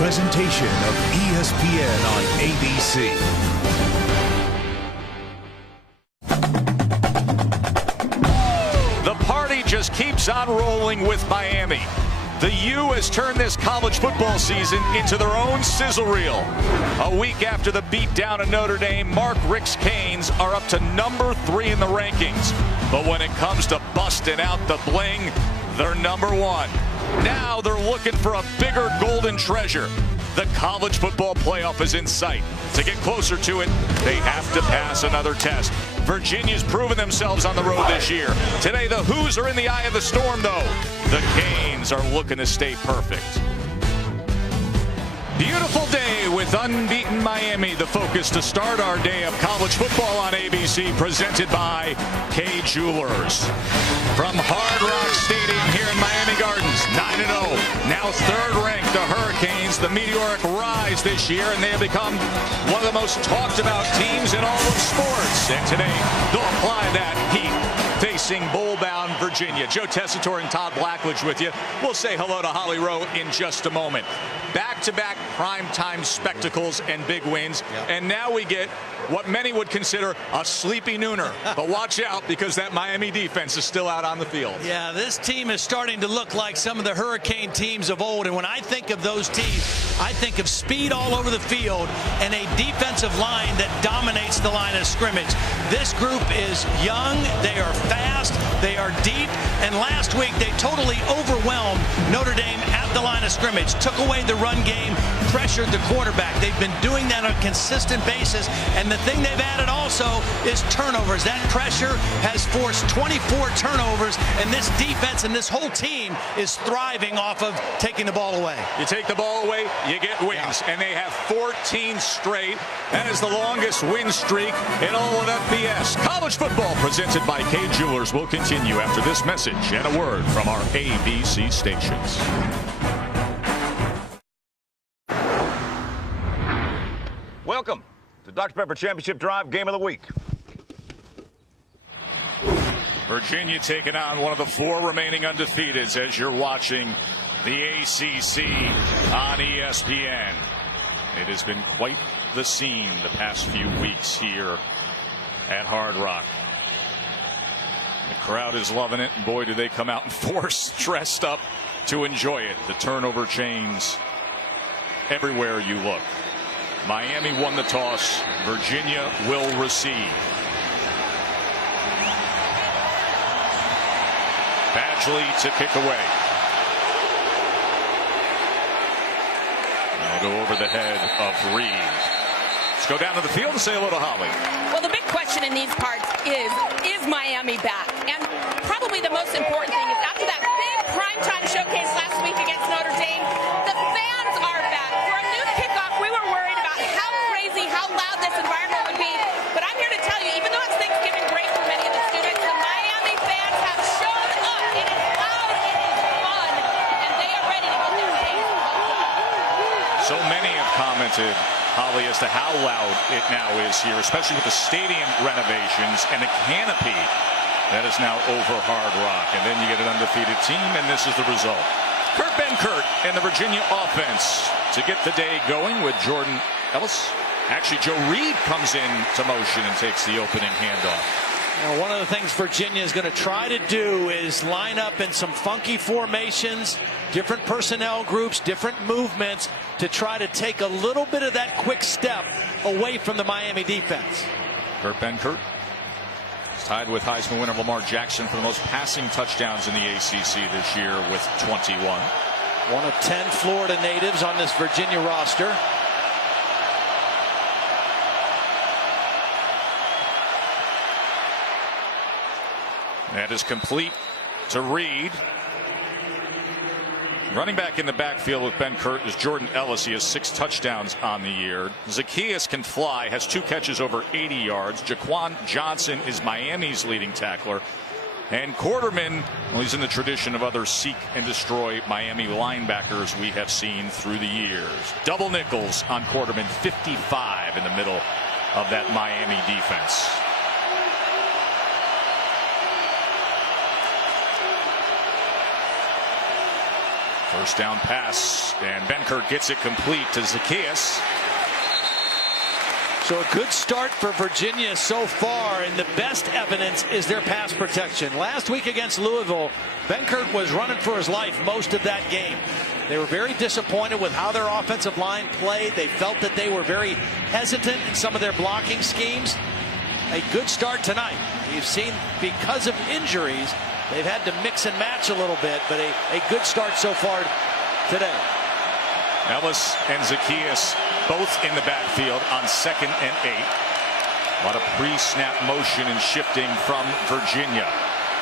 presentation of ESPN on ABC. The party just keeps on rolling with Miami. The U has turned this college football season into their own sizzle reel. A week after the beatdown of Notre Dame, Mark Rick's Canes are up to number 3 in the rankings. But when it comes to busting out the bling, they're number 1. Now they're looking for a bigger golden treasure. The college football playoff is in sight. To get closer to it, they have to pass another test. Virginia's proven themselves on the road this year. Today, the Hoos are in the eye of the storm, though. The Canes are looking to stay perfect. Beautiful day with unbeaten Miami, the focus to start our day of college football on ABC, presented by Kay Jewelers. From Hard Rock Stadium here in Miami Gardens, 9-0, now third ranked, the Hurricanes, the meteoric rise this year, and they have become one of the most talked about teams in all of sports. And today, they'll apply that heat facing bowl-bound Virginia. Joe Tessitore and Todd Blackledge with you. We'll say hello to Holly Rowe in just a moment. Back-to-back primetime spectacles and big wins. Yep. And now we get what many would consider a sleepy nooner. But watch out, because that Miami defense is still out on the field. Yeah, this team is starting to look like some of the Hurricane teams of old. And when I think of those teams, I think of speed all over the field and a defensive line that dominates the line of scrimmage. This group is young, they are fast, they are deep, and last week they totally overwhelmed Notre Dame at the line of scrimmage, took away the run game, pressured the quarterback. They've been doing that on a consistent basis, and the thing they've added also is turnovers. That pressure has forced 24 turnovers, and this defense and this whole team is thriving off of taking the ball away. You take the ball away, you get wins, and they have 14 straight. That is the longest win streak in all of FBS. College football presented by Kay Jewelers will continue after this message and a word from our ABC stations. Welcome to Dr. Pepper Championship Drive Game of the Week. Virginia taking on one of the 4 remaining undefeateds as you're watching the ACC on ESPN. It has been quite the scene the past few weeks here at Hard Rock. The crowd is loving it, and boy, do they come out in force, dressed up to enjoy it. The turnover chains everywhere you look. Miami won the toss. Virginia will receive. Badgley to kick away. Now go over the head of Reed. Let's go down to the field and say hello to Holly. Well, the big question in these parts is Miami back? And probably the most important thing is after that big primetime showcase last week against Notre Dame, the fans are back. For a new kickoff, we were worried about how crazy, how loud this environment would be. But I'm here to tell you, even though it's Thanksgiving break for many of the students, the Miami fans have shown up. It is loud, it is fun, and they are ready to get their taste. So many have commented, Holly, as to how loud it now is here, especially with the stadium renovations and the canopy that is now over Hard Rock. And then you get an undefeated team, and this is the result. Kurt Benkert and the Virginia offense to get the day going with Jordan Ellis. Actually, Joe Reed comes in to motion and takes the opening handoff. Now, one of the things Virginia is going to try to do is line up in some funky formations, different personnel groups, different movements, to try to take a little bit of that quick step away from the Miami defense. Kurt Benkert is tied with Heisman winner Lamar Jackson for the most passing touchdowns in the ACC this year with 21. One of 10 Florida natives on this Virginia roster. That is complete to Reed. Running back in the backfield with Benkert is Jordan Ellis. He has 6 touchdowns on the year. Zacchaeus can fly, has 2 catches over 80 yards. Jaquan Johnson is Miami's leading tackler. And Quarterman, well, he's in the tradition of other seek and destroy Miami linebackers we have seen through the years. Double nickels on Quarterman, 55 in the middle of that Miami defense. First down pass, and Benkert gets it complete to Zacchaeus. So a good start for Virginia so far, and the best evidence is their pass protection. Last week against Louisville, Benkert was running for his life most of that game. They were very disappointed with how their offensive line played. They felt that they were very hesitant in some of their blocking schemes. A good start tonight. You've seen, because of injuries, they've had to mix and match a little bit, but a good start so far today. Ellis and Zacchaeus both in the backfield on 2nd and 8. A lot of pre-snap motion and shifting from Virginia.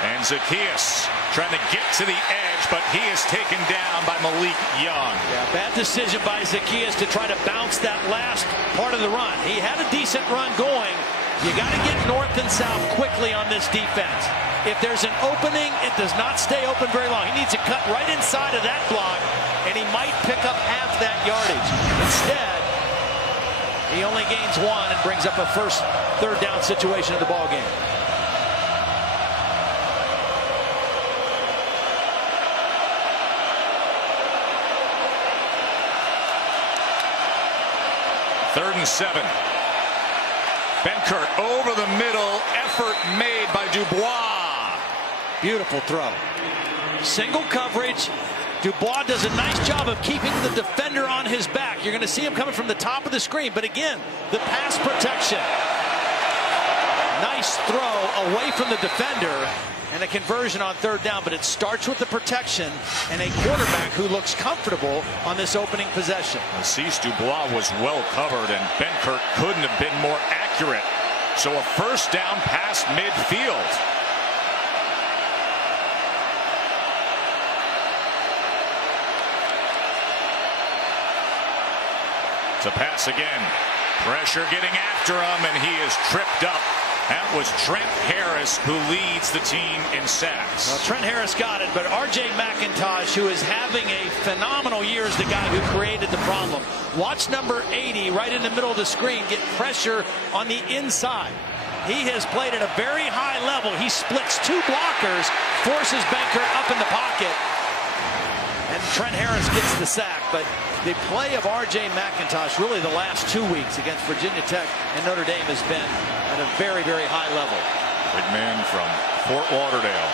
And Zacchaeus trying to get to the edge, but he is taken down by Malik Young. Yeah, bad decision by Zacchaeus to try to bounce that last part of the run. He had a decent run going. You got to get north and south quickly on this defense. If there's an opening, it does not stay open very long. He needs to cut right inside of that block, and he might pick up half that yardage. Instead, he only gains 1 and brings up a first third down situation of the ball game. Third and 7. Benkert over the middle. Effort made by Dubois. Beautiful throw. Single coverage. Dubois does a nice job of keeping the defender on his back. You're going to see him coming from the top of the screen. But again, the pass protection. Nice throw away from the defender. And a conversion on third down, but it starts with the protection and a quarterback who looks comfortable on this opening possession. Assis Dubois was well covered, and Benkert couldn't have been more accurate. So a first down past midfield. To pass again. Pressure getting after him, and he is tripped up. That was Trent Harris, who leads the team in sacks. Well, Trent Harris got it, but R.J. McIntosh, who is having a phenomenal year, is the guy who created the problem. Watch number 80 right in the middle of the screen get pressure on the inside. He has played at a very high level. He splits 2 blockers, forces Benkert up in the pocket, and Trent Harris gets the sack. But the play of R.J. McIntosh, really the last 2 weeks against Virginia Tech and Notre Dame, has been at a very, very high level. Big man from Fort Lauderdale.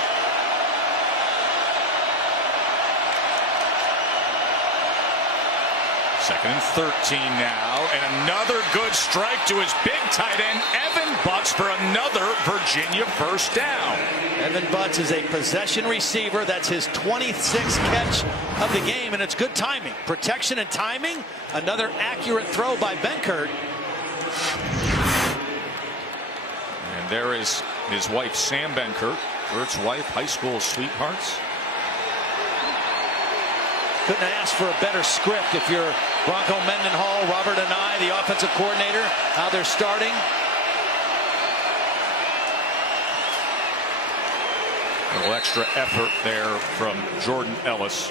Second and 13 now, and another good strike to his big tight end, Evan Butts, for another Virginia first down. Evan Butts is a possession receiver. That's his 26th catch of the game, and it's good timing. Protection and timing. Another accurate throw by Benkert. And there is his wife, Sam Benkert, Kurt's wife, high school sweethearts. Couldn't ask for a better script if you're Bronco Mendenhall, Robert Anai, the offensive coordinator, how they're starting. A little extra effort there from Jordan Ellis.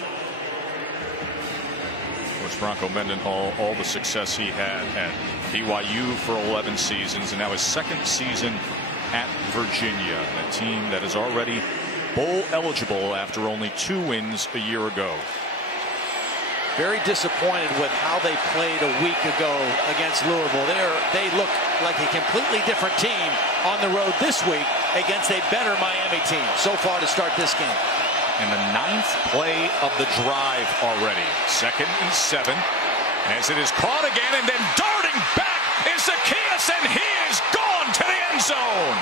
Of course, Bronco Mendenhall, all the success he had at BYU for 11 seasons, and now his 2nd season at Virginia, a team that is already bowl eligible after only 2 wins a year ago. Very disappointed with how they played a week ago against Louisville. They look like a completely different team on the road this week against a better Miami team so far to start this game. And the 9th play of the drive already. 2nd and 7. As it is caught again, and then darting back is Zacchaeus, and he is gone to the end zone.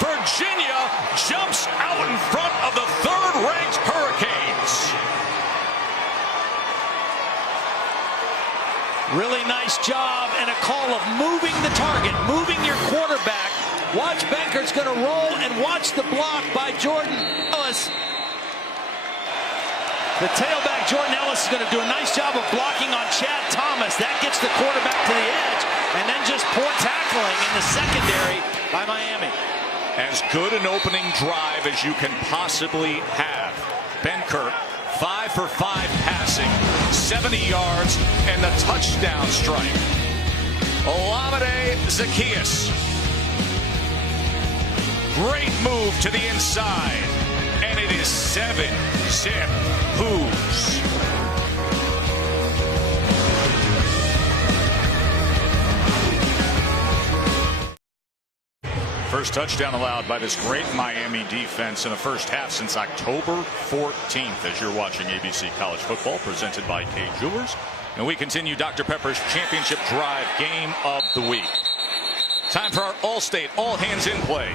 Virginia jumps out in front of the 3rd-ranked Hurricanes. Really nice job and a call of moving the target, moving your quarterback. Watch Benkert's going to roll, and watch the block by Jordan Ellis. The tailback, Jordan Ellis, is going to do a nice job of blocking on Chad Thomas. That gets the quarterback to the edge, and then just poor tackling in the secondary by Miami. As good an opening drive as you can possibly have. Benkert, 5 for 5 passing, 70 yards, and the touchdown strike. Olamide Zacchaeus. Great move to the inside, and it is 7-zip Hoos. First touchdown allowed by this great Miami defense in the first half since October 14th, as you're watching ABC College Football, presented by K Jewelers. And we continue Dr. Pepper's Championship Drive Game of the Week. Time for our All-State, all-hands-in play.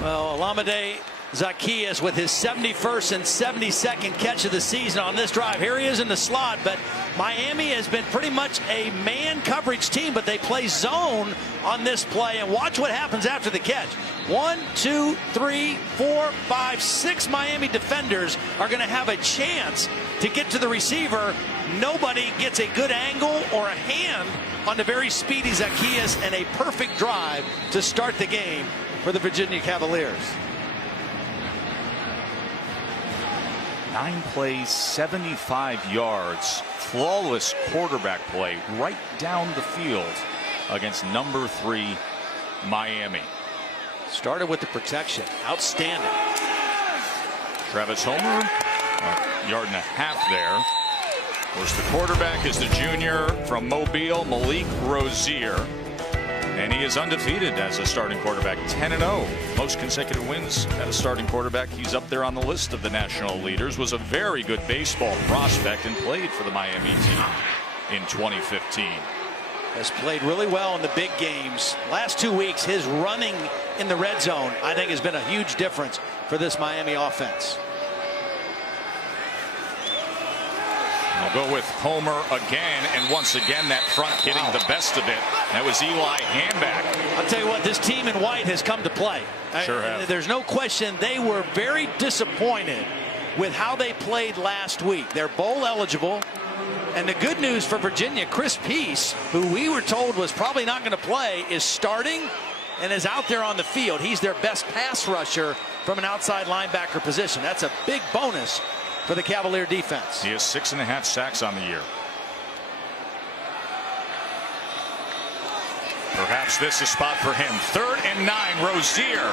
Well, Olamide Zaccheaus with his 71st and 72nd catch of the season on this drive. Here he is in the slot, but Miami has been pretty much a man coverage team, but they play zone on this play. And watch what happens after the catch. 1, 2, 3, 4, 5, 6 Miami defenders are going to have a chance to get to the receiver. Nobody gets a good angle or a hand on the very speedy Zaccheaus, and a perfect drive to start the game for the Virginia Cavaliers. 9 plays, 75 yards, flawless quarterback play right down the field against number 3 Miami. Started with the protection. Outstanding. Travis Homer, a yard and a half there. Of course, the quarterback is the junior from Mobile, Malik Rozier. And he is undefeated as a starting quarterback, 10-0. Most consecutive wins at a starting quarterback. He's up there on the list of the national leaders. Was a very good baseball prospect and played for the Miami team in 2015. Has played really well in the big games. Last 2 weeks, his running in the red zone, I think, has been a huge difference for this Miami offense. I'll go with Homer again, and once again that front getting the best of it. That was Eli Hanback. I'll tell you what, this team in white has come to play. Sure have. There's no question they were very disappointed with how they played last week. They're bowl eligible, and the good news for Virginia, Chris Peace, who we were told was probably not going to play, is starting and is out there on the field. He's their best pass rusher from an outside linebacker position. That's a big bonus for the Cavalier defense. He has 6.5 sacks on the year. Perhaps this is a spot for him. 3rd and 9, Rozier.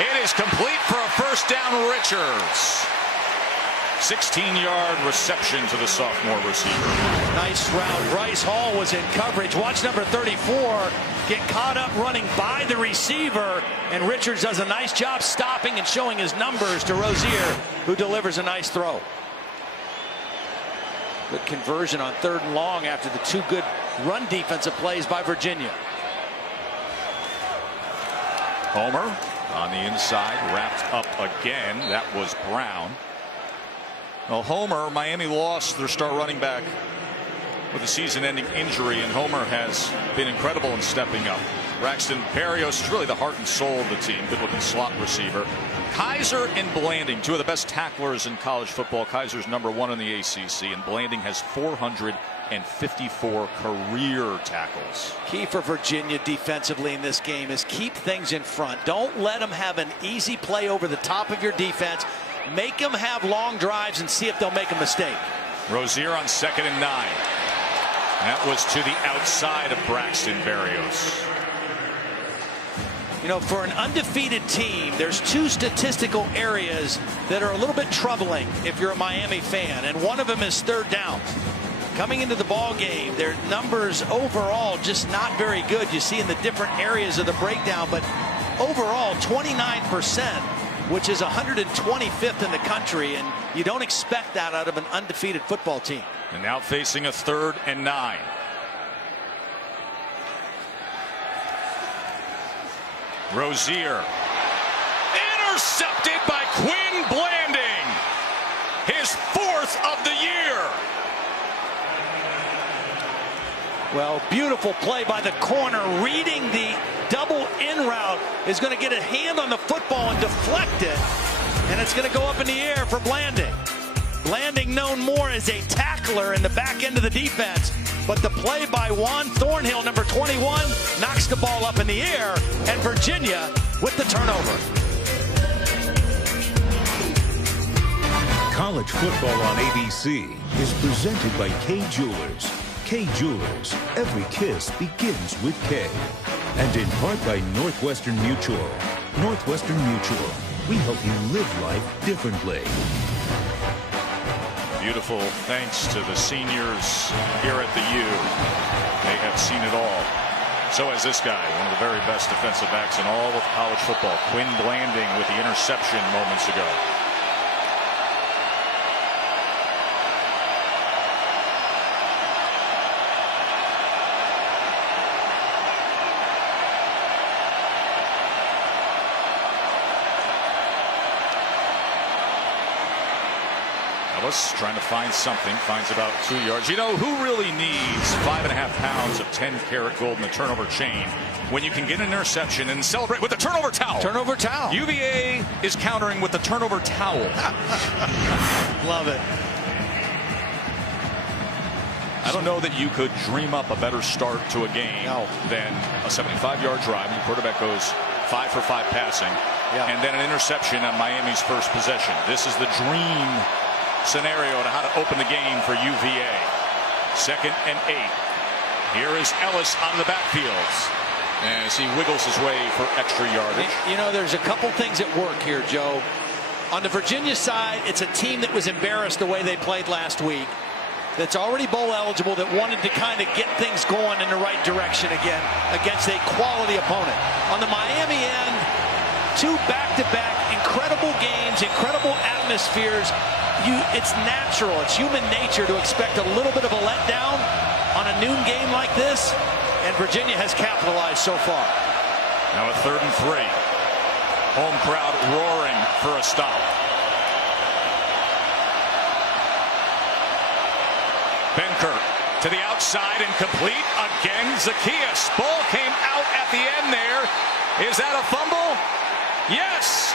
It is complete for a first down, Richards. 16-yard reception to the sophomore receiver. Nice route. Bryce Hall was in coverage. Watch number 34 get caught up running by the receiver, and Richards does a nice job stopping and showing his numbers to Rozier, who delivers a nice throw. Good conversion on 3rd and long after the 2 good run defensive plays by Virginia. Homer on the inside, wrapped up again. That was Brown. Well, Homer, Miami lost their star running back with a season-ending injury, and Homer has been incredible in stepping up. Braxton Berrios is really the heart and soul of the team. Good-looking slot receiver. Kaiser and Blanding, 2 of the best tacklers in college football. Kaiser's #1 in the ACC, and Blanding has 454 career tackles. Key for Virginia defensively in this game is keep things in front. Don't let them have an easy play over the top of your defense. Make them have long drives and see if they'll make a mistake. Rozier on 2nd and 9. That was to the outside of Braxton Berrios. You know, for an undefeated team, there's 2 statistical areas that are a little bit troubling if you're a Miami fan, and one of them is 3rd downs. Coming into the ball game, their numbers overall just not very good. You see in the different areas of the breakdown, but overall 29%, which is 125th in the country, and you don't expect that out of an undefeated football team. And now facing a 3rd and 9. Rozier intercepted by Quinn Blanding, his 4th of the year. Well, beautiful play by the corner, reading the double in route, is going to get a hand on the football and deflect it, and it's going to go up in the air for Blanding. Blanding known more as a tackler in the back end of the defense, but the play by Juan Thornhill, number 21, knocks the ball up in the air, and Virginia with the turnover. College football on ABC is presented by K Jewelers. K Jewelers, every kiss begins with K. And in part by Northwestern Mutual. Northwestern Mutual, we help you live life differently. Beautiful thanks to the seniors here at the U. They have seen it all. So has this guy, one of the very best defensive backs in all of college football, Quinn Blanding, with the interception moments ago. Ellis trying to find something, finds about 2 yards. You know who really needs 5.5 pounds of 10-karat gold in the turnover chain when you can get an interception and celebrate with the turnover towel? Turnover towel. UVA is countering with the turnover towel. Love it. I don't know that you could dream up a better start to a game than a 75-yard drive. The quarterback goes 5 for 5 passing, and then an interception on Miami's first possession. This is the dream scenario to how to open the game for UVA. 2nd and 8. Here is Ellis out of the backfield as he wiggles his way for extra yardage. You know, there's a couple things at work here, Joe. On the Virginia side, it's a team that was embarrassed the way they played last week, that's already bowl eligible, that wanted to kind of get things going in the right direction again against a quality opponent. On the Miami end, 2 back-to-back incredible games, incredible atmospheres. It's natural, it's human nature to expect a little bit of a letdown on a noon game like this, and Virginia has capitalized so far. Now a 3rd and 3. Home crowd roaring for a stop. Benkert to the outside, incomplete again. Zacchaeus. Ball came out at the end there. Is that a fumble? Yes.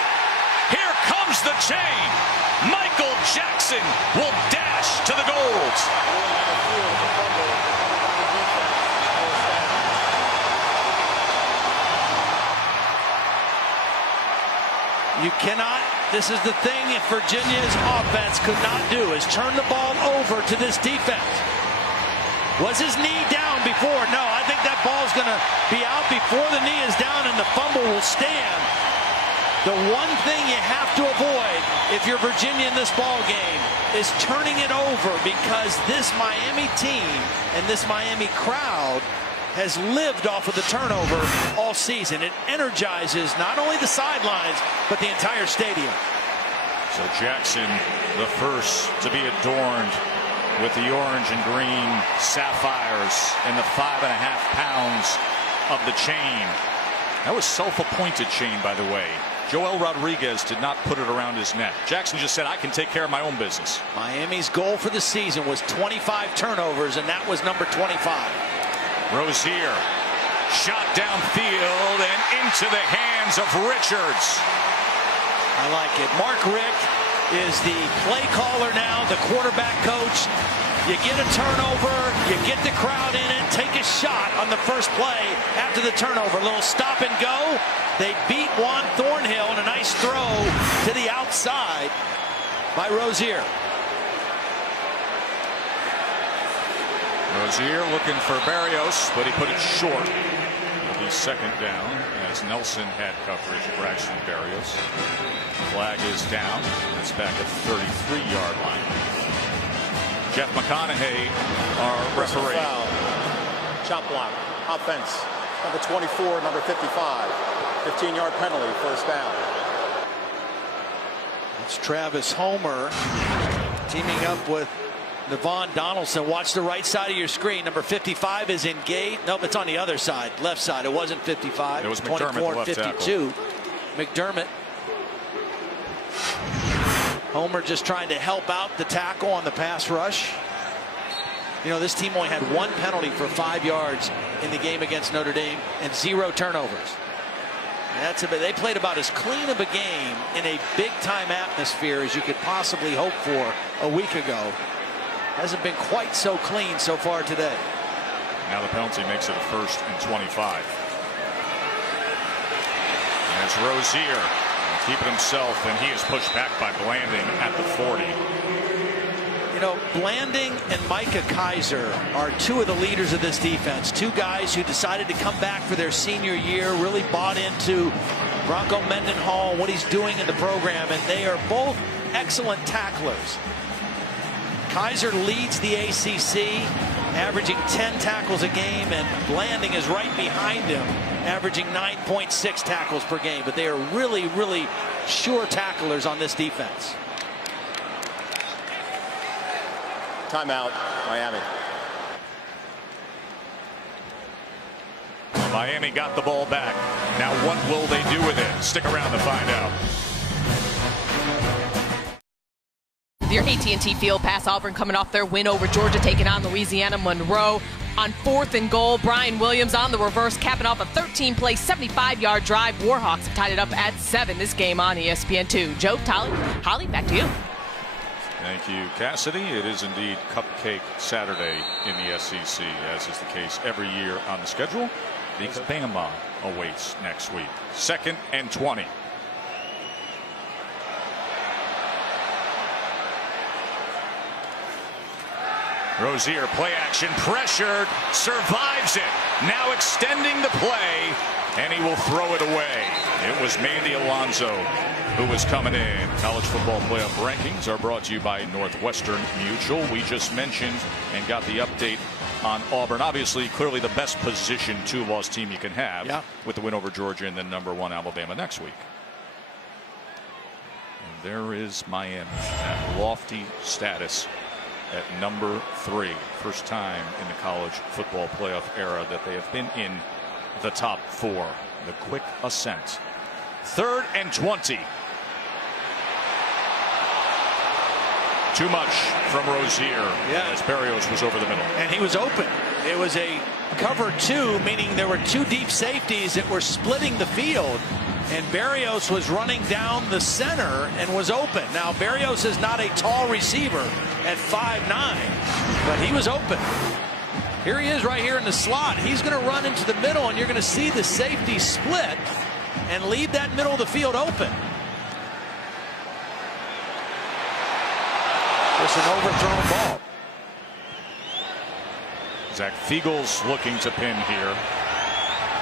Here comes the chain. Michael Jackson will dash to the goals. You cannot, this is the thing if Virginia's offense could not do, is turn the ball over to this defense. Was his knee down before? No, I think that ball's going to be out before the knee is down and the fumble will stand. The one thing you have to avoid if you're Virginia in this ball game is turning it over, because this Miami team and this Miami crowd has lived off of the turnover all season. It energizes not only the sidelines, but the entire stadium. So Jackson, the first to be adorned with the orange and green sapphires and the 5.5 pounds of the chain. That was self-appointed chain, by the way. Joel Rodriguez did not put it around his neck. Jackson just said, I can take care of my own business. Miami's goal for the season was 25 turnovers, and that was number 25. Rozier, shot downfield and into the hands of Richards. I like it. Mark Richt is the play caller now, the quarterback coach. You get a turnover, you get the crowd in it, take a shot on the first play after the turnover. A little stop and go. They beat Juan Thornhill in a nice throw to the outside by Rozier. Rozier looking for Barrios, but he put it short. It'll be 2nd down as Nelson had coverage of Braxton Barrios. Flag is down. It's back at 33-yard line. Jeff McConaughey, our referee. Foul. Chop block. Offense. Number 24, number 55. 15-yard penalty, first down. It's Travis Homer teaming up with Navon Donaldson. Watch the right side of your screen. Number 55 is engaged. Nope, it's on the other side, left side. It wasn't 55. It was 24 McDermott, 52. McDermott. Homer just trying to help out the tackle on the pass rush. You know, this team only had 1 penalty for 5 yards in the game against Notre Dame and 0 turnovers. And they played about as clean of a game in a big-time atmosphere as you could possibly hope for a week ago. Hasn't been quite so clean so far today. Now the penalty makes it a 1st and 25. And it's Rozier keeping himself, and he is pushed back by Blanding at the 40. You know, Blanding and Micah Kaiser are 2 of the leaders of this defense. 2 guys who decided to come back for their senior year, really bought into Bronco Mendenhall and what he's doing in the program, and they are both excellent tacklers. Kaiser leads the ACC averaging 10 tackles a game, and Blanding is right behind him, averaging 9.6 tackles per game. But they are really, really sure tacklers on this defense. Timeout, Miami. Miami got the ball back. Now what will they do with it? Stick around to find out. Your AT&T Field pass, Auburn coming off their win over Georgia, taking on Louisiana Monroe. On 4th and goal, Brian Williams on the reverse, capping off a 13-play, 75-yard drive. Warhawks have tied it up at 7. This game on ESPN2. Joe, Holly, back to you. Thank you, Cassidy. It is indeed Cupcake Saturday in the SEC, as is the case every year on the schedule. The Bama awaits next week. 2nd and 20. Rozier, play action, pressured, survives it. Now extending the play, and he will throw it away. It was Mandy Alonso who was coming in. College football playoff rankings are brought to you by Northwestern Mutual. We just mentioned and got the update on Auburn. Obviously, clearly the best position 2-loss team you can have, with the win over Georgia and then #1 Alabama next week. And there is Miami at lofty status at #3. First time in the college football playoff era that they have been in the top 4. The quick ascent. 3rd and 20. Too much from Rozier, as Berrios was over the middle. And he was open. It was a cover 2, meaning there were 2 deep safeties that were splitting the field. And Berrios was running down the center and was open. Now, Berrios is not a tall receiver at 5'9", but he was open. Here he is right here in the slot. He's going to run into the middle, and you're going to see the safety split and leave that middle of the field open. Just an overthrown ball. Zach Fiegel's looking to pin here.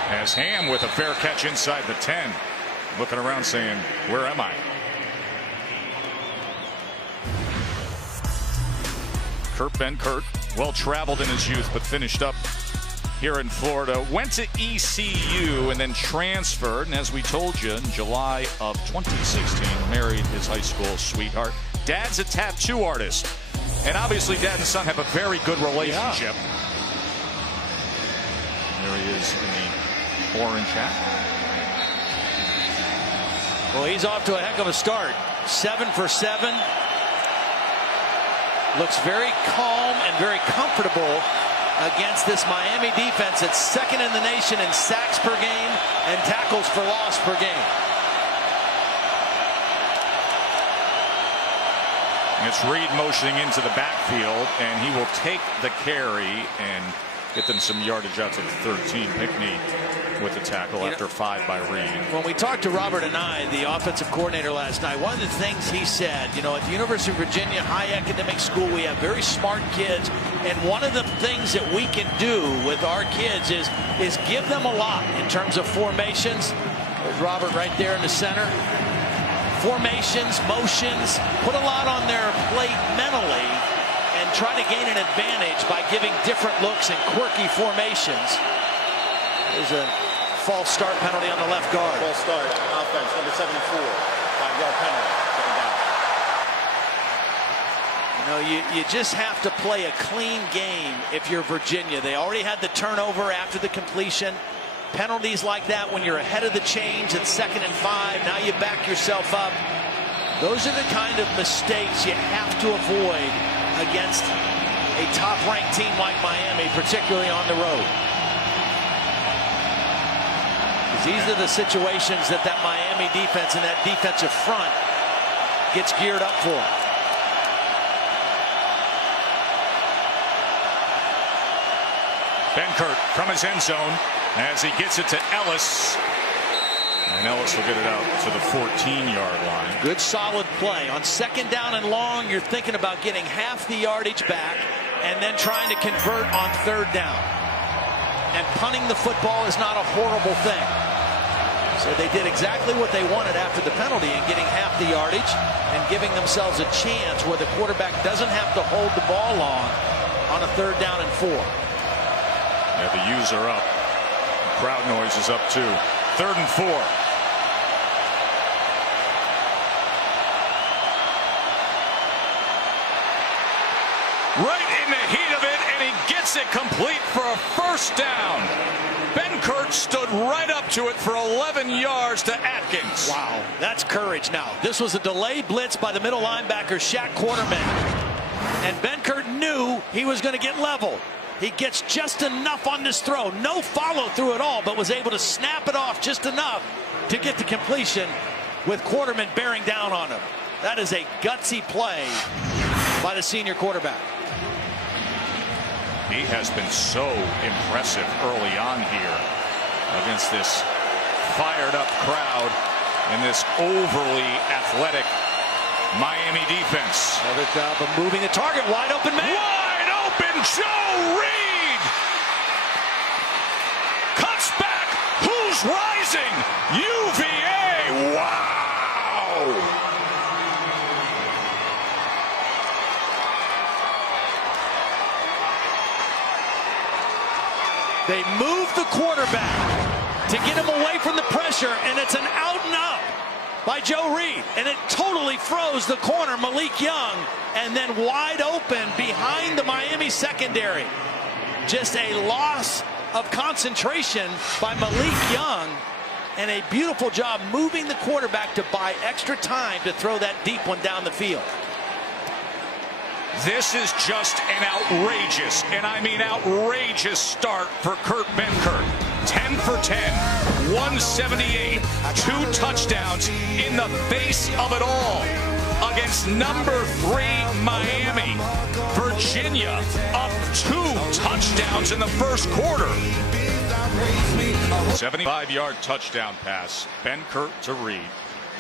As Ham with a fair catch inside the 10. Looking around saying, where am I? Kurt Benkert, well traveled in his youth, but finished up here in Florida. Went to ECU and then transferred. And as we told you, in July of 2016, married his high school sweetheart. Dad's a tattoo artist. And obviously dad and son have a very good relationship. There he is in the orange hat. Well, he's off to a heck of a start. 7 for 7. Looks very calm and very comfortable against this Miami defense. It's 2nd in the nation in sacks per game and tackles for loss per game. It's Reed motioning into the backfield, and he will take the carry and get them some yardage out to the 13. Pickney with the tackle after 5 by Reed. When we talked to Robert and I, the offensive coordinator last night, one of the things he said, you know, at the University of Virginia, high academic school, we have very smart kids, and one of the things that we can do with our kids is give them a lot in terms of formations. There's Robert right there in the center. Formations, motions, put a lot on their plate mentally and try to gain an advantage by giving different looks and quirky formations. There's a false start penalty on the left guard. False start, offense, number 74, 5-yard penalty, 2nd down. You know, you just have to play a clean game if you're Virginia. They already had the turnover after the completion. Penalties like that when you're ahead of the chains at 2nd and 5. Now you back yourself up. Those are the kind of mistakes you have to avoid against a top-ranked team like Miami, particularly on the road. These are the situations that Miami defense and that defensive front gets geared up for. Benkert from his end zone as he gets it to Ellis. And Ellis will get it out to the 14-yard line. Good solid play. On 2nd down and long, you're thinking about getting half the yardage back and then trying to convert on 3rd down. And punting the football is not a horrible thing. So they did exactly what they wanted after the penalty and getting half the yardage and giving themselves a chance where the quarterback doesn't have to hold the ball long on a 3rd down and 4. Yeah, the U's are up. Crowd noise is up too. 3rd and 4. Right in the heat of it, and he gets it complete for a 1st down. Benkert stood right up to it for 11 yards to Atkins. Wow, that's courage now. This was a delayed blitz by the middle linebacker, Shaq Quarterman. And Benkert knew he was going to get leveled. He gets just enough on this throw. No follow through at all, but was able to snap it off just enough to get the completion with Quarterman bearing down on him. That is a gutsy play by the senior quarterback. He has been so impressive early on here against this fired-up crowd and this overly athletic Miami defense. Another job of moving the target. Wide open man. Wide open Joe Reed. Cuts back. Who's rising? UVA. Wow. They move the quarterback to get him away from the pressure, and it's an out and up by Joe Reed, and it totally froze the corner, Malik Young, and then wide open behind the Miami secondary. Just a loss of concentration by Malik Young, and a beautiful job moving the quarterback to buy extra time to throw that deep one down the field. This is just an outrageous, and I mean outrageous start for Kurt Benkert. 10 for 10, 178, 2 touchdowns in the face of it all against number 3 Miami. Virginia up 2 touchdowns in the 1st quarter. 75-yard touchdown pass, Benkert to Reed.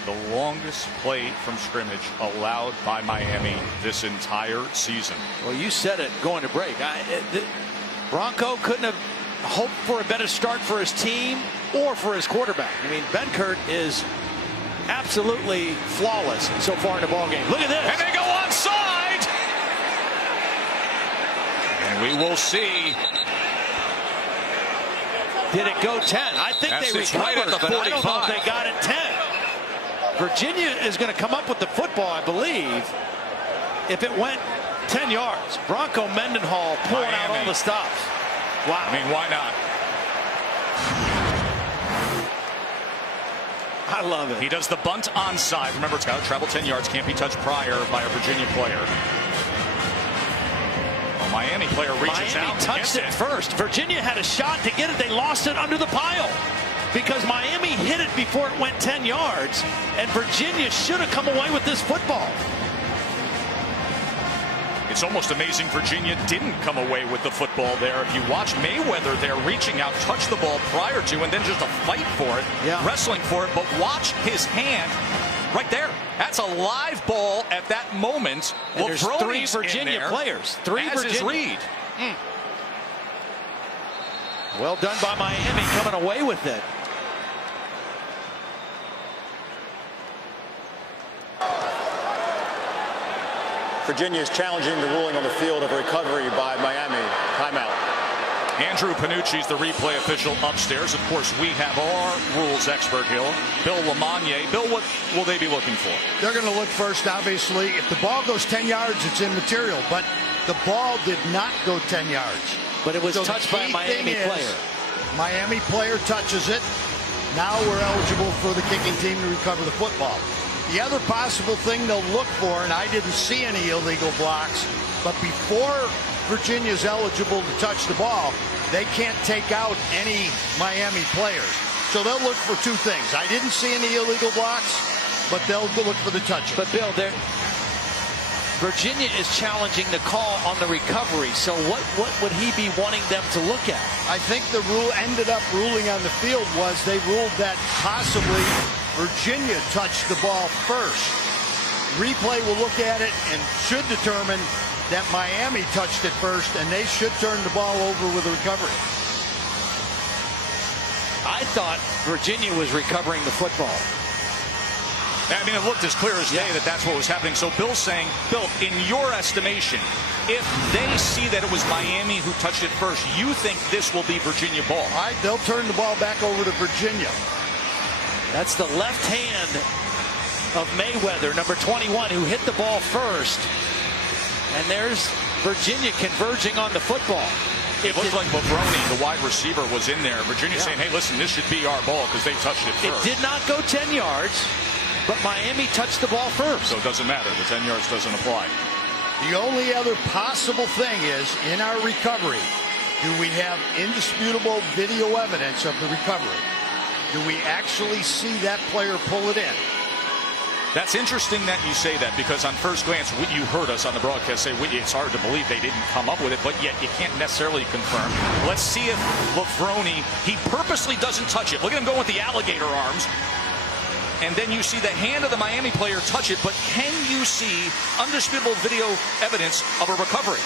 The longest play from scrimmage allowed by Miami this entire season. Well, you said it going to break. Bronco couldn't have hoped for a better start for his team or for his quarterback. I mean, Benkert is absolutely flawless so far in the ballgame. Look at this. And they go onside. And we will see. Did it go 10? I think they recovered, right at the 45. But I don't know if they got it 10. Virginia is going to come up with the football, I believe, if it went 10 yards. Bronco Mendenhall pulling out all the stops. Wow. I mean, why not? I love it. He does the bunt onside. Remember, it's got to travel 10 yards, can't be touched prior by a Virginia player. A Miami player reaches out. Miami touched it first. Virginia had a shot to get it. They lost it under the pile, because Miami hit it before it went 10 yards, and Virginia should have come away with this football. It's almost amazing Virginia didn't come away with the football there. If you watch Mayweather there reaching out, touch the ball prior to, and then just a fight for it, wrestling for it, but watch his hand right there. That's a live ball at that moment. And there's 3 Virginia players. 3 Virginia. Reed. Well done by Miami, coming away with it. Virginia is challenging the ruling on the field of a recovery by Miami. Timeout. Andrew Panucci's the replay official upstairs. Of course, we have our rules expert here, Bill Lamagnier. Bill, what will they be looking for? They're going to look first, obviously. If the ball goes 10 yards, it's immaterial. But the ball did not go 10 yards. But it was touched by a Miami player. Miami player touches it. Now we're eligible for the kicking team to recover the football. The other possible thing they'll look for, and I didn't see any illegal blocks, but before Virginia's eligible to touch the ball, they can't take out any Miami players. So they'll look for 2 things. I didn't see any illegal blocks, but they'll look for the touch. But Bill, Virginia is challenging the call on the recovery. So what would he be wanting them to look at? I think the rule ended up ruling on the field was they ruled that possibly Virginia touched the ball first. Replay will look at it and should determine that Miami touched it first, and they should turn the ball over with a recovery. I thought Virginia was recovering the football. I mean, it looked as clear as day that that's what was happening. So Bill's saying, Bill, in your estimation, if they see that it was Miami who touched it first, you think this will be Virginia ball? They'll turn the ball back over to Virginia. That's the left hand of Mayweather, number 21, who hit the ball first. And there's Virginia converging on the football. It looked like Lavroni, the wide receiver, was in there. Virginia saying, hey, listen, this should be our ball because they touched it first. It did not go 10 yards, but Miami touched the ball first. So it doesn't matter. The 10 yards doesn't apply. The only other possible thing is, in our recovery, do we have indisputable video evidence of the recovery? Do we actually see that player pull it in? That's interesting that you say that, because on first glance, you heard us on the broadcast say it's hard to believe they didn't come up with it, but yet you can't necessarily confirm. Let's see if Lavroni, he purposely doesn't touch it. Look at him going with the alligator arms. And then you see the hand of the Miami player touch it, but can you see undisputable video evidence of a recovery?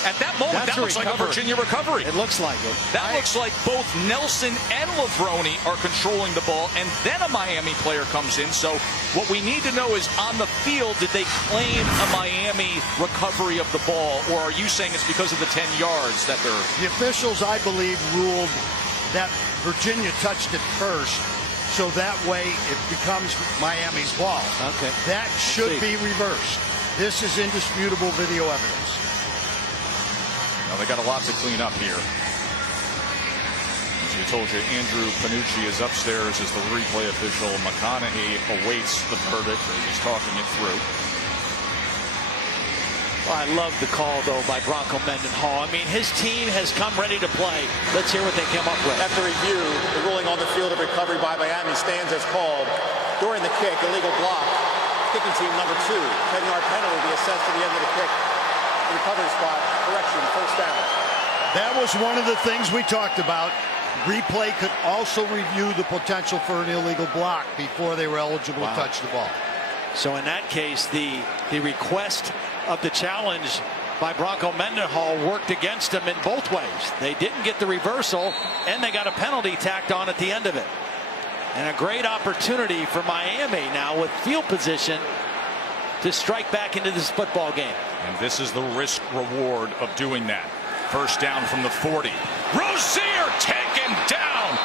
At that moment, that looks like a Virginia recovery. It looks like it. That looks like both Nelson and Lavroni are controlling the ball, and then a Miami player comes in. So what we need to know is, on the field, did they claim a Miami recovery of the ball, or are you saying it's because of the 10 yards that they're... The officials, I believe, ruled that Virginia touched it first, so that way it becomes Miami's ball. Okay. That should be reversed. This is indisputable video evidence. Now they got a lot to clean up here. As we told you, Andrew Panucci is upstairs as the replay official. McConaughey awaits the verdict as he's talking it through. Well, I love the call, though, by Bronco Mendenhall. I mean, his team has come ready to play. Let's hear what they came up with. After review, the ruling on the field of recovery by Miami stands as called. During the kick, illegal block. Kicking team number 2. 10-yard penalty will be assessed at the end of the kick. Recovery spot, correction, first down. That was one of the things we talked about. Replay could also review the potential for an illegal block before they were eligible to touch the ball. So in that case, the request of the challenge by Bronco Mendenhall worked against them in both ways. They didn't get the reversal, and they got a penalty tacked on at the end of it. And a great opportunity for Miami now with field position to strike back into this football game. And this is the risk reward of doing that. First down from the 40. Rozier taken down.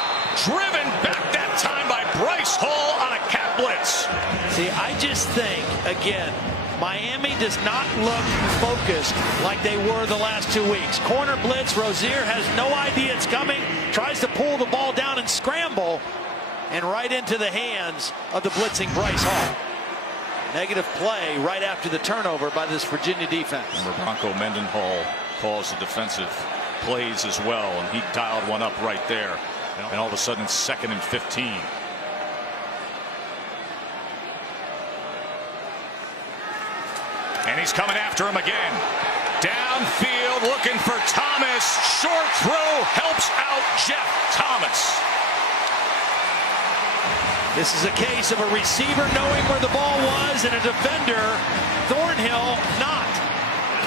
Driven back that time by Bryce Hall on a cat blitz. See, I just think, again, Miami does not look focused like they were the last 2 weeks. Corner blitz, Rozier has no idea it's coming, tries to pull the ball down and scramble, and right into the hands of the blitzing Bryce Hall. Negative play right after the turnover by this Virginia defense. Remember, Bronco Mendenhall calls the defensive plays as well, and he dialed one up right there. And all of a sudden, it's 2nd and 15. And he's coming after him again. Downfield, looking for Thomas. Short throw helps out Jeff Thomas. This is a case of a receiver knowing where the ball was and a defender, Thornhill, not.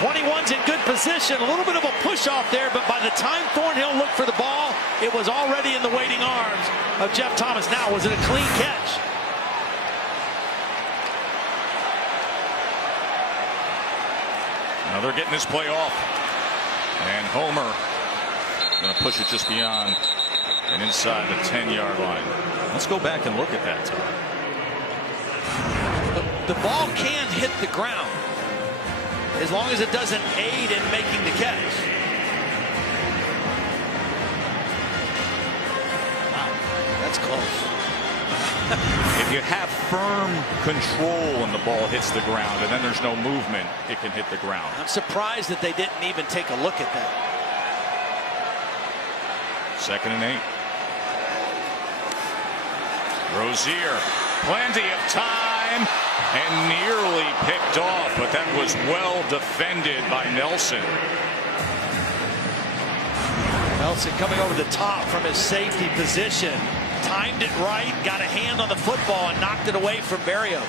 21's in good position. A little bit of a push off there, but by the time Thornhill looked for the ball, it was already in the waiting arms of Jeff Thomas. Now, was it a clean catch? Now they're getting this play off. And Homer going to push it just beyond and inside the 10-yard line. Let's go back and look at that time. The ball can hit the ground as long as it doesn't aid in making the catch. Wow, that's close. If you have firm control and the ball hits the ground and then there's no movement, it can hit the ground. I'm surprised that they didn't even take a look at that. 2nd and 8. Rozier, plenty of time, and nearly picked off, but that was well defended by Nelson. Nelson coming over the top from his safety position. Timed it right, got a hand on the football, and knocked it away from Berrios.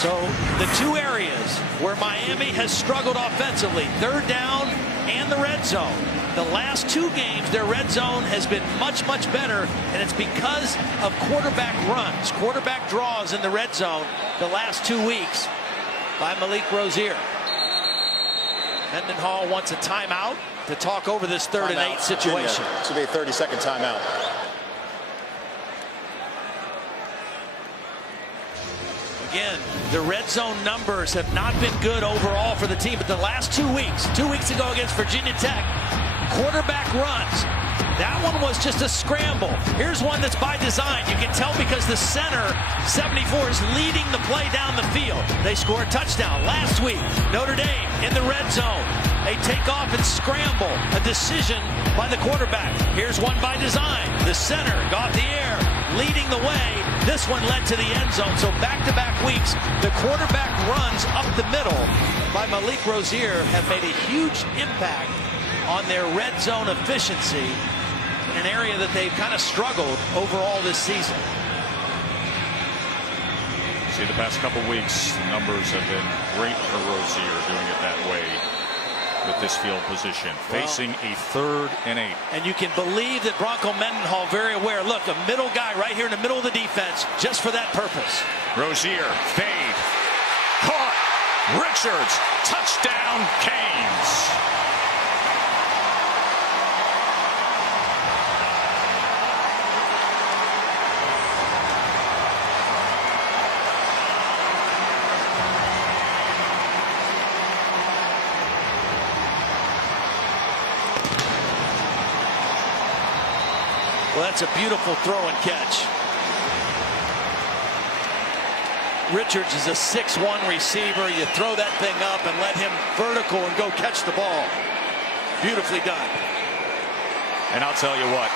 So the two areas where Miami has struggled offensively, 3rd down and the red zone. The last 2 games, their red zone has been much, much better, and it's because of quarterback runs, quarterback draws in the red zone the last 2 weeks. by Malik Rozier. Mendenhall wants a timeout to talk over this 3rd and 8 situation. This will be a 30-second timeout. Again, the red zone numbers have not been good overall for the team, but the last 2 weeks ago against Virginia Tech, quarterback runs. That one was just a scramble. Here's one that's by design. You can tell because the center, 74, is leading the play down the field. They score a touchdown. Last week, Notre Dame in the red zone. They take off and scramble. A decision by the quarterback. Here's one by design. The center got the air, leading the way. This one led to the end zone. So back-to-back weeks, the quarterback runs up the middle by Malik Rozier have made a huge impact on their red zone efficiency in an area that they've kind of struggled overall this season. See, the past couple weeks, numbers have been great for Rozier doing it that way with this field position, facing a 3rd and 8. And you can believe that Bronco Mendenhall very aware. Look, a middle guy right here in the middle of the defense, just for that purpose. Rozier, fade, caught, Richards, touchdown, Canes. Well, that's a beautiful throw and catch. Richards is a 6'1" receiver. You throw that thing up and let him vertical and go catch the ball. Beautifully done. And I'll tell you what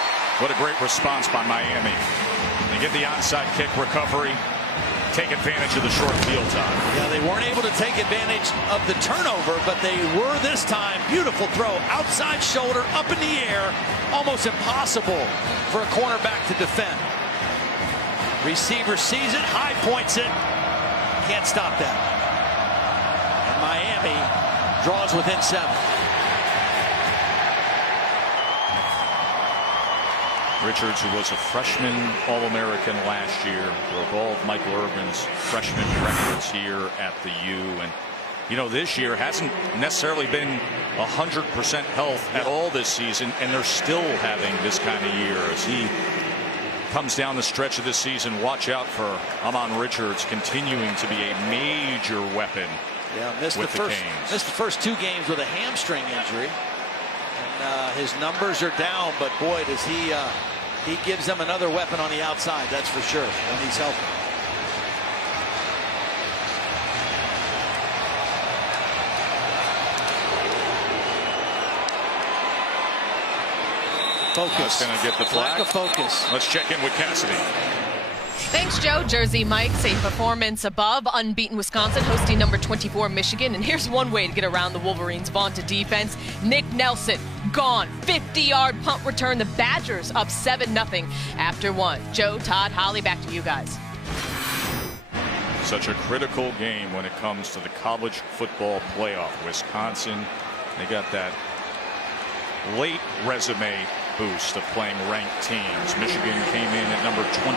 a great response by Miami. They get the onside kick recovery, take advantage of the short field time. Yeah, they weren't able to take advantage of the turnover, but they were this time. Beautiful throw, outside shoulder, up in the air. Almost impossible for a cornerback to defend. Receiver sees it, high points it. Can't stop that. And Miami draws within 7. Richards, who was a freshman All-American last year, broke all of Michael Irvin's freshman records here at the U. And, you know, this year hasn't necessarily been 100% health at all this season, and they're still having this kind of year as he comes down the stretch of this season. Watch out for Amon Richards continuing to be a major weapon. Yeah, missed the first 2 games with a hamstring injury. And his numbers are down, but boy, does he gives them another weapon on the outside, that's for sure, when he's healthy. Focus. Going to get the flag. Lack of focus. Let's check in with Cassidy. Thanks, Joe. Jersey Mike's a performance above unbeaten Wisconsin hosting number 24 Michigan. And here's one way to get around the Wolverines' vaunted defense. Nick Nelson gone. 50-yard punt return. The Badgers up 7-0 after 1. Joe, Todd, Holly, back to you guys. Such a critical game when it comes to the college football playoff. Wisconsin, they got that late resume boost of playing ranked teams. Michigan came in at number 24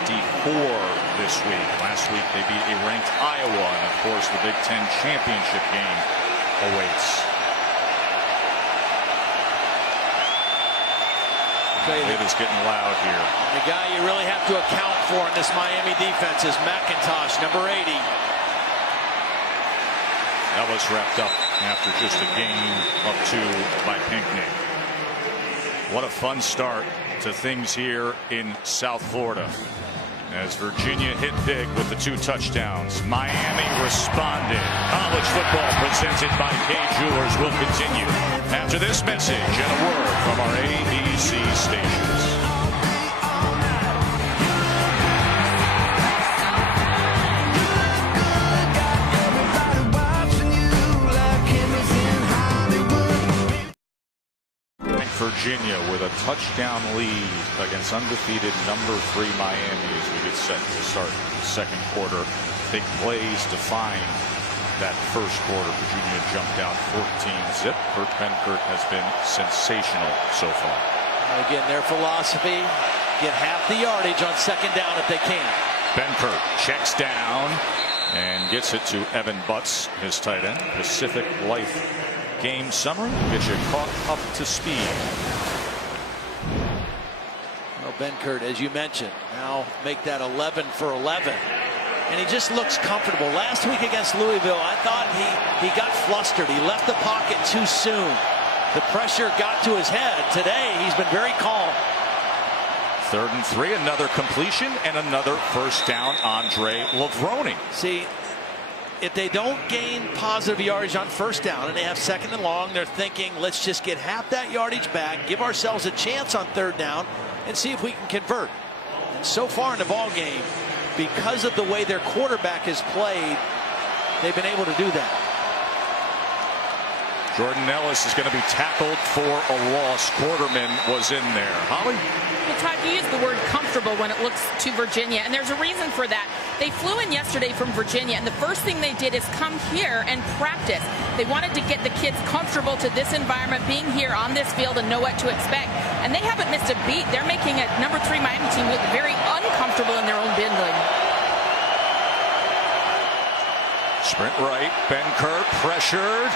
this week. Last week they beat a ranked Iowa, and of course the Big Ten championship game awaits. It is getting loud here. The guy you really have to account for in this Miami defense is McIntosh, number 80. That was wrapped up after just a gain of 2 by Pinckney. What a fun start to things here in South Florida. As Virginia hit big with the 2 touchdowns, Miami responded. College football presented by K Jewelers will continue after this message and a word from our ABC stations. Virginia with a touchdown lead against undefeated number 3 Miami as we get set to start the second quarter. Big plays to find that first quarter. Virginia jumped out 14-zip. Kurt Benkert has been sensational so far. Again, their philosophy, get half the yardage on second down if they can. Benkert checks down, And gets it to Evan Butts, his tight end. Pacific Life game summary. Get you caught up to speed. Well, Benkert, as you mentioned, now make that 11 for 11. And he just looks comfortable. Last week against Louisville, I thought he got flustered. He left the pocket too soon. The pressure got to his head. Today, he's been very calm. 3rd and 3, another completion and another first down. Andre Lavroni. See, if they don't gain positive yardage on first down and they have 2nd and long, they're thinking, let's just get half that yardage back, give ourselves a chance on 3rd down, and see if we can convert. And so far in the ball game, because of the way their quarterback has played, they've been able to do that. Jordan Ellis is going to be tackled for a loss. Quarterman was in there. Holly? Well, Todd, you used the word comfortable when it looks to Virginia, and there's a reason for that. They flew in yesterday from Virginia, and the first thing they did is come here and practice. They wanted to get the kids comfortable to this environment, being here on this field and know what to expect. And they haven't missed a beat. They're making a number 3 Miami team look very uncomfortable in their own building. Sprint right. Benkert pressured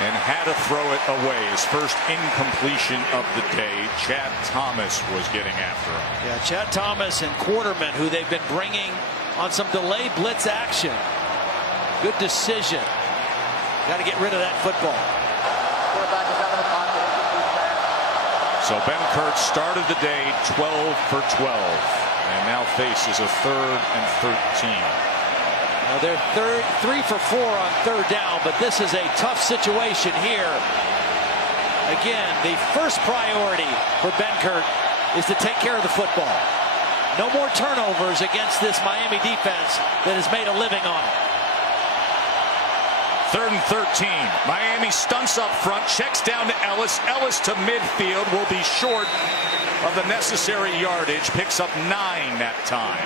and had to throw it away. His first incompletion of the day. Chad Thomas was getting after him. Yeah, Chad Thomas and Quarterman, who they've been bringing on some delayed blitz action. Good decision. Got to get rid of that football. So Benkert started the day 12 for 12 and now faces a 3rd and 13. Now they're 3 for 4 on 3rd down, but this is a tough situation here. Again, the first priority for Benkert is to take care of the football. No more turnovers against this Miami defense that has made a living on it. 3rd and 13. Miami stunts up front, checks down to Ellis. Ellis to midfield, will be short of the necessary yardage. Picks up 9 that time.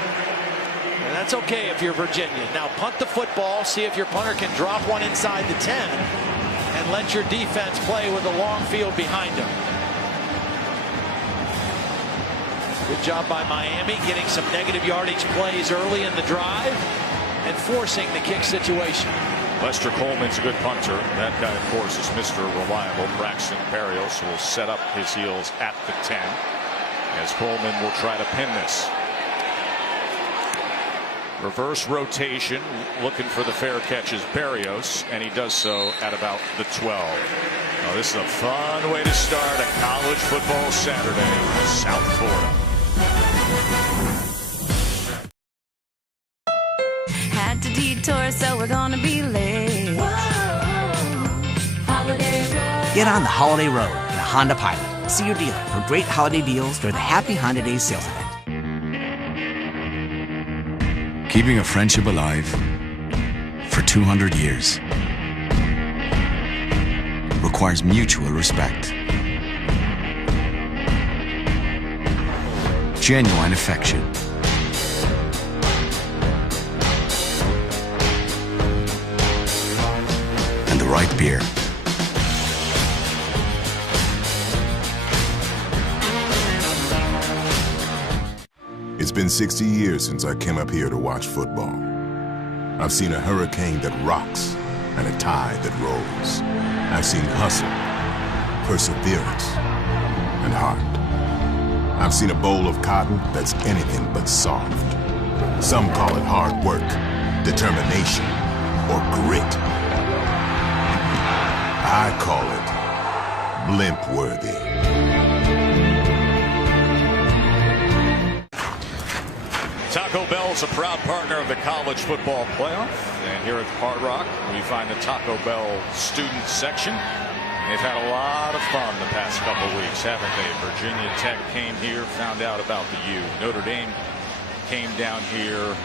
And that's okay if you're Virginia. Now punt the football, see if your punter can drop one inside the 10 and let your defense play with a long field behind them. Good job by Miami getting some negative yardage plays early in the drive and forcing the kick situation. Lester Coleman's a good punter. That guy, of course, is Mr. Reliable. Braxton Berrios will set up his heels at the 10 as Coleman will try to pin this. Reverse rotation, looking for the fair catch is Berrios, and he does so at about the 12. Now, this is a fun way to start a college football Saturday in South Florida. Had to detour, so we're gonna be late. Holiday road. Get on the holiday road in a Honda Pilot. See your dealer for great holiday deals during the Happy Honda Days sales event. Keeping a friendship alive for 200 years requires mutual respect, genuine affection, and the right beer. It's been 60 years since I came up here to watch football. I've seen a hurricane that rocks and a tide that rolls. I've seen hustle, perseverance, and heart. I've seen a bowl of cotton that's anything but soft. Some call it hard work, determination, or grit. I call it blimp-worthy. Taco Bell's a proud partner of the College Football Playoff. And here at Hard Rock, we find the Taco Bell student section. They've had a lot of fun the past couple weeks, haven't they? Virginia Tech came here, found out about the U. Notre Dame came down here,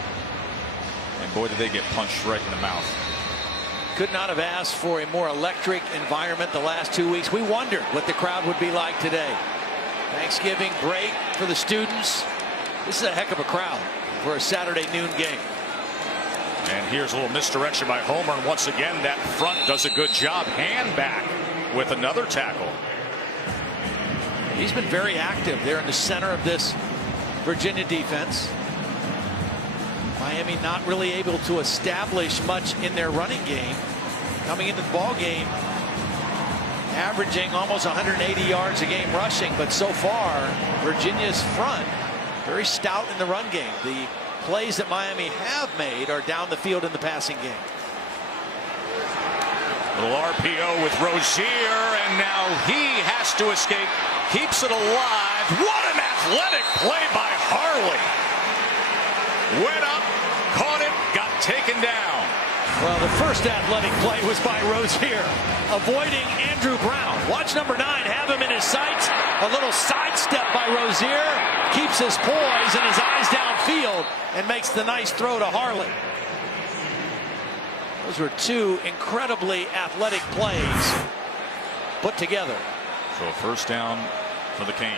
and boy, did they get punched right in the mouth. Could not have asked for a more electric environment the last 2 weeks. We wondered what the crowd would be like today. Thanksgiving break for the students. This is a heck of a crowd for a Saturday noon game. And here's a little misdirection by Homer, and once again that front does a good job. Hand back with another tackle. He's been very active there in the center of this Virginia defense. Miami not really able to establish much in their running game. Coming into the ball game, averaging almost 180 yards a game rushing, but so far, Virginia's front very stout in the run game. The plays that Miami have made are down the field in the passing game. Little RPO with Rozier, and now he has to escape. Keeps it alive. What an athletic play by Harley. Went up, caught it, got taken down. Well, the first athletic play was by Rozier, avoiding Andrew Brown. Watch number 9 have him in his sights. A little sidestep by Rozier, keeps his poise and his eyes downfield, and makes the nice throw to Harley. Those were two incredibly athletic plays put together. So a first down for the Canes.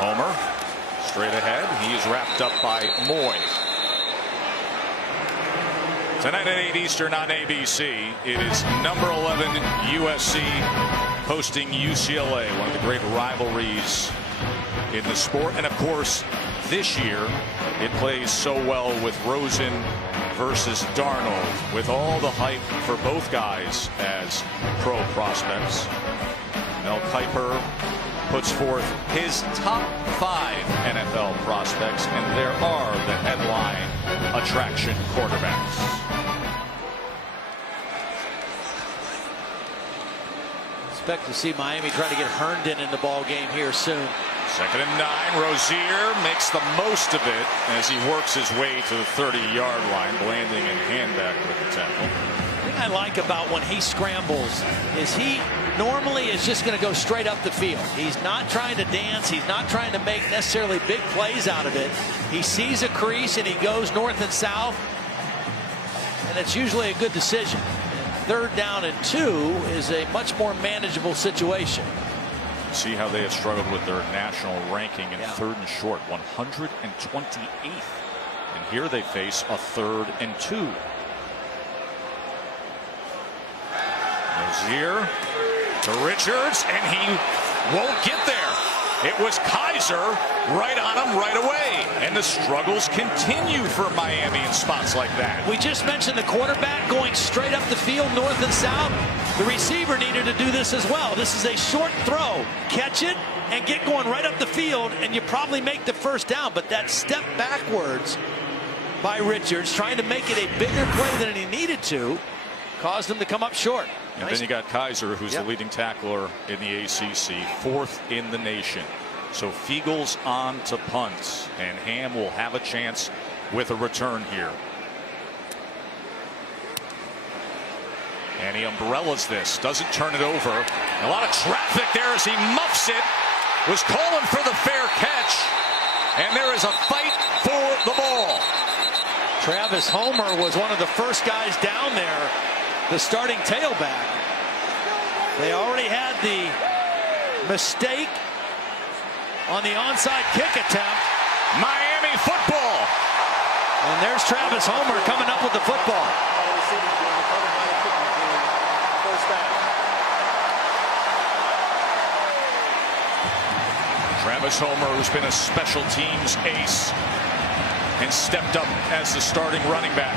Homer straight ahead. He is wrapped up by Moy. Tonight at 8 Eastern on ABC, it is number 11 USC hosting UCLA, one of the great rivalries in the sport. And of course, this year it plays so well with Rosen versus Darnold, with all the hype for both guys as pro prospects. Mel Kiper puts forth his top 5 NFL prospects, and there are the headline attraction quarterbacks. Expect to see Miami try to get Herndon in the ball game here soon. 2nd and 9. Rozier makes the most of it as he works his way to the 30-yard line, landing and handback with the tackle. The thing I like about when he scrambles is he normally is just going to go straight up the field. He's not trying to dance. He's not trying to make necessarily big plays out of it. He sees a crease and he goes north and south, and it's usually a good decision. 3rd down and 2 is a much more manageable situation. See how they have struggled with their national ranking in 3rd and short, 128th. And here they face a 3rd and 2. Rozier to Richards, and he won't get there. It was Kaiser right on him right away. And the struggles continue for Miami in spots like that. We just mentioned the quarterback going straight up the field, north and south. The receiver needed to do this as well. This is a short throw. Catch it and get going right up the field, and you probably make the first down. But that step backwards by Richards, trying to make it a bigger play than he needed to, caused him to come up short. And then you got Kaiser, who's the leading tackler in the ACC, 4th in the nation. So Fiegel's on to punts, and Ham will have a chance with a return here. And he umbrellas this, doesn't turn it over. A lot of traffic there as he muffs it. Was calling for the fair catch, and there is a fight for the ball. Travis Homer was one of the first guys down there, the starting tailback. They already had the mistake on the onside kick attempt. Miami football. And there's Travis Homer coming up with the football. Travis Homer, who's been a special teams ace and stepped up as the starting running back.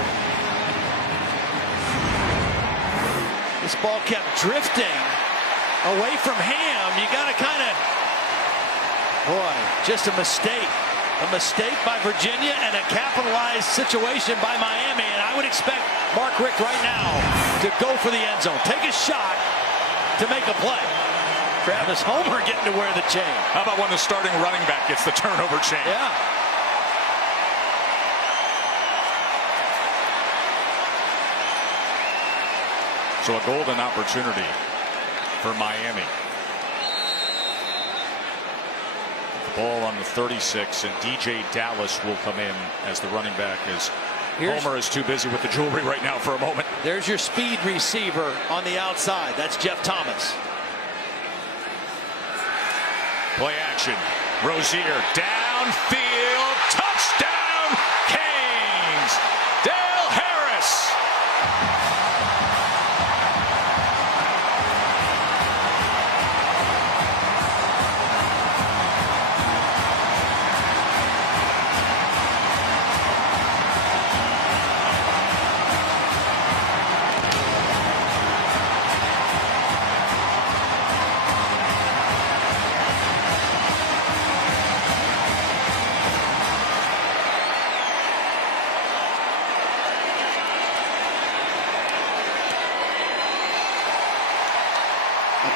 This ball kept drifting away from Ham. You got to kind of, boy, just a mistake. A mistake by Virginia and a capitalized situation by Miami. And I would expect Mark Richt right now to go for the end zone. Take a shot to make a play. Travis Homer getting to wear the chain. How about when the starting running back gets the turnover chain? Yeah. So a golden opportunity for Miami. The ball on the 36, and DJ Dallas will come in as the running back, as Homer is too busy with the jewelry right now for a moment. There's your speed receiver on the outside. That's Jeff Thomas. Play action. Rozier downfield. Touchdown, Canes. Dale Harris.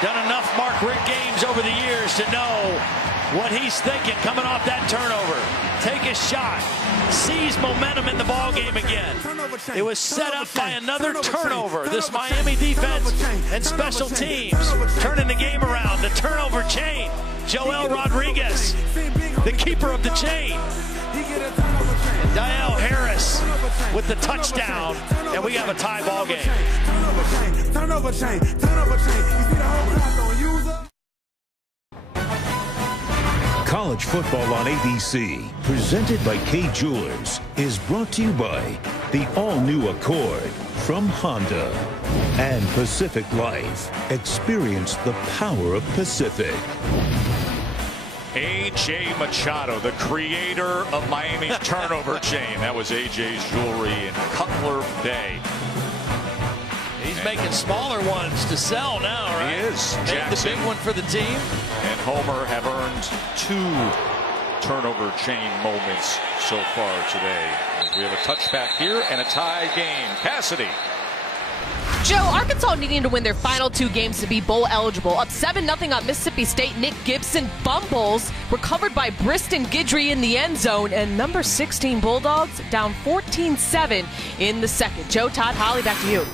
Done enough Mark Richt games over the years to know what he's thinking coming off that turnover. Take a shot. Seize momentum in the ball game again. It was set up by another turnover. This Miami defense and special teams turning the game around. The turnover chain. Joel Rodriguez, the keeper of the chain. And Dial Harris with the touchdown. And we have a tie ball game. Turnover chain. Turnover chain. You see the whole clock on user. College football on ABC, presented by K Jewelers, is brought to you by the all-new Accord from Honda and Pacific Life. Experience the power of Pacific. A.J. Machado, the creator of Miami's turnover chain. That was A.J.'s jewelry in Cutler Bay. He's making smaller ones to sell now, right? He is. Made Jackson the big one for the team. and Homer have earned 2 turnover chain moments so far today. We have a touchback here and a tie game. Cassidy. Joe, Arkansas needing to win their final 2 games to be bowl eligible. Up 7-0 on Mississippi State. Nick Gibson fumbles, recovered by Briston Guidry in the end zone, and number 16 Bulldogs down 14-7 in the second. Joe, Todd, Holly, back to you.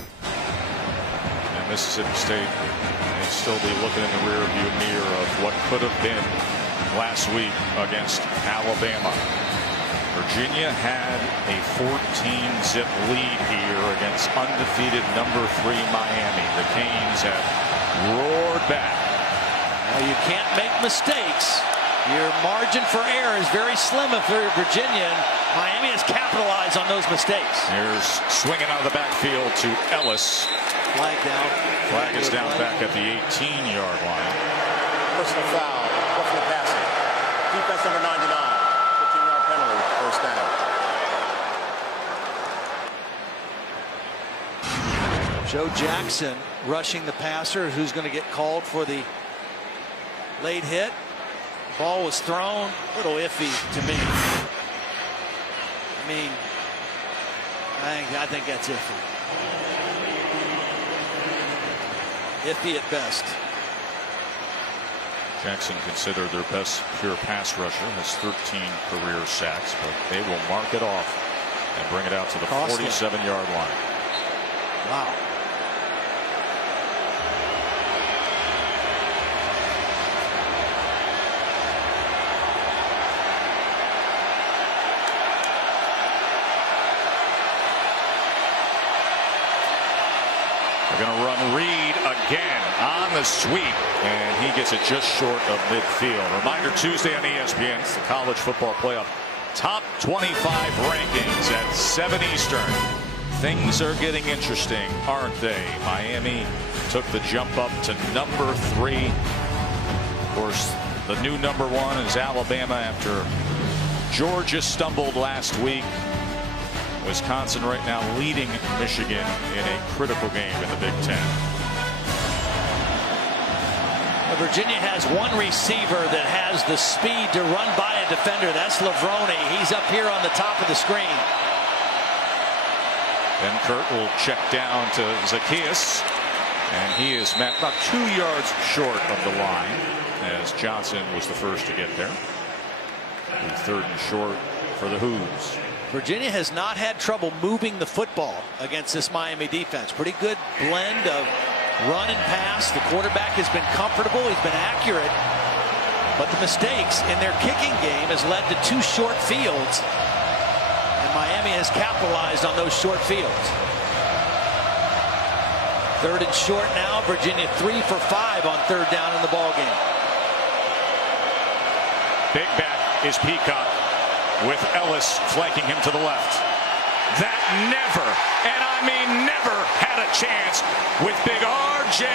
And Mississippi State may still be looking in the rearview mirror of what could have been last week against Alabama. Virginia had a 14-zip lead here against undefeated number 3 Miami. The Canes have roared back. Well, you can't make mistakes. Your margin for error is very slim if you're Virginia, and Miami has capitalized on those mistakes. Here's swinging out of the backfield to Ellis. Flag down. Flag is down back at the 18-yard line. Personal foul. Roughing the passing. Defense number 99. 15-yard penalty. First down. Joe Jackson rushing the passer, who's going to get called for the late hit. Ball was thrown. A little iffy to me. I think that's iffy. Iffy at best. Jackson considered their best pure pass rusher, has 13 career sacks, but they will mark it off and bring it out to the 47-yard line. Wow. They're going to run Reed again on the sweep, and he gets it just short of midfield. Reminder, Tuesday on ESPN, it's the college football playoff top 25 rankings at 7 Eastern. Things are getting interesting, aren't they? Miami took the jump up to number 3. Of course, the new number 1 is Alabama after Georgia stumbled last week. Wisconsin right now leading Michigan in a critical game in the Big Ten. Virginia has one receiver that has the speed to run by a defender. That's Lavroni. He's up here on the top of the screen. Ben Kurt will check down to Zacchaeus, and he is met about 2 yards short of the line, as Johnson was the first to get there. 3rd and short for the Hoos. Virginia has not had trouble moving the football against this Miami defense. Pretty good blend of run and pass. The quarterback has been comfortable. He's been accurate. But the mistakes in their kicking game has led to 2 short fields. And Miami has capitalized on those short fields. 3rd and short now. Virginia 3 for 5 on 3rd down in the ball game. Big back is Peacock, with Ellis flanking him to the left. That never, and I mean never, had a chance with big R.J.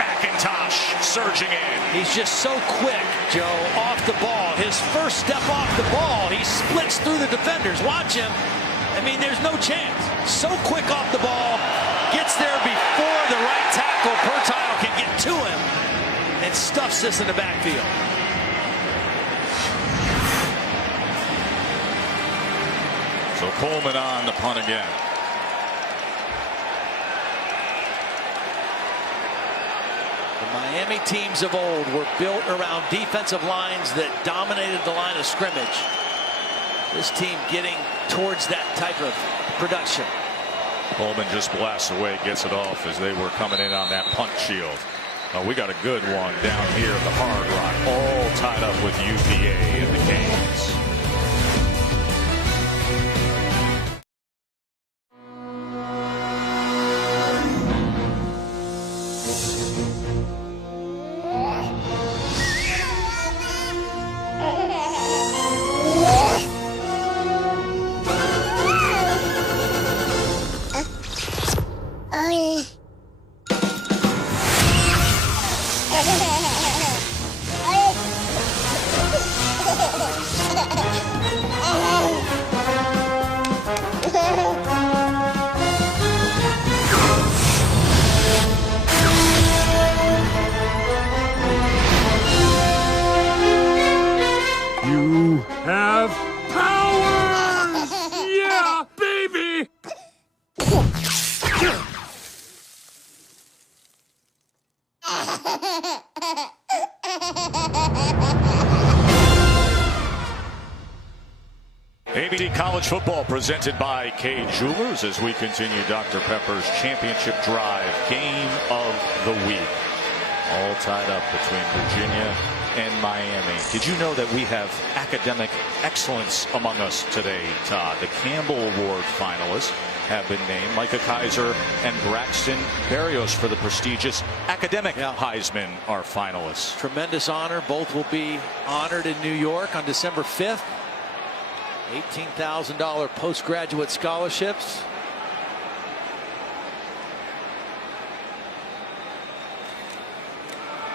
McIntosh surging in. He's just so quick, Joe, off the ball. His first step off the ball, he splits through the defenders. Watch him. I mean, there's no chance. So quick off the ball, gets there before the right tackle, Pertile, can get to him, and stuffs this in the backfield. So Coleman on the punt again. Miami teams of old were built around defensive lines that dominated the line of scrimmage. This team getting towards that type of production. Coleman just blasts away, gets it off as they were coming in on that punt shield. We got a good one down here at the Hard Rock, all tied up with UVA and the Canes. You have powers! Yeah, baby! ABC College Football presented by K Jewelers as we continue Dr. Pepper's Championship Drive Game of the Week. All tied up between Virginia and Miami. Did you know that we have academic excellence among us today, Todd? The Campbell Award finalists have been named. Micah Kaiser and Braxton Berrios for the prestigious academic Heisman are finalists. Tremendous honor. Both will be honored in New York on December 5th. $18,000 postgraduate scholarships.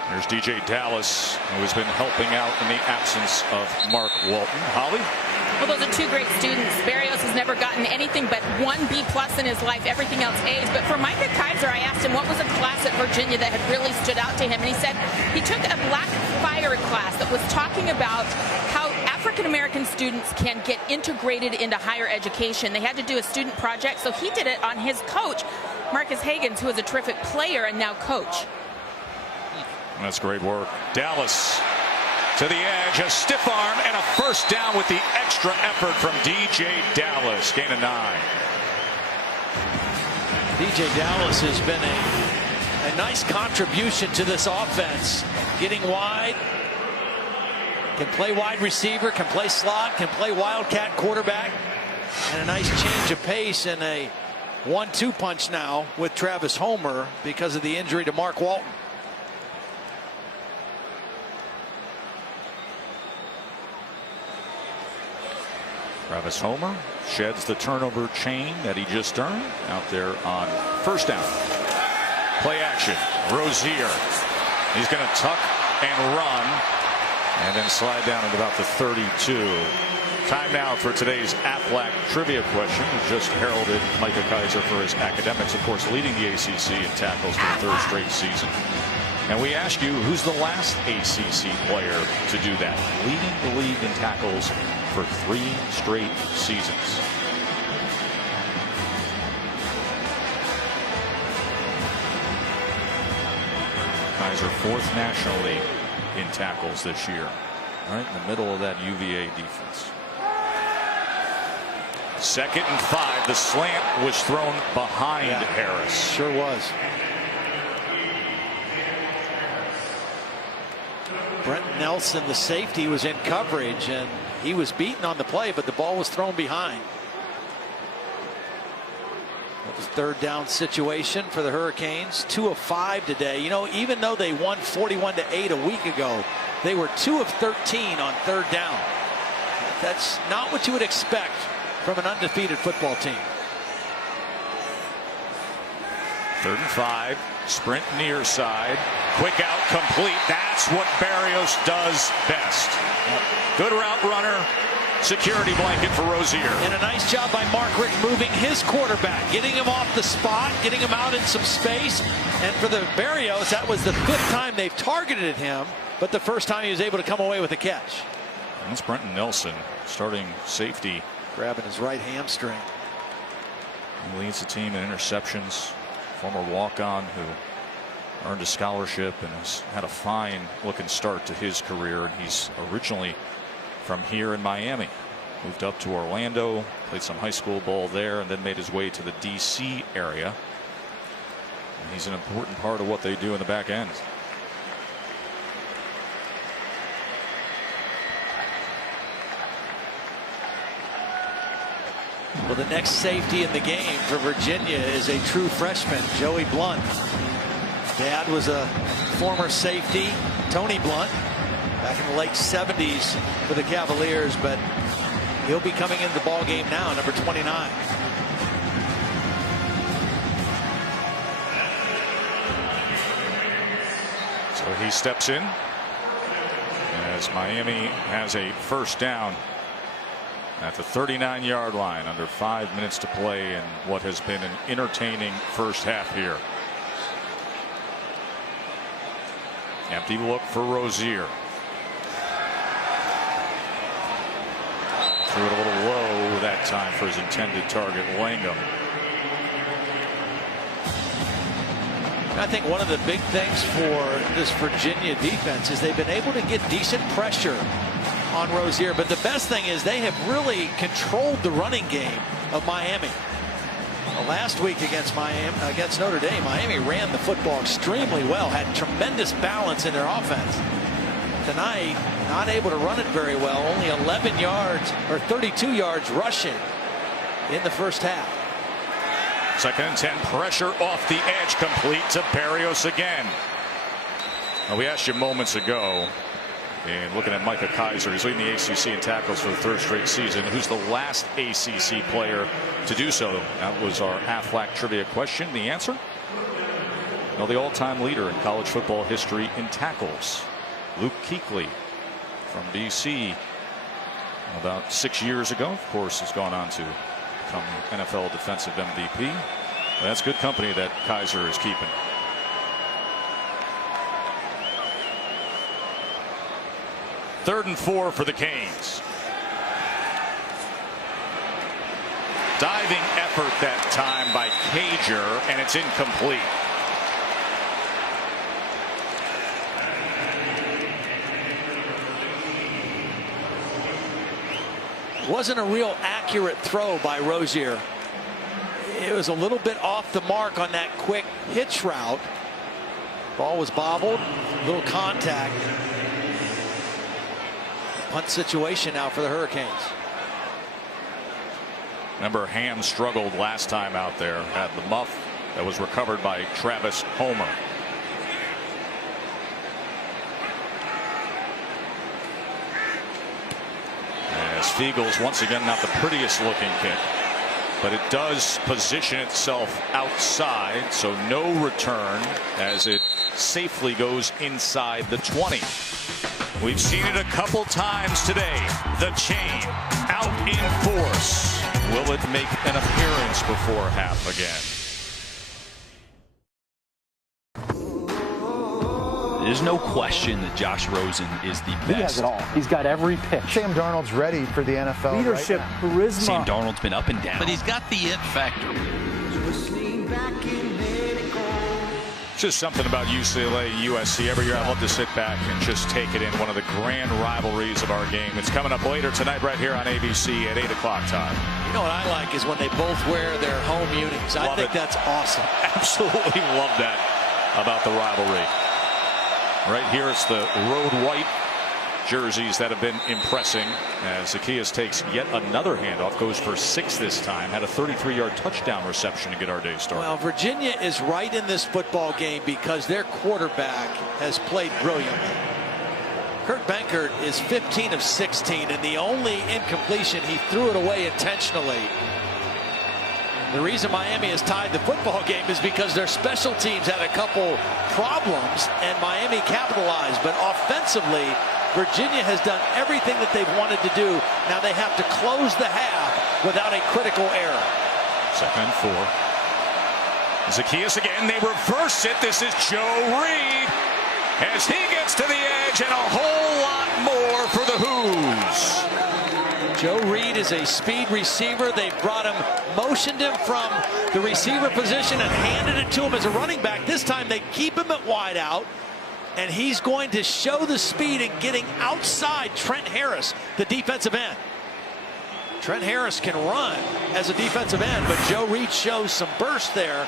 Here's DJ Dallas, who has been helping out in the absence of Mark Walton. Holly? Well, those are two great students. Barrios has never gotten anything but one B+ in his life, everything else A's. But for Micah Kaiser, I asked him what was a class at Virginia that had really stood out to him. And he said he took a Black Fire class that was talking about how African-American students can get integrated into higher education. They had to do a student project, so he did it on his coach, Marcus Hagans, who is a terrific player and now coach. That's great work. Dallas to the edge, a stiff arm, and a first down with the extra effort from DJ Dallas. Gain of 9. DJ Dallas has been a nice contribution to this offense. Getting wide, can play wide receiver, can play slot, can play wildcat quarterback, and a nice change of pace and a 1-2 punch now with Travis Homer because of the injury to Mark Walton. Travis Homer sheds the turnover chain that he just earned out there on first down. Play action. Rozier. He's going to tuck and run and then slide down at about the 32. Time now for today's Aflac trivia question. We just heralded Micah Kaiser for his academics, of course, leading the ACC in tackles for the 3rd straight season. And we ask you, who's the last ACC player to do that? Leading the league in tackles for 3 straight seasons. Kaiser 4th nationally in tackles this year. Right in the middle of that UVA defense. 2nd and 5. The slant was thrown behind Harris. Sure was. Brent Nelson, the safety, was in coverage and he was beaten on the play, but the ball was thrown behind. That was 3rd down situation for the Hurricanes. 2 of 5 today. You know, even though they won 41-8 a week ago, they were 2 of 13 on 3rd down. That's not what you would expect from an undefeated football team. 3rd and 5. Sprint near side. Quick out, complete. That's what Berrios does best. Good route runner. Security blanket for Rozier. And a nice job by Mark Richt moving his quarterback, getting him off the spot, getting him out in some space. And for the Berrios, that was the 5th time they've targeted him, but the first time he was able to come away with a catch. And it's Brenton Nelson, starting safety. Grabbing his right hamstring. He leads the team in interceptions. Former walk-on who earned a scholarship and has had a fine looking start to his career. He's originally from here in Miami, moved up to Orlando, played some high school ball there, and then made his way to the DC area. And he's an important part of what they do in the back end. Well, the next safety in the game for Virginia is a true freshman, Joey Blunt. Dad was a former safety, Tony Blunt, back in the late 70s for the Cavaliers, but he'll be coming into the ball game now, number 29. So he steps in as Miami has a first down at the 39-yard line, under 5 minutes to play in what has been an entertaining first half here. Empty look for Rozier. Threw it a little low that time for his intended target, Langham. I think one of the big things for this Virginia defense is they've been able to get decent pressure on Rozier, but the best thing is they have really controlled the running game of Miami. Last week against Notre Dame, Miami ran the football extremely well, had tremendous balance in their offense. Tonight, not able to run it very well, only 11 yards or 32 yards rushing in the first half. 2nd and 10, pressure off the edge, complete to Berrios again. Now, we asked you moments ago, and looking at Micah Kaiser, he's leading the ACC in tackles for the 3rd straight season. Who's the last ACC player to do so? That was our Aflac trivia question. The answer? No, the all-time leader in college football history in tackles, Luke Kuechly from BC. About 6 years ago, of course, has gone on to become the NFL defensive MVP. That's good company that Kaiser is keeping. Third and 4 for the Canes. Diving effort that time by Cager, and it's incomplete. Wasn't a real accurate throw by Rozier. It was a little bit off the mark on that quick hitch route. Ball was bobbled, little contact. Punt situation now for the Hurricanes. Remember, Ham struggled last time out there, had the muff that was recovered by Travis Homer. As Fiegel's once again not the prettiest looking kick, but it does position itself outside, so no return as it safely goes inside the 20. We've seen it a couple times today. The chain out in force. Will it make an appearance before half again? There's no question that Josh Rosen is the best. He has it all. He's got every pitch. Sam Darnold's ready for the NFL. Leadership, right charisma. Sam Darnold's been up and down. But he's got the it factor. Just something about UCLA, USC. Every year I love to sit back and just take it in. One of the grand rivalries of our game. It's coming up later tonight right here on ABC at 8 o'clock time. You know what I like is when they both wear their home unis. I think that's awesome. Absolutely love that about the rivalry. Right here it's the road white jerseys that have been impressing as Zacchaeus takes yet another handoff, goes for 6 this time, had a 33-yard touchdown reception to get our day started. Well, Virginia is right in this football game because their quarterback has played brilliantly. Kurt Benkert is 15 of 16, and the only incompletion, he threw it away intentionally. The reason Miami has tied the football game is because their special teams had a couple problems and Miami capitalized, but offensively Virginia has done everything that they've wanted to do. Now they have to close the half without a critical error. 2nd and 4. Zacchaeus again. They reverse it. This is Joe Reed as he gets to the edge, and a whole lot more for the Hoos. Joe Reed is a speed receiver. They brought him, motioned him from the receiver position and handed it to him as a running back. This time they keep him at wide out, and he's going to show the speed and getting outside Trent Harris, the defensive end. Trent Harris can run as a defensive end, but Joe Reed shows some burst there,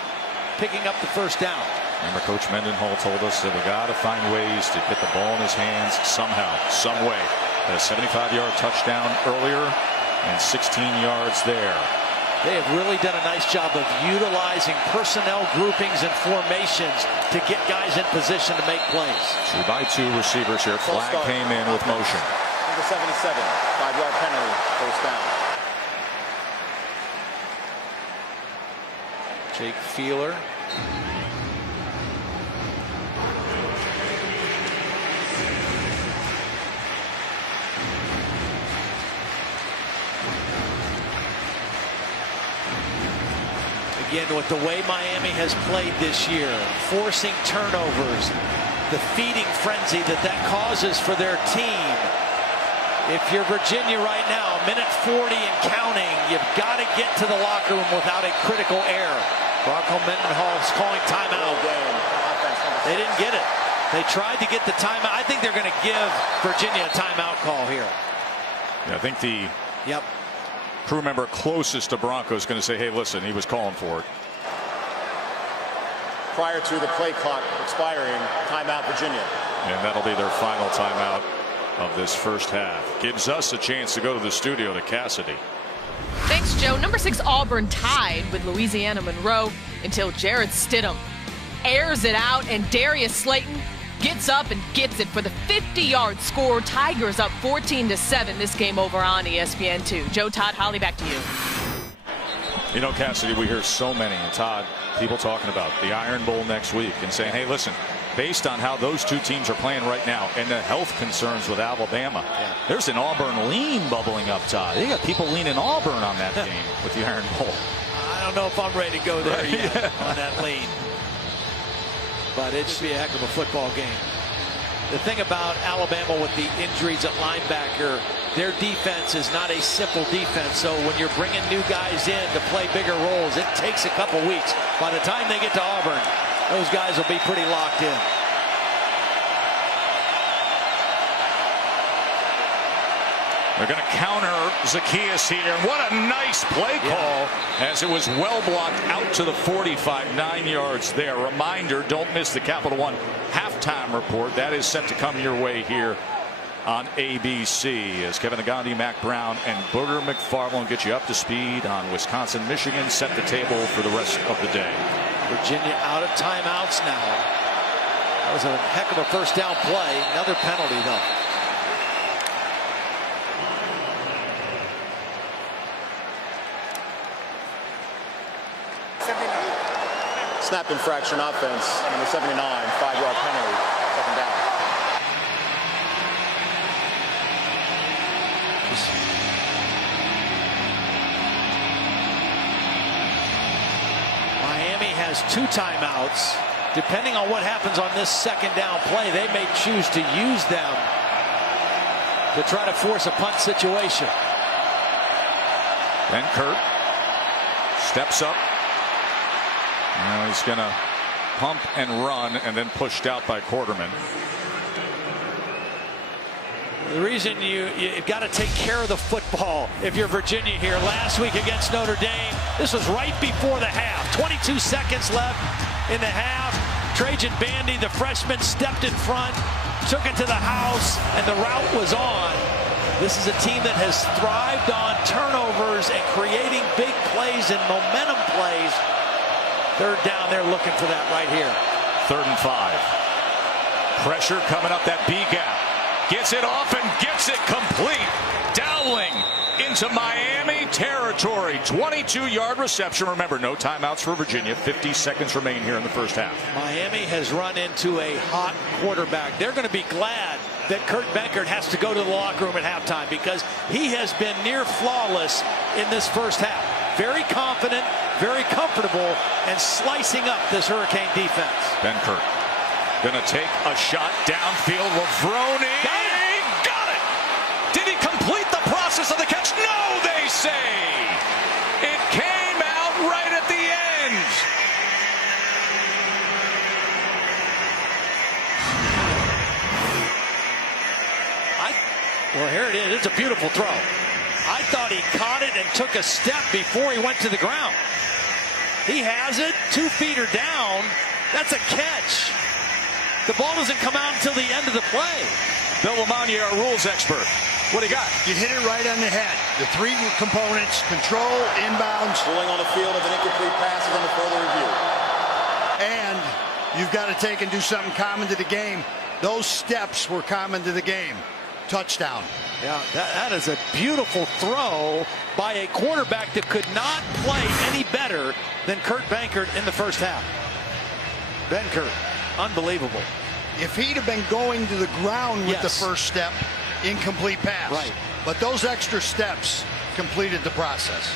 picking up the first down. Remember, Coach Mendenhall told us that we got to find ways to get the ball in his hands somehow, some way. A 75-yard touchdown earlier and 16 yards there. They have really done a nice job of utilizing personnel groupings and formations to get guys in position to make plays. 2-by-2 receivers here. Flag came in with motion. Number 77, 5-yard penalty, first down. Jake Feeler. Again, with the way Miami has played this year, forcing turnovers, the feeding frenzy that causes for their team. If you're Virginia right now, minute 40 and counting, you've got to get to the locker room without a critical error. Bronco Mendenhall is calling timeout. They didn't get it. They tried to get the timeout. I think they're going to give Virginia a timeout call here. Yeah, I think the crew member closest to Bronco is going to say, hey, listen, he was calling for it. Prior to the play clock expiring, timeout Virginia. And that'll be their final timeout of this first half. Gives us a chance to go to the studio to Cassidy. Thanks, Joe. Number 6 Auburn tied with Louisiana Monroe until Jared Stidham airs it out, and Darius Slayton gets up and gets it for the 50-yard score. Tigers up 14-7. This game over on ESPN2. Joe, Todd, Holly, back to you. You know, Cassidy, we hear so many, and Todd, people talking about the Iron Bowl next week and saying, hey, listen, based on how those two teams are playing right now and the health concerns with Alabama, there's an Auburn lean bubbling up, Todd. You got people leaning Auburn on that game with the Iron Bowl. I don't know if I'm ready to go there yet on that lean. But it should be a heck of a football game. The thing about Alabama with the injuries at linebacker, their defense is not a simple defense. So when you're bringing new guys in to play bigger roles, it takes a couple weeks. By the time they get to Auburn, those guys will be pretty locked in. They're going to counter Zacchaeus here. What a nice play call as it was well blocked out to the 45, 9 yards there. Reminder, don't miss the Capital One halftime report. That is set to come your way here on ABC as Kevin Agandi, Mac Brown, and Booger McFarland get you up to speed on Wisconsin, Michigan, set the table for the rest of the day. Virginia out of timeouts now. That was a heck of a first down play. Another penalty, though. Snap infraction offense, number 79, 5-yard penalty, second down. Miami has 2 timeouts. Depending on what happens on this second down play, they may choose to use them to try to force a punt situation. Ben Kurt steps up. Now he's going to pump and run and then pushed out by Quarterman. The reason you've got to take care of the football if you're Virginia here. Last week against Notre Dame, this was right before the half. 22 seconds left in the half. Trajan Bandy, the freshman, stepped in front, took it to the house, and the route was on. This is a team that has thrived on turnovers and creating big plays and momentum plays. Third down, they're looking for that right here. 3rd and 5. Pressure coming up that B gap. Gets it off and gets it complete. Dowling into Miami territory. 22-yard reception. Remember, no timeouts for Virginia. 50 seconds remain here in the first half. Miami has run into a hot quarterback. They're going to be glad that Kurt Benkert has to go to the locker room at halftime because he has been near flawless in this first half. Very confident, very comfortable, and slicing up this Hurricane defense. Benkert gonna take a shot downfield. Lavroni got it. Did he complete the process of the catch? No! say it came out right at the end. Well, here it is. It's a beautiful throw. I thought he caught it and took a step before he went to the ground. He has it. 2 feet are down. That's a catch. The ball doesn't come out until the end of the play. Bill Lamagna, our rules expert. What do you got? You hit it right on the head. The 3 components: control, inbounds. Ruling on the field of an incomplete pass is under further review. And you've got to take and do something common to the game. Those steps were common to the game. Touchdown. Yeah, that is a beautiful throw by a quarterback that could not play any better than Kurt Benkert in the first half. Benkert, unbelievable. If he'd have been going to the ground with the first step, incomplete pass. Right. But those extra steps completed the process.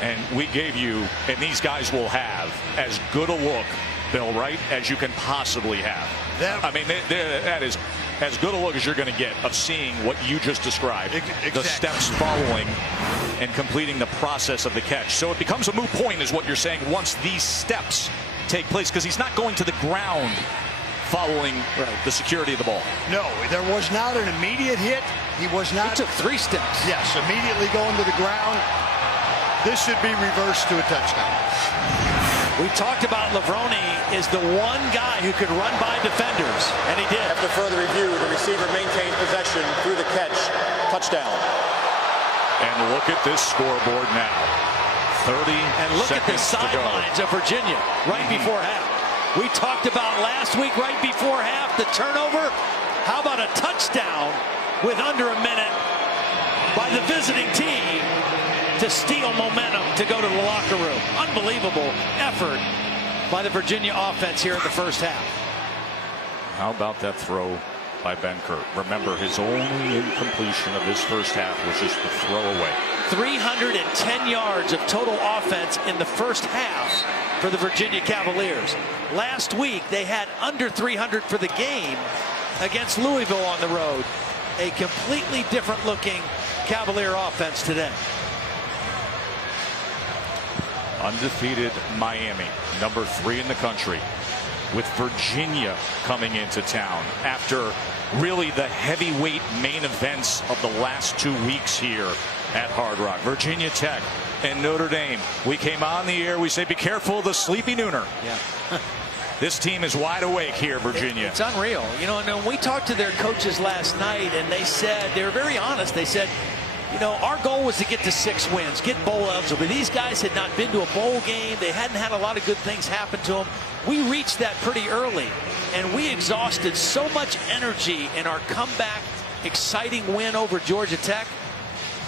And we gave you, and these guys will have, as good a look, Bill, right, as you can possibly have. I mean, that is as good a look as you're going to get of seeing what you just described. Exactly. The steps following and completing the process of the catch. So it becomes a moot point, is what you're saying, once these steps take place, because he's not going to the ground following the security of the ball. No, there was not an immediate hit. He was not. He took 3 steps. Yes, immediately going to the ground. This should be reversed to a touchdown. We talked about Lavroni is the one guy who could run by defenders, and he did. After further review, the receiver maintained possession through the catch. Touchdown. And look at this scoreboard now. 30 and look at the sidelines of Virginia right before half. We talked about last week right before half the turnover. How about a touchdown with under a minute by the visiting team to steal momentum to go to the locker room? Unbelievable effort by the Virginia offense here in the first half. How about that throw by Benkert? Remember, his only incompletion of this first half was just the throwaway. 310 yards of total offense in the first half for the Virginia Cavaliers. Last week, they had under 300 for the game against Louisville on the road. A completely different looking Cavalier offense today. Undefeated Miami, number 3 in the country, with Virginia coming into town after really the heavyweight main events of the last 2 weeks here at Hard Rock. Virginia Tech and Notre Dame. We came on the air. We say, be careful of the sleepy nooner. Yeah. This team is wide awake here, Virginia. It's unreal. You know, and we talked to their coaches last night, and they said, they were very honest. They said, you know, our goal was to get to 6 wins, get bowl eligible. But these guys had not been to a bowl game. They hadn't had a lot of good things happen to them. We reached that pretty early, and we exhausted so much energy in our comeback, exciting win over Georgia Tech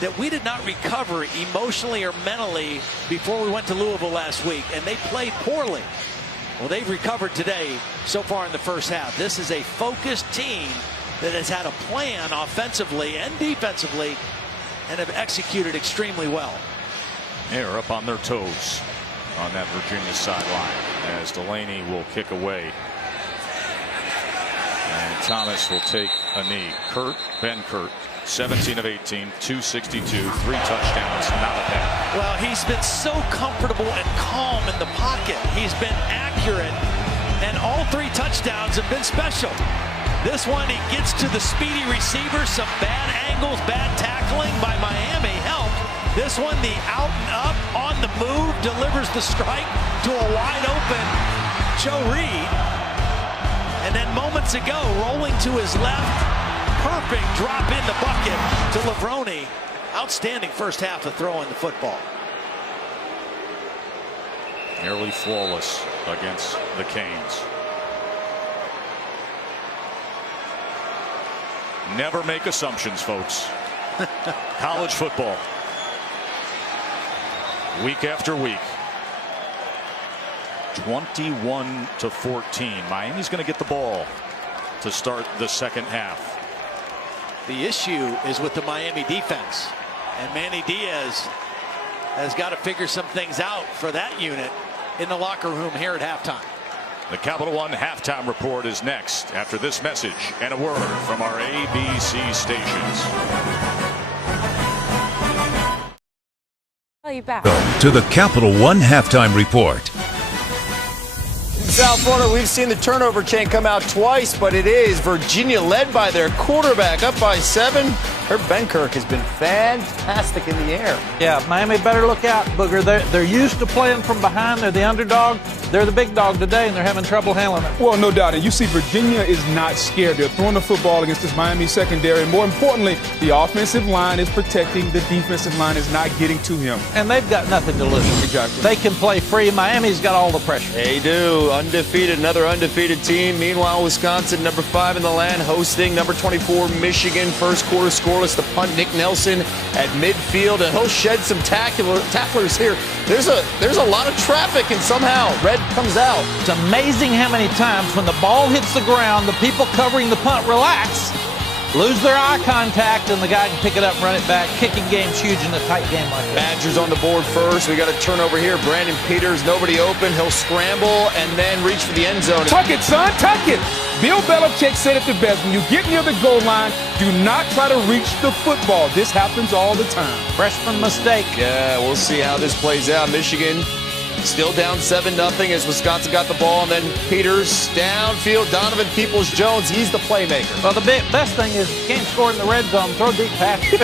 that we did not recover emotionally or mentally before we went to Louisville last week, and they played poorly. Well, they've recovered today so far in the first half. This is a focused team that has had a plan offensively and defensively and have executed extremely well. They're up on their toes on that Virginia sideline as Delaney will kick away. And Thomas will take a knee. Benkert, 17 of 18, 262, 3 touchdowns, not a bad. Well, he's been so comfortable and calm in the pocket. He's been accurate, and all 3 touchdowns have been special. This one, he gets to the speedy receiver. Some bad angles, bad tackling by Miami helped. This one, the out and up, on the move, delivers the strike to a wide open Joe Reed. And then moments ago, rolling to his left, perfect drop in the bucket to Lavroni. Outstanding first half of throwing the football. Nearly flawless against the Canes. Never make assumptions, folks. College football. Week after week. 21-14. Miami's going to get the ball to start the second half. The issue is with the Miami defense. And Manny Diaz has got to figure some things out for that unit in the locker room here at halftime. The Capital One halftime report is next after this message and a word from our ABC stations. To the Capital One Halftime Report. In South Florida, we've seen the turnover chain come out twice, but it is Virginia led by their quarterback up by 7. Herb Benkirk has been fantastic in the air. Yeah, Miami better look out, Booger. They're used to playing from behind. They're the underdog. They're the big dog today, and they're having trouble handling it. Well, no doubt. And you see Virginia is not scared. They're throwing the football against this Miami secondary. And more importantly, the offensive line is protecting. The defensive line is not getting to him. And they've got nothing to lose. Exactly. They can play free. Miami's got all the pressure. They do. Undefeated, another undefeated team. Meanwhile, Wisconsin, number 5 in the land, hosting number 24, Michigan. First quarter scoreless. The punt, Nick Nelson at midfield, and he'll shed some tacklers here. There's a lot of traffic, and somehow red comes out. It's amazing how many times when the ball hits the ground, the people covering the punt relax, lose their eye contact, and the guy can pick it up and run it back. Kicking game's huge in a tight game like that. Badgers on the board first. We got a turnover here. Brandon Peters, nobody open. He'll scramble and then reach for the end zone. Tuck it, son, tuck it. Bill Belichick said it the best. When you get near the goal line, do not try to reach the football. This happens all the time. Freshman mistake. Yeah, we'll see how this plays out. Michigan still down 7-0 as Wisconsin got the ball, and then Peters downfield. Donovan Peoples-Jones, he's the playmaker. Well, the best thing is you can't score in the red zone. Throw deep passes.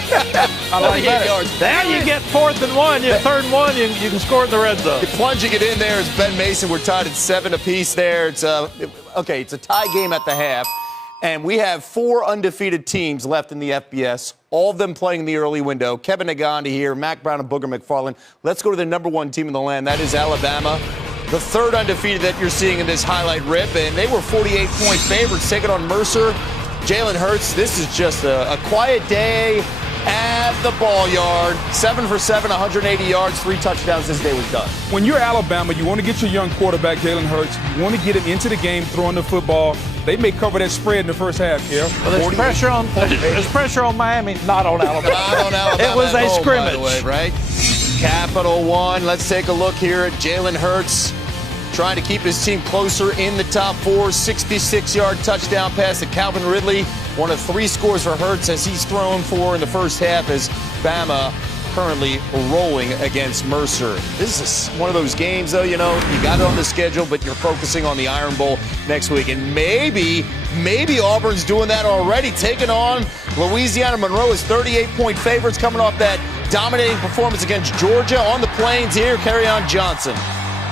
I like that. Yards. Now you get 4th and 1. You 3rd and 1. You can score in the red zone. Plunging it in there is Ben Mason. We're tied at 7 apiece there. It's it's a tie game at the half, and we have 4 undefeated teams left in the FBS. All of them playing in the early window. Kevin Nagandi here, Mac Brown and Booger McFarland. Let's go to the number 1 team in the land. That is Alabama. The 3rd undefeated that you're seeing in this highlight rip, and they were 48-point favorites taking on Mercer. Jalen Hurts, this is just a quiet day at the ball yard. 7 for 7, 180 yards, 3 touchdowns. This day was done. When you're Alabama, you want to get your young quarterback, Jalen Hurts. You want to get him into the game throwing the football. They may cover that spread in the first half, yeah. Well, there's pressure on Miami, not on Alabama. Not on Alabama. It was a scrimmage. By the way, right? Capital One. Let's take a look here at Jalen Hurts trying to keep his team closer in the top 4. 66-yard touchdown pass to Calvin Ridley. One of 3 scores for Hurts as he's thrown 4 in the first half as Bama currently rolling against Mercer. This is one of those games, though, you got it on the schedule, but you're focusing on the Iron Bowl next week. And maybe Auburn's doing that already, taking on Louisiana Monroe as 38-point favorites coming off that dominating performance against Georgia. On the Plains here, Kerryon Johnson.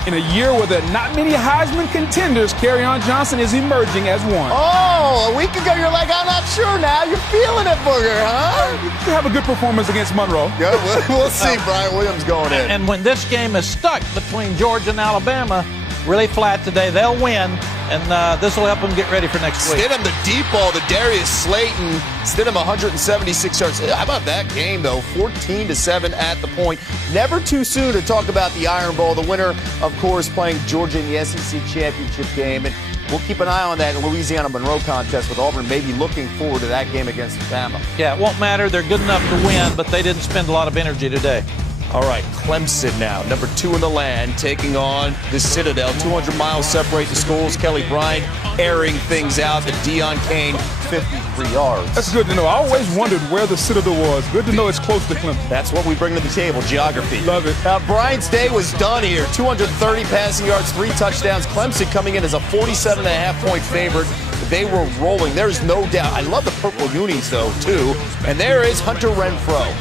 In a year where there are not many Heisman contenders, Kerryon Johnson is emerging as one. Oh, a week ago you're like, I'm not sure now. You're feeling it, Booger, huh? You have a good performance against Monroe. Yeah, we'll see. Brian Williams going in. And when this game is stuck between Georgia and Alabama, really flat today, they'll win, and this will help them get ready for next week. Stidham, the deep ball to Darius Slayton. Stidham, 176 yards. How about that game, though? 14-7 at the point. Never too soon to talk about the Iron Bowl. The winner, of course, playing Georgia in the SEC championship game. And we'll keep an eye on that Louisiana Monroe contest with Auburn, maybe looking forward to that game against Bama. Yeah, it won't matter. They're good enough to win, but they didn't spend a lot of energy today. All right, Clemson now, number 2 in the land, taking on the Citadel. 200 miles separate the schools. Kelly Bryant airing things out. The Deion Kane, 53 yards. That's good to know. I always wondered where the Citadel was. Good to know it's close to Clemson. That's what we bring to the table, geography. Love it. Bryant's day was done here. 230 passing yards, 3 touchdowns. Clemson coming in as a 47.5-point favorite. They were rolling. There's no doubt. I love the purple unis, though, too. And there is Hunter Renfrow.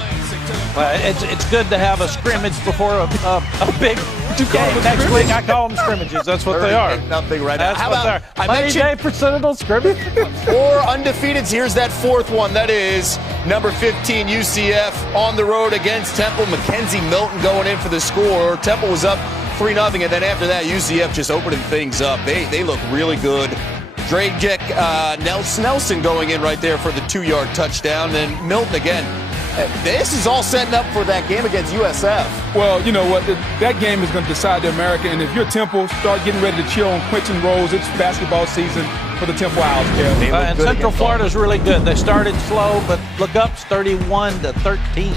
It's good to have a scrimmage before a big game next week. I call them scrimmages. That's what they are. Nothing right now. That's what they are. Money day for Citadel scrimmage. 4 undefeateds. Here's that 4th one. That is number 15 UCF on the road against Temple. Mackenzie Milton going in for the score. Temple was up 3-0, and then after that, UCF just opening things up. They look really good. Drake Nelson going in right there for the 2-yard touchdown. And Milton again. This is all setting up for that game against USF. Well, you know what? That game is going to decide the American. And if you're Temple, start getting ready to cheer on Quentin Rose. It's basketball season for the Temple Owls. And Central Florida is really good. They started slow, but look up, 31-13.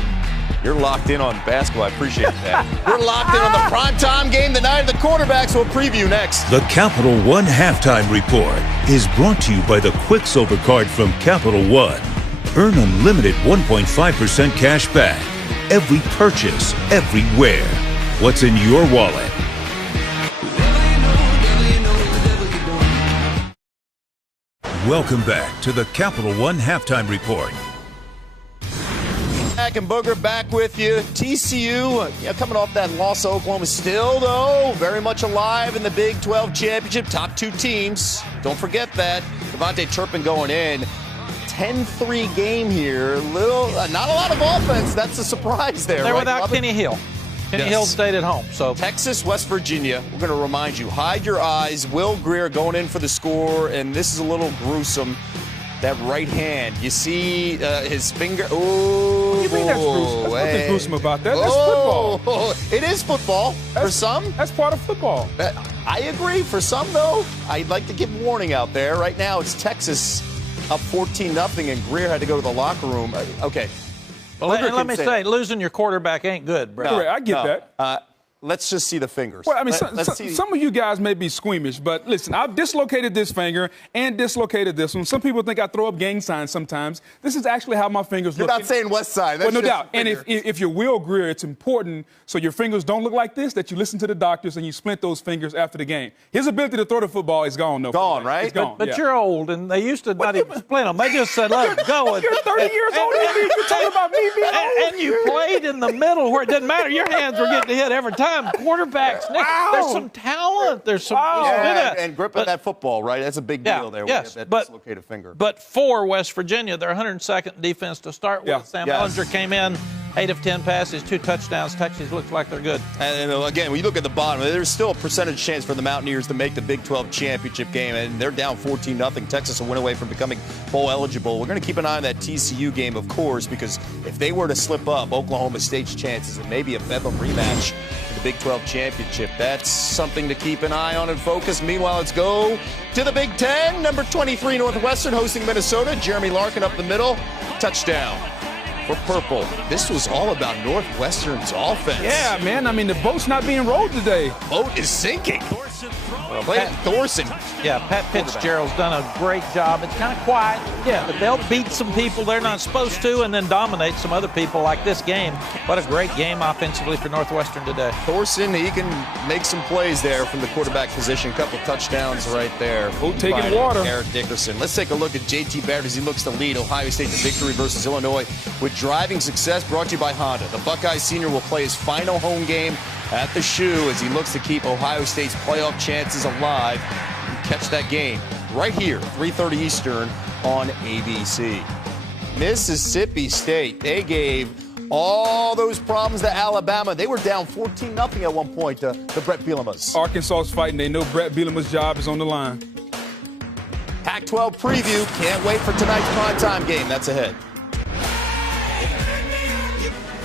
You're locked in on basketball. I appreciate that. We're locked in on the primetime game, the night of the quarterbacks. We'll preview next. The Capital One Halftime Report is brought to you by the Quicksilver Card from Capital One. Earn unlimited 1.5% cash back. every purchase, everywhere. What's in your wallet? Welcome back to the Capital One Halftime Report. Back and Booger back with you. TCU, coming off that loss to Oklahoma, still, though, very much alive in the Big 12 championship. Top 2 teams. Don't forget that. Devontae Turpin going in. 10-3 game here. Not a lot of offense. That's a surprise there. They're right, without Robin? Kenny Hill. Kenny Hill stayed at home. So Texas, West Virginia. We're going to remind you, hide your eyes. Will Greer going in for the score, and this is a little gruesome. That right hand, you see his finger. Oh, what do you mean that's gruesome? There's nothing gruesome about that. That's football. It is football for some. That's part of football. I agree. For some, though, I'd like to give warning out there. Right now, it's Texas up 14-0, and Greer had to go to the locker room. Okay. Well, let me say, losing your quarterback ain't good, bro. No, I get that. Let's just see the fingers. Well, I mean, some of you guys may be squeamish, but listen, I've dislocated this finger and dislocated this one. Some people think I throw up gang signs sometimes. This is actually how my fingers look. You're not saying West Side. That's well, no doubt. Fingers. And if you're Will Greer, it's important so your fingers don't look like this, that you listen to the doctors and you splint those fingers after the game. His ability to throw the football is gone, though. Gone, right? It's gone. But you're old, and they used to not even splint them. They just said, "Let it go." You're 30 years older than me. You're talking about me being old. And you played in the middle where it didn't matter. Your hands were getting hit every time. Quarterbacks. Wow. There's some talent. There's some. And gripping that football, right? That's a big deal there. Yes, that dislocated finger. But for West Virginia, their 102nd defense to start with. Sam Ehlinger came in, 8 of 10 passes, 2 touchdowns. Texas looks like they're good. And again, when you look at the bottom, there's still a percentage chance for the Mountaineers to make the Big 12 championship game, and they're down 14-0. Texas will win away from becoming bowl eligible. We're going to keep an eye on that TCU game, of course, because if they were to slip up, Oklahoma State's chances and maybe a Bedlam rematch in the Big 12 championship. That's something to keep an eye on and focus. Meanwhile, let's go to the Big 10. Number 23 Northwestern hosting Minnesota. Jeremy Larkin up the middle. Touchdown for purple. This was all about Northwestern's offense. Yeah, man. I mean, the boat's not being rowed today. Boat is sinking. Thorson. Yeah, Pat Fitzgerald's done a great job. It's kind of quiet, but they'll beat some people they're not supposed to and then dominate some other people like this game. What a great game offensively for Northwestern today. Thorson, he can make some plays there from the quarterback position. Couple touchdowns right there. Taking water. Eric Dickerson. Let's take a look at J.T. Barrett as he looks to lead Ohio State to victory versus Illinois with driving success brought to you by Honda. The Buckeye senior will play his final home game at the Shoe as he looks to keep Ohio State's playoff chances alive. Catch that game right here, 3:30 Eastern on ABC. Mississippi State, they gave all those problems to Alabama. They were down 14-0 at one point to the Brett Bielema's. Arkansas's fighting. They know Brett Bielema's job is on the line. Pac-12 preview. Can't wait for tonight's primetime game. That's ahead.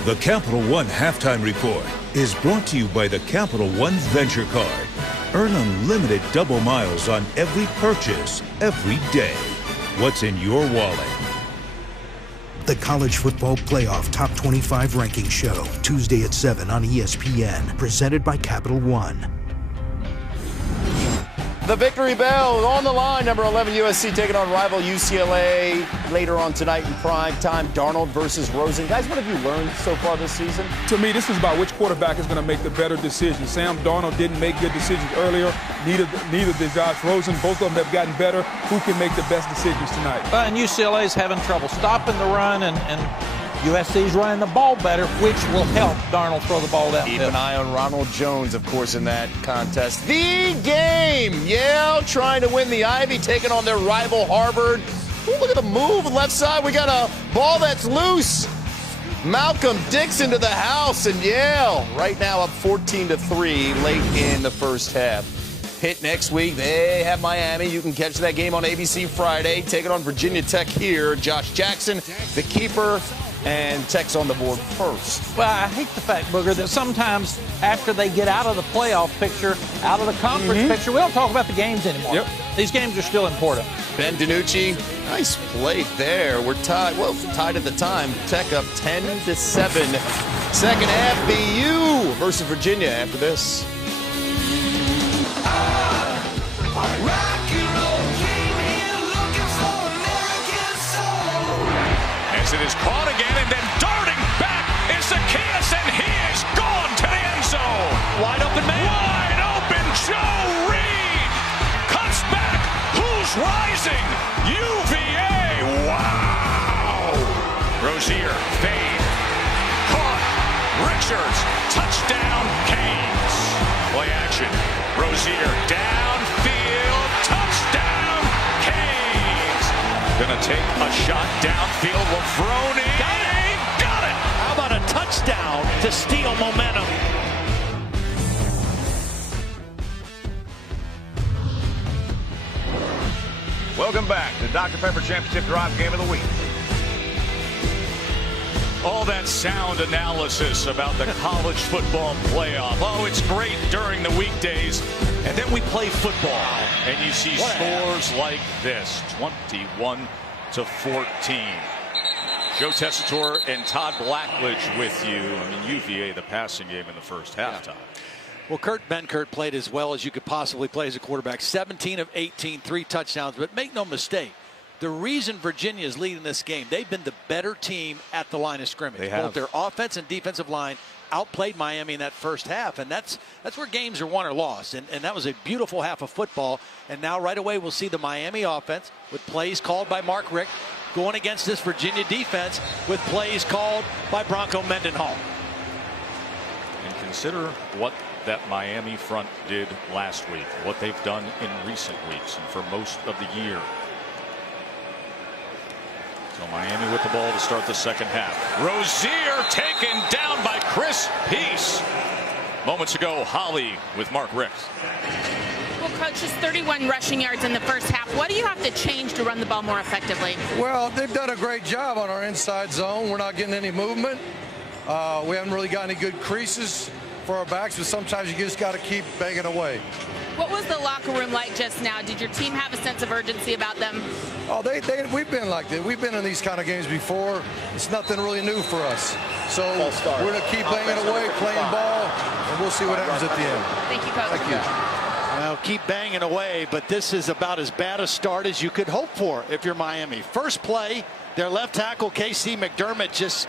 The Capital One Halftime Report is brought to you by the Capital One Venture Card. Earn unlimited double miles on every purchase, every day. What's in your wallet? The College Football Playoff Top 25 Ranking Show, Tuesday at 7 on ESPN, presented by Capital One. The victory bell on the line. Number 11 USC taking on rival UCLA later on tonight in prime time. Darnold versus Rosen. Guys, what have you learned so far this season? To me, this is about which quarterback is going to make the better decision. Sam Darnold didn't make good decisions earlier. Neither did Josh Rosen. Both of them have gotten better. Who can make the best decisions tonight? And UCLA's having trouble stopping the run, and USC's running the ball better, which will help Darnold throw the ball down. Keep an eye on Ronald Jones, of course, in that contest. The game! Yale trying to win the Ivy, taking on their rival Harvard. Ooh, look at the move left side. We got a ball that's loose. Malcolm Dixon to the house, and Yale right now up 14-3 late in the first half. Pitt next week, they have Miami. You can catch that game on ABC Friday. Taking on Virginia Tech here. Josh Jackson, the keeper, and Tech's on the board first. Well, I hate the fact, Booger, that sometimes after they get out of the playoff picture, out of the conference picture, we don't talk about the games anymore. Yep. These games are still important. Ben DiNucci, nice play there. We're tied at the time. Tech up 10-7. Second half, BU versus Virginia after this. As it is caught again, and then darting back is the kick. Blazers. Touchdown, Canes. Play action. Rozier downfield. Touchdown, Canes. Gonna take a shot downfield. Lafrone. Got it. How about a touchdown to steal momentum? Welcome back to Dr. Pepper Championship Drive Game of the Week. All that sound analysis about the college football playoff. Oh, it's great during the weekdays. And then we play football. And you see scores like this. 21-14. Joe Tessitore and Todd Blackledge with you. I mean, UVA, the passing game in the first halftime. Well, Kurt Benkert played as well as you could possibly play as a quarterback. 17 of 18, 3 touchdowns. But make no mistake, the reason Virginia is leading this game, they've been the better team at the line of scrimmage. They have. Both their offense and defensive line outplayed Miami in that first half. And that's where games are won or lost. And that was a beautiful half of football. And now right away we'll see the Miami offense with plays called by Mark Richt going against this Virginia defense with plays called by Bronco Mendenhall. And consider what that Miami front did last week, what they've done in recent weeks and for most of the year. So Miami with the ball to start the second half. Rozier taken down by Chris Peace. Moments ago, Holly with Mark Richt. Well, Coach, just 31 rushing yards in the first half. What do you have to change to run the ball more effectively? Well, they've done a great job on our inside zone. We're not getting any movement. We haven't really got any good creases for our backs, but sometimes you just got to keep banging away. What was the locker room like just now? Did your team have a sense of urgency about them? Oh, we've been like that. We've been in these kind of games before. It's nothing really new for us. So we're going to keep banging away, playing ball, and we'll see what happens at the end. Thank you, Coach. Thank you. Well, keep banging away, but this is about as bad a start as you could hope for if you're Miami. First play, their left tackle, K.C. McDermott, just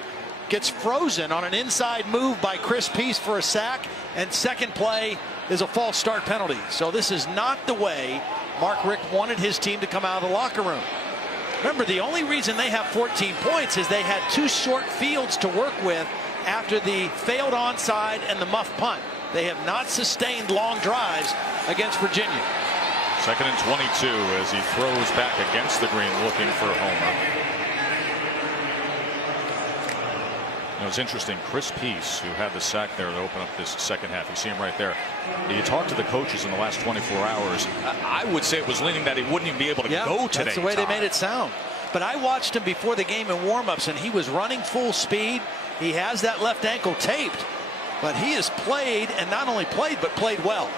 gets frozen on an inside move by Chris Peace for a sack, and second play is a false start penalty. So this is not the way Mark Richt wanted his team to come out of the locker room. Remember, the only reason they have 14 points is they had 2 short fields to work with after the failed onside and the muff punt. They have not sustained long drives against Virginia. 2nd and 22 as he throws back against the green looking for a homer. It was interesting. Chris Peace, who had the sack there to open up this second half. You see him right there. You talked to the coaches in the last 24 hours. I would say it was leaning that he wouldn't even be able to go today. That's the way they made it sound. But I watched him before the game in warmups, and he was running full speed. He has that left ankle taped. But he has played, and not only played, but played well.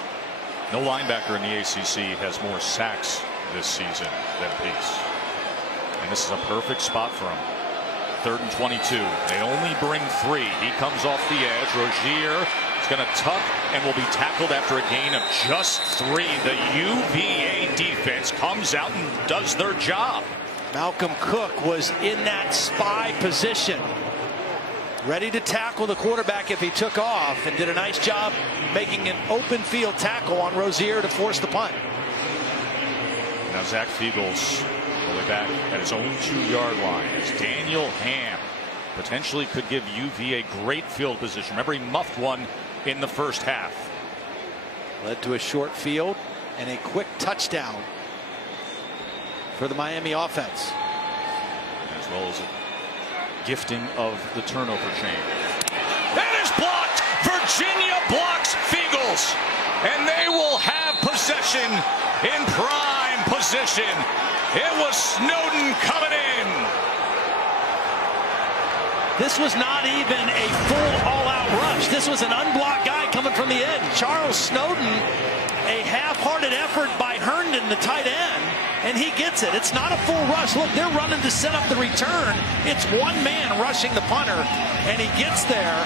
No linebacker in the ACC has more sacks this season than Peace. And this is a perfect spot for him. 3rd and 22. They only bring 3. He comes off the edge. Rozier is going to tuck and will be tackled after a gain of just 3. The UVA defense comes out and does their job. Malcolm Cook was in that spy position, ready to tackle the quarterback if he took off, and did a nice job making an open field tackle on Rozier to force the punt. Now Zach Fiegels really back at his own 2-yard line as Daniel Ham potentially could give UVA great field position. Remember, he muffed one in the first half. Led to a short field and a quick touchdown for the Miami offense. As well as a gifting of the turnover chain. That is blocked. Virginia blocks Fiegels. And they will have possession in prime position. It was Snowden coming in. This was not even a full all-out rush. This was an unblocked guy coming from the end. Charles Snowden, a half-hearted effort by Herndon, the tight end, and he gets it. It's not a full rush. Look, they're running to set up the return. It's one man rushing the punter, and he gets there.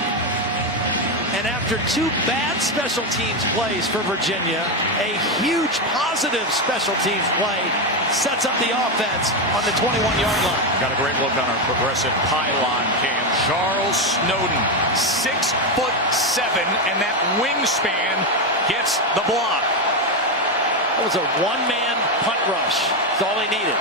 And after 2 bad special teams plays for Virginia, a huge positive special teams play sets up the offense on the 21-yard line. Got a great look on our progressive pylon cam. Charles Snowden, 6'7", and that wingspan gets the block. That was a one-man punt rush. That's all he needed.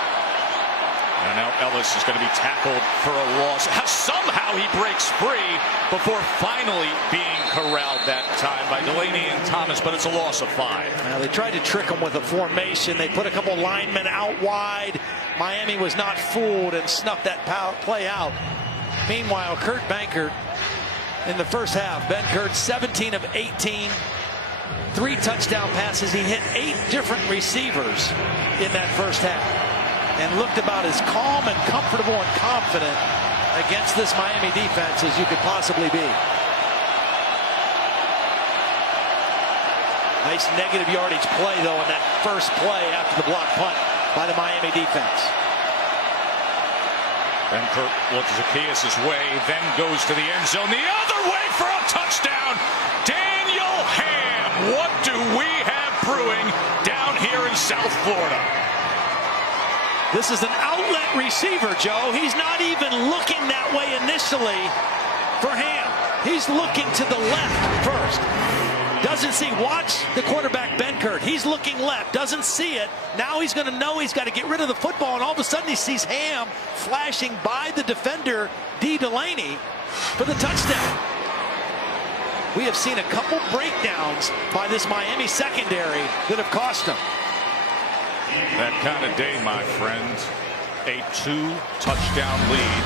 And now Ellis is going to be tackled for a loss. Somehow he breaks free before finally being corralled that time by Delaney and Thomas, but it's a loss of 5. Now, they tried to trick him with a formation. They put a couple linemen out wide. Miami was not fooled and snuffed that play out. Meanwhile, Kurt Benkert in the first half. Benkert 17 of 18. 3 touchdown passes. He hit 8 different receivers in that first half. And looked about as calm and comfortable and confident against this Miami defense as you could possibly be. Nice negative yardage play, though, in that first play after the block punt by the Miami defense. Benkert looks Zacchaeus' way, then goes to the end zone. The other way for a touchdown. Daniel Ham. What do we have brewing down here in South Florida? This is an outlet receiver, Joe. He's not even looking that way initially for Ham. He's looking to the left first. Doesn't see. Watch the quarterback, Benkert. He's looking left. Doesn't see it. Now he's going to know he's got to get rid of the football, and all of a sudden he sees Ham flashing by the defender, D. Delaney, for the touchdown. We have seen a couple breakdowns by this Miami secondary that have cost him. That kind of day, my friends. A 2-touchdown lead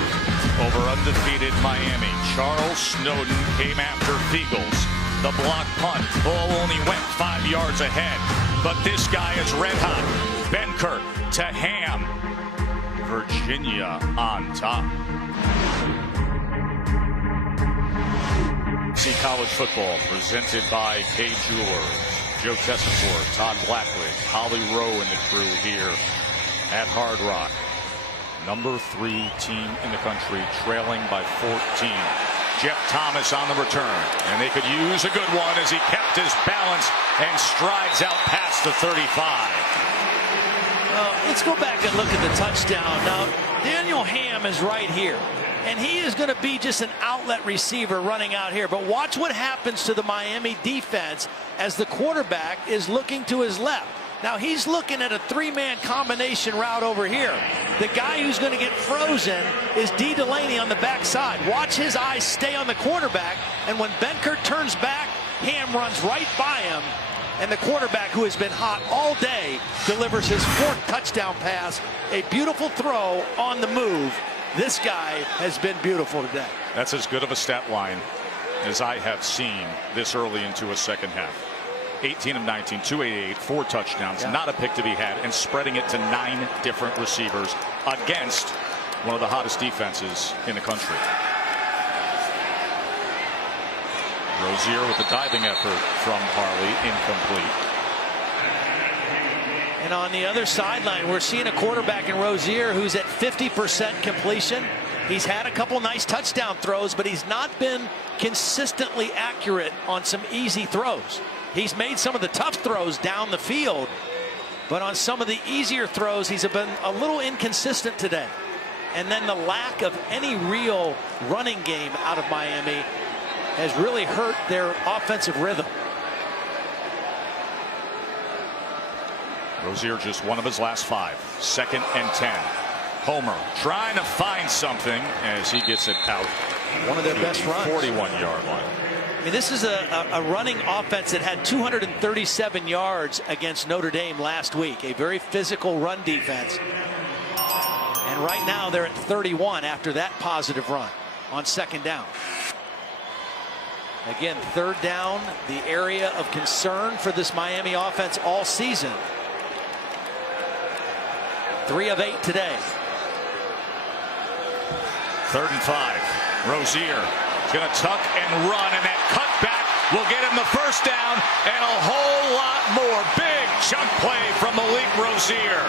over undefeated Miami. Charles Snowden came after Fiegels. The block punt. Ball only went 5 yards ahead. But this guy is red hot. Benkert to Ham. Virginia on top. See college football presented by K Jewelers. Joe Tessitore, Todd Blackledge, Holly Rowe and the crew here at Hard Rock. Number 3 team in the country, trailing by 14. Jeff Thomas on the return, and they could use a good one as he kept his balance and strides out past the 35. Let's go back and look at the touchdown. Now, Daniel Ham is right here, and he is going to be just an outlet receiver running out here. But watch what happens to the Miami defense as the quarterback is looking to his left. Now he's looking at a 3-man combination route over here. The guy who's going to get frozen is D. Delaney on the backside. Watch his eyes stay on the quarterback, and when Benkert turns back, Ham runs right by him, and the quarterback, who has been hot all day, delivers his 4th touchdown pass. A beautiful throw on the move. This guy has been beautiful today. That's as good of a stat line as I have seen this early into a second half. 18 of 19, 288, 4 touchdowns, not a pick to be had, and spreading it to 9 different receivers against one of the hottest defenses in the country. Rozier with the diving effort from Harley, incomplete. And on the other sideline, we're seeing a quarterback in Rozier who's at 50% completion. He's had a couple nice touchdown throws, but he's not been consistently accurate on some easy throws. He's made some of the tough throws down the field, but on some of the easier throws, he's been a little inconsistent today. And then the lack of any real running game out of Miami has really hurt their offensive rhythm. Rozier just one of his last 5. 2nd and 10. Homer trying to find something as he gets it out. One of their best runs. 41-yard line. I mean, this is a running offense that had 237 yards against Notre Dame last week. A very physical run defense. And right now they're at 31 after that positive run on 2nd down. Again, 3rd down, the area of concern for this Miami offense all season. 3 of 8 today. 3rd and 5. Rozier is going to tuck and run, and that cutback will get him the 1st down and a whole lot more. Big chunk play from Malik Rozier.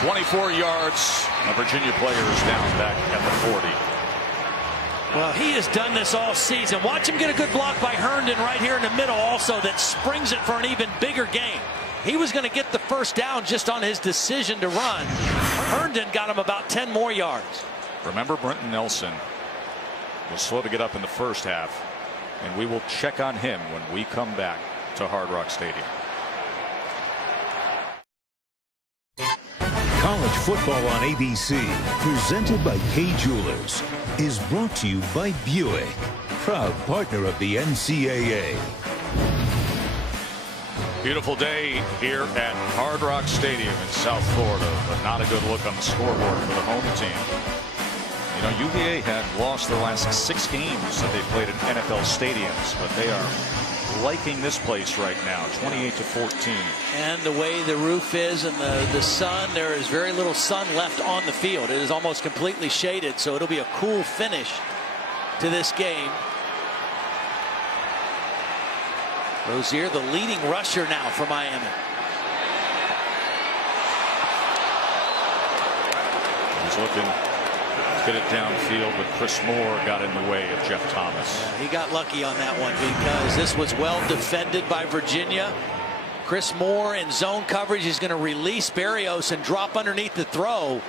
24 yards. A Virginia player is down back at the 40. Well, he has done this all season. Watch him get a good block by Herndon right here in the middle also that springs it for an even bigger gain. He was going to get the 1st down just on his decision to run. Herndon got him about 10 more yards. Remember, Brenton Nelson was slow to get up in the first half, and we will check on him when we come back to Hard Rock Stadium. College football on ABC, presented by K Jewelers, is brought to you by Buick, proud partner of the NCAA. Beautiful day here at Hard Rock Stadium in South Florida, but not a good look on the scoreboard for the home team. You know, UVA had lost their last 6 games that they played in NFL stadiums, but they are liking this place right now, 28-14. And the way the roof is and the sun, there is very little sun left on the field. It is almost completely shaded, so it'll be a cool finish to this game. Rozier, the leading rusher now for Miami. He's looking to get it downfield, but Chris Moore got in the way of Jeff Thomas. He got lucky on that one because this was well defended by Virginia. Chris Moore in zone coverage. He's going to release Berrios and drop underneath the throw.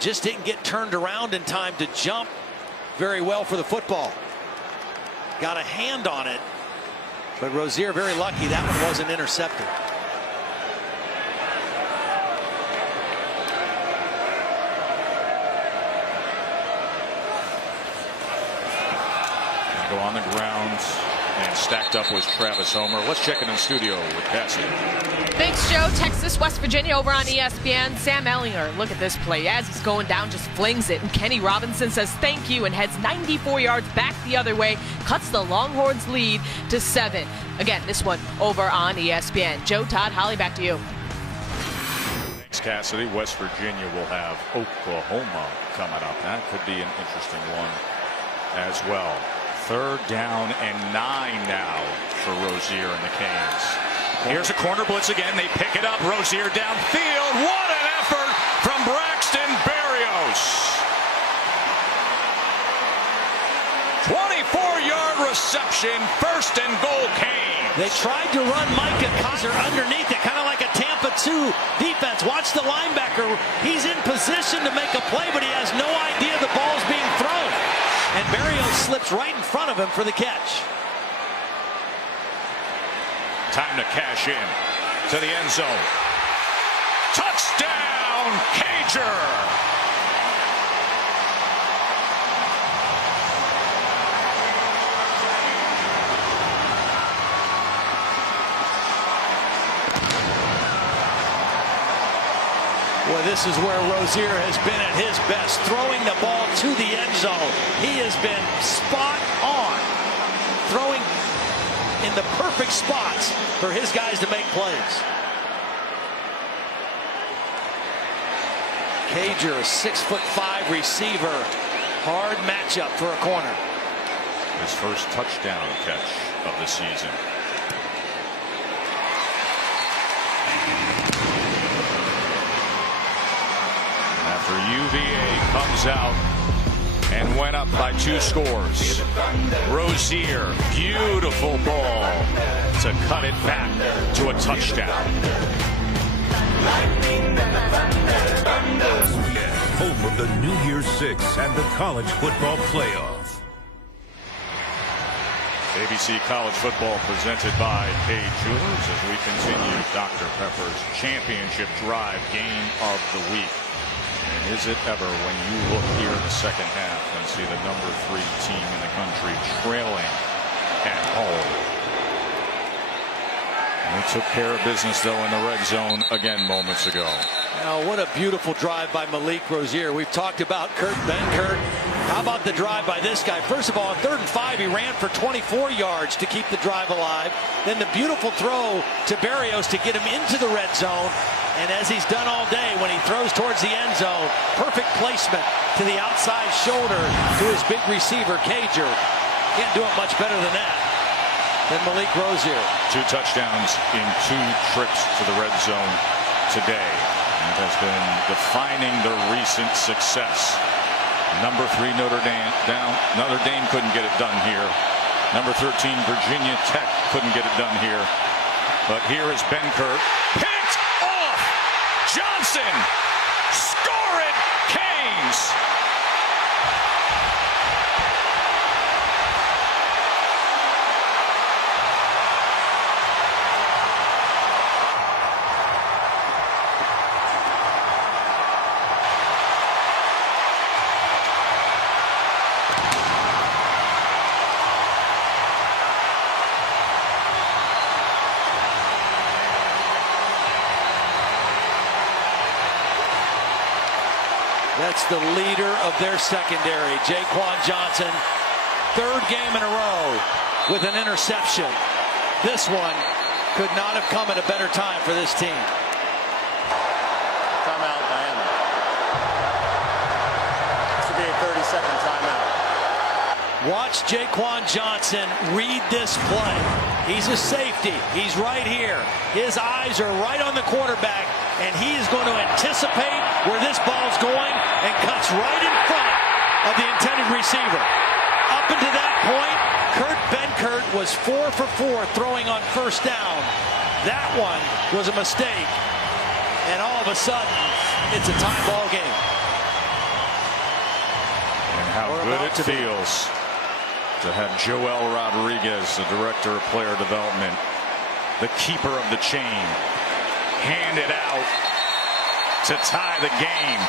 Just didn't get turned around in time to jump very well for the football. Got a hand on it. But Rozier very lucky that one wasn't intercepted. Go on the ground and stacked up was Travis Homer. Let's check in studio with Cassidy. Thanks, Joe. Texas, West Virginia over on ESPN. Sam Ehlinger, look at this play. As he's going down, just flings it. And Kenny Robinson says thank you and heads 94 yards back the other way. Cuts the Longhorns lead to 7. Again, this one over on ESPN. Joe, Todd, Holly, back to you. Thanks, Cassidy. West Virginia will have Oklahoma coming up. That could be an interesting one as well. 3rd down and 9 now for Rozier and the Canes. Here's a corner blitz again. They pick it up. Rozier downfield. What an effort from Braxton Berrios. 24-yard reception. 1st and goal Canes. They tried to run Micah Kaiser underneath it, kind of like a Tampa 2 defense. Watch the linebacker. He's in position to make a play, but he has no idea the ball's being thrown. And Berrios slips right in front of him for the catch. Time to cash in to the end zone. Touchdown, Cager! Well, this is where Rozier has been at his best, throwing the ball to the end zone. He has been spot on, throwing in the perfect spots for his guys to make plays. Cager, a 6'5" receiver. Hard matchup for a corner. His first touchdown catch of the season. After UVA comes out and went up by 2 scores. Rozier, beautiful ball to cut it back to a touchdown. Home of the New Year's Six and the College Football Playoff. ABC College Football presented by K Jewelers as we continue Dr. Pepper's championship drive game of the week. And is it ever when you look here in the second half and see the number 3 team in the country trailing at home. They took care of business, though, in the red zone again moments ago. Now, what a beautiful drive by Malik Rozier. We've talked about Kurt Benkert. How about the drive by this guy? First of all, on 3rd and 5, he ran for 24 yards to keep the drive alive. Then the beautiful throw to Berrios to get him into the red zone. And as he's done all day, when he throws towards the end zone, perfect placement to the outside shoulder to his big receiver, Cager. Can't do it much better than that. Then Malik Rozier. 2 touchdowns in 2 trips to the red zone today. It has been defining the recent success. Number 3 Notre Dame down. Notre Dame couldn't get it done here. Number 13 Virginia Tech couldn't get it done here. But here is Benkert. Picked off. Johnson. Score it. Canes. That's the leader of their secondary, Jaquan Johnson. Third game in a row with an interception. This one could not have come at a better time for this team. Timeout, Miami. This will be a 30-second timeout. Watch Jaquan Johnson read this play. He's a safety. He's right here. His eyes are right on the quarterback, and he is going to anticipate where this ball's going and cuts right in front of the intended receiver. Up until that point, Kurt Benkert was 4 for 4 throwing on first down. That one was a mistake, and all of a sudden, it's a tie ball game. And how good it feels to have Joel Rodriguez, the director of player development, the keeper of the chain, hand it out to tie the game.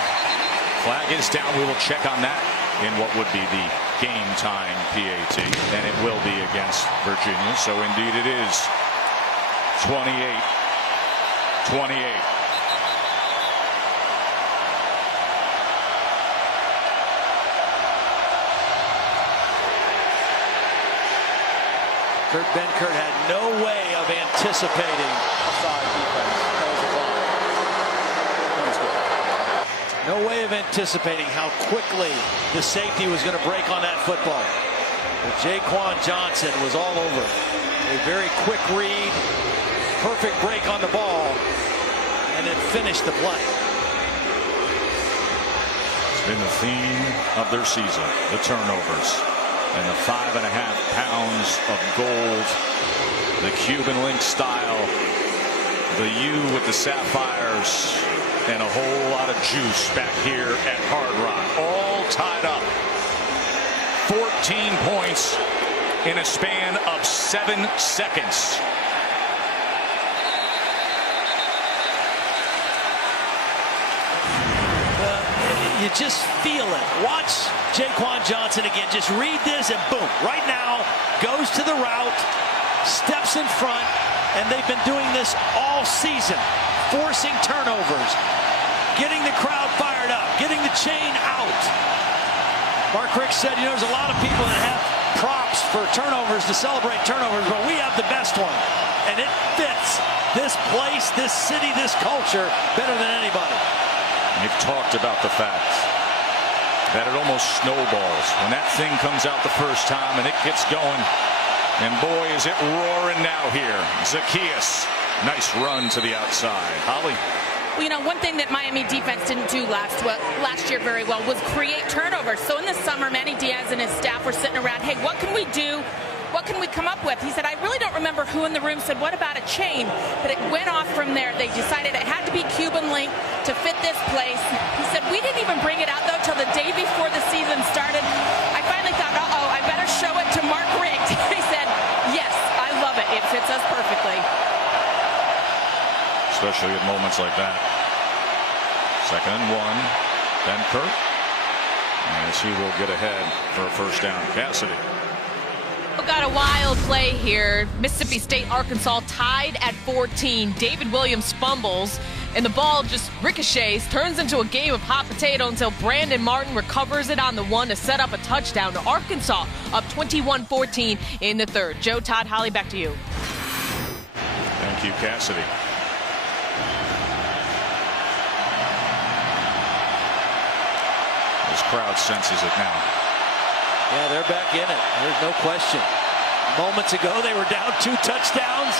Flag is down. We will check on that in what would be the game time PAT, and it will be against Virginia. So indeed it is 28-28. Kurt Benkert had no way of anticipating. Offside defense. That was a flag. No way of anticipating how quickly the safety was going to break on that football. But Jaquan Johnson was all over. A very quick read, perfect break on the ball, and then finished the play. It's been the theme of their season, the turnovers. And the 5.5 pounds of gold, the Cuban link style, the U with the sapphires, and a whole lot of juice back here at Hard Rock. All tied up. 14 points in a span of 7 seconds. You just feel it. Watch Jaquan Johnson again. Just read this and boom. Right now, goes to the route, steps in front, and they've been doing this all season. Forcing turnovers, getting the crowd fired up, getting the chain out. Mark Rick said, you know, there's a lot of people that have props for turnovers to celebrate turnovers, but we have the best one. And it fits this place, this city, this culture better than anybody. You've talked about the fact that it almost snowballs when that thing comes out the first time and it gets going. And boy, is it roaring now here. Zacchaeus, nice run to the outside. Holly. Well, you know, one thing that Miami defense didn't do last year very well was create turnovers. So in the summer, Manny Diaz and his staff were sitting around, hey, what can we do? What can we come up with? He said, I really don't remember who in the room said, what about a chain? But it went off from there. They decided it had to be Cuban link to fit this place. He said, we didn't even bring it out, though, till the day before the season started. I finally thought, uh-oh, I better show it to Mark Riggs. He said, yes, I love it. It fits us perfectly. Especially at moments like that. 2nd and 1. Benkert. As he will get ahead for a first down. Cassidy. Got a wild play here. Mississippi State, Arkansas tied at 14. David Williams fumbles, and the ball just ricochets, turns into a game of hot potato until Brandon Martin recovers it on the 1 to set up a touchdown to Arkansas, up 21-14 in the 3rd. Joe, Todd, Holly, back to you. Thank you, Cassidy. This crowd senses it now. Yeah, they're back in it. There's no question. Moments ago, they were down 2 touchdowns.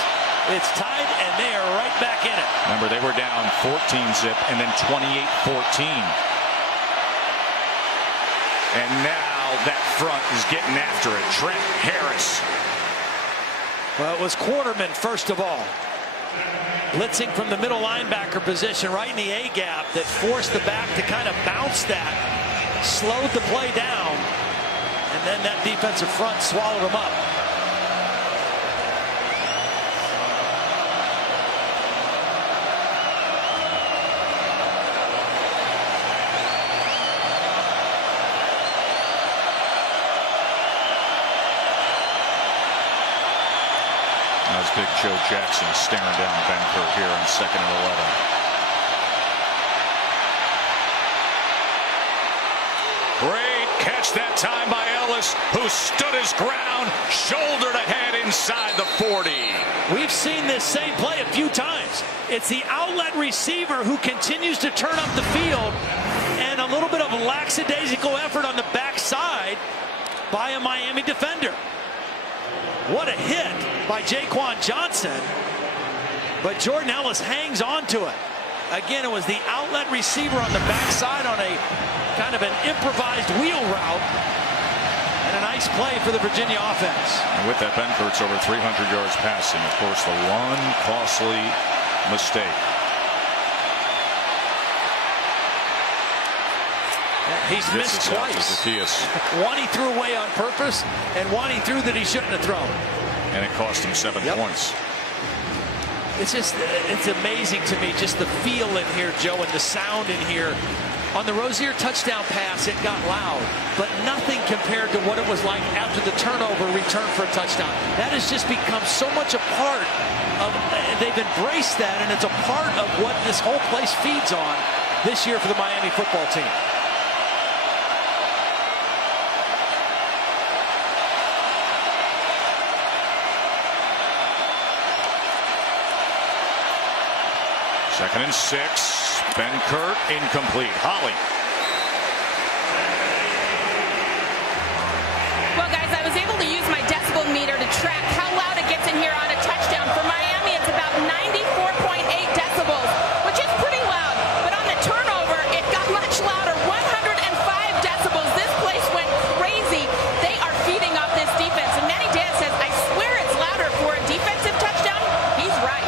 It's tied, and they are right back in it. Remember, they were down 14-zip and then 28-14. And now that front is getting after it. Trent Harris. Well, it was Quarterman, first of all. Blitzing from the middle linebacker position right in the A-gap that forced the back to kind of bounce that. Slowed the play down. And then that defensive front swallowed them up. That was Big Joe Jackson staring down Benkert here on 2nd and 11. Blocked that time by Ellis, who stood his ground, shoulder to head inside the 40. We've seen this same play a few times. It's the outlet receiver who continues to turn up the field, and a little bit of a lackadaisical effort on the backside by a Miami defender. What a hit by Jaquan Johnson, but Jordan Ellis hangs on to it. Again, it was the outlet receiver on the backside on a kind of an improvised wheel route, and a nice play for the Virginia offense. And with that, Benkert's over 300 yards passing. Of course, the one costly mistake. He's missed twice. One he threw away on purpose, and one he threw that he shouldn't have thrown. And it cost him 7 points. It's amazing to me, just the feel in here, Joe, and the sound in here. On the Rozier touchdown pass, it got loud, but nothing compared to what it was like after the turnover return for a touchdown. That has just become so much a part of, they've embraced that, and it's a part of what this whole place feeds on this year for the Miami football team. Second and 6. Benkert incomplete. Holly. Well, guys, I was able to use my decibel meter to track how loud it gets in here on a touchdown. For Miami, it's about 94.8 decibels, which is pretty loud. But on the turnover, it got much louder, 105 decibels. This place went crazy. They are feeding off this defense. And Manny Diaz says, I swear it's louder for a defensive touchdown. He's right.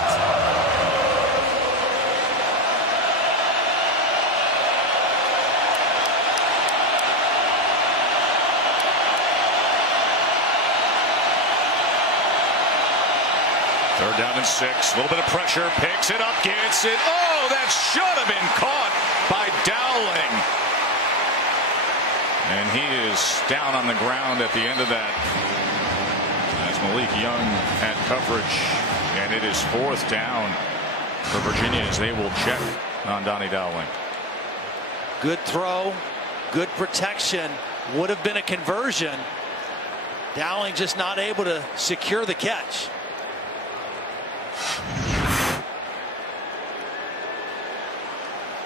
Third down and 6. A little bit of pressure. Picks it up. Gets it. Oh, that should have been caught by Dowling. And he is down on the ground at the end of that. That's Malik Young at coverage. And it is 4th down for Virginia as they will check on Donnie Dowling. Good throw. Good protection. Would have been a conversion. Dowling just not able to secure the catch.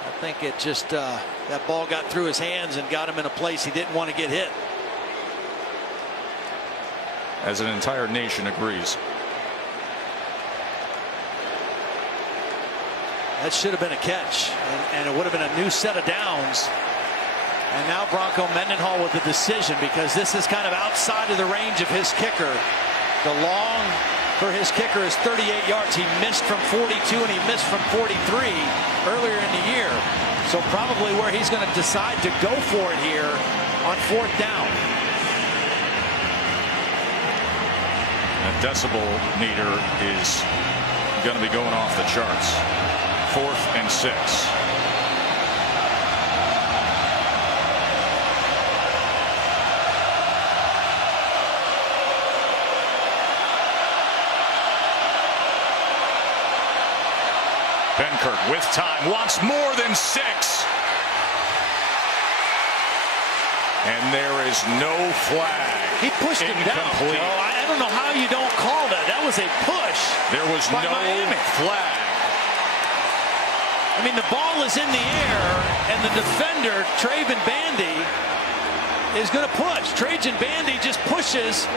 I think it just that ball got through his hands and got him in a place he didn't want to get hit. As an entire nation agrees. That should have been a catch, and it would have been a new set of downs. And now Bronco Mendenhall with the decision, because this is kind of outside of the range of his kicker. The long for his kicker is 38 yards. He missed from 42 and he missed from 43 earlier in the year. So probably where he's going to decide to go for it here on 4th down. That decibel meter is going to be going off the charts. 4th and 6. Benkert with time, wants more than 6. And there is no flag. He pushed him down. Oh, I don't know how you don't call that. That was a push. There was no flag. I mean, the ball is in the air, and the defender, Trajan Bandy, is going to push. Trajan Bandy just pushes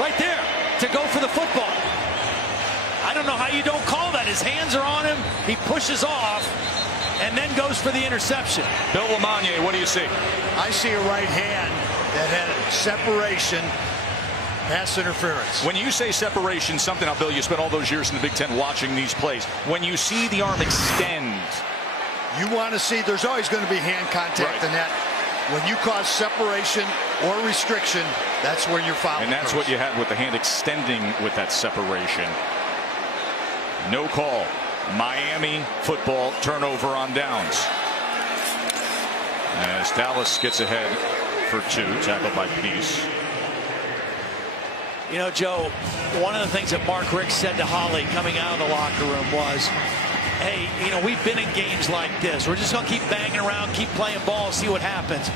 right there to go for the football. I don't know how you don't call that. His hands are on him. He pushes off and then goes for the interception. Bill Lamagna, what do you see? I see a right hand that had separation, pass interference. When you say separation, something, Bill, you spent all those years in the Big Ten watching these plays. When you see the arm extend, you want to see there's always going to be hand contact in that. When you cause separation or restriction, that's where you're fouling. And that's what you had with the hand extending with that separation. No call. Miami football, turnover on downs. As Dallas gets ahead for 2, tackled by Peace. You know, Joe, one of the things that Mark Richt said to Holly coming out of the locker room was, hey, you know, we've been in games like this. We're just going to keep banging around, keep playing ball, see what happens.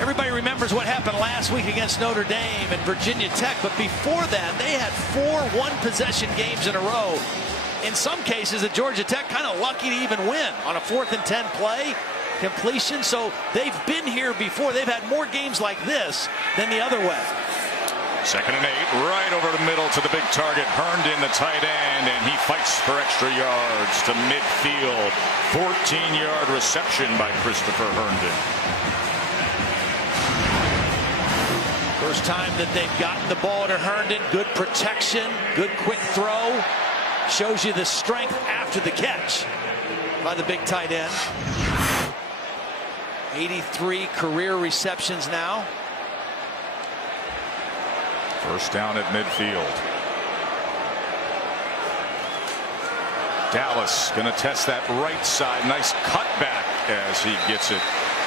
Everybody remembers what happened last week against Notre Dame and Virginia Tech, but before that, they had 4 one-possession games in a row. In some cases, at Georgia Tech, kind of lucky to even win on a 4th and 10 play completion. So they've been here before. They've had more games like this than the other way. 2nd and 8, right over the middle to the big target. Herndon, the tight end, and he fights for extra yards to midfield. 14-yard reception by Christopher Herndon. First time that they've gotten the ball to Herndon. Good protection, good quick throw. Shows you the strength after the catch by the big tight end. 83 career receptions now. First down at midfield. Dallas going to test that right side. Nice cutback as he gets it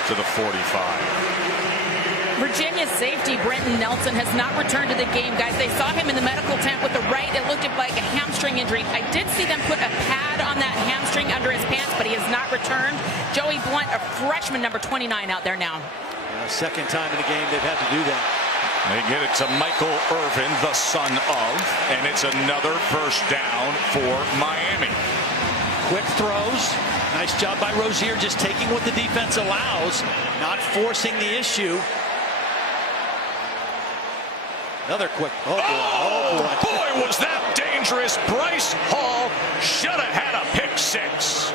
to the 45. Virginia safety Brenton Nelson has not returned to the game, guys. They saw him in the medical tent with the right. It looked like a hamstring injury. I did see them put a pad on that hamstring under his pants, but he has not returned. Joey Blunt, a freshman, number 29 out there now. Second time in the game they've had to do that. They get it to Michael Irvin, the son of, and it's another first down for Miami. Quick throws. Nice job by Rozier, just taking what the defense allows, not forcing the issue. Another quick. Oh, boy, was that dangerous. Bryce Hall should have had a pick 6.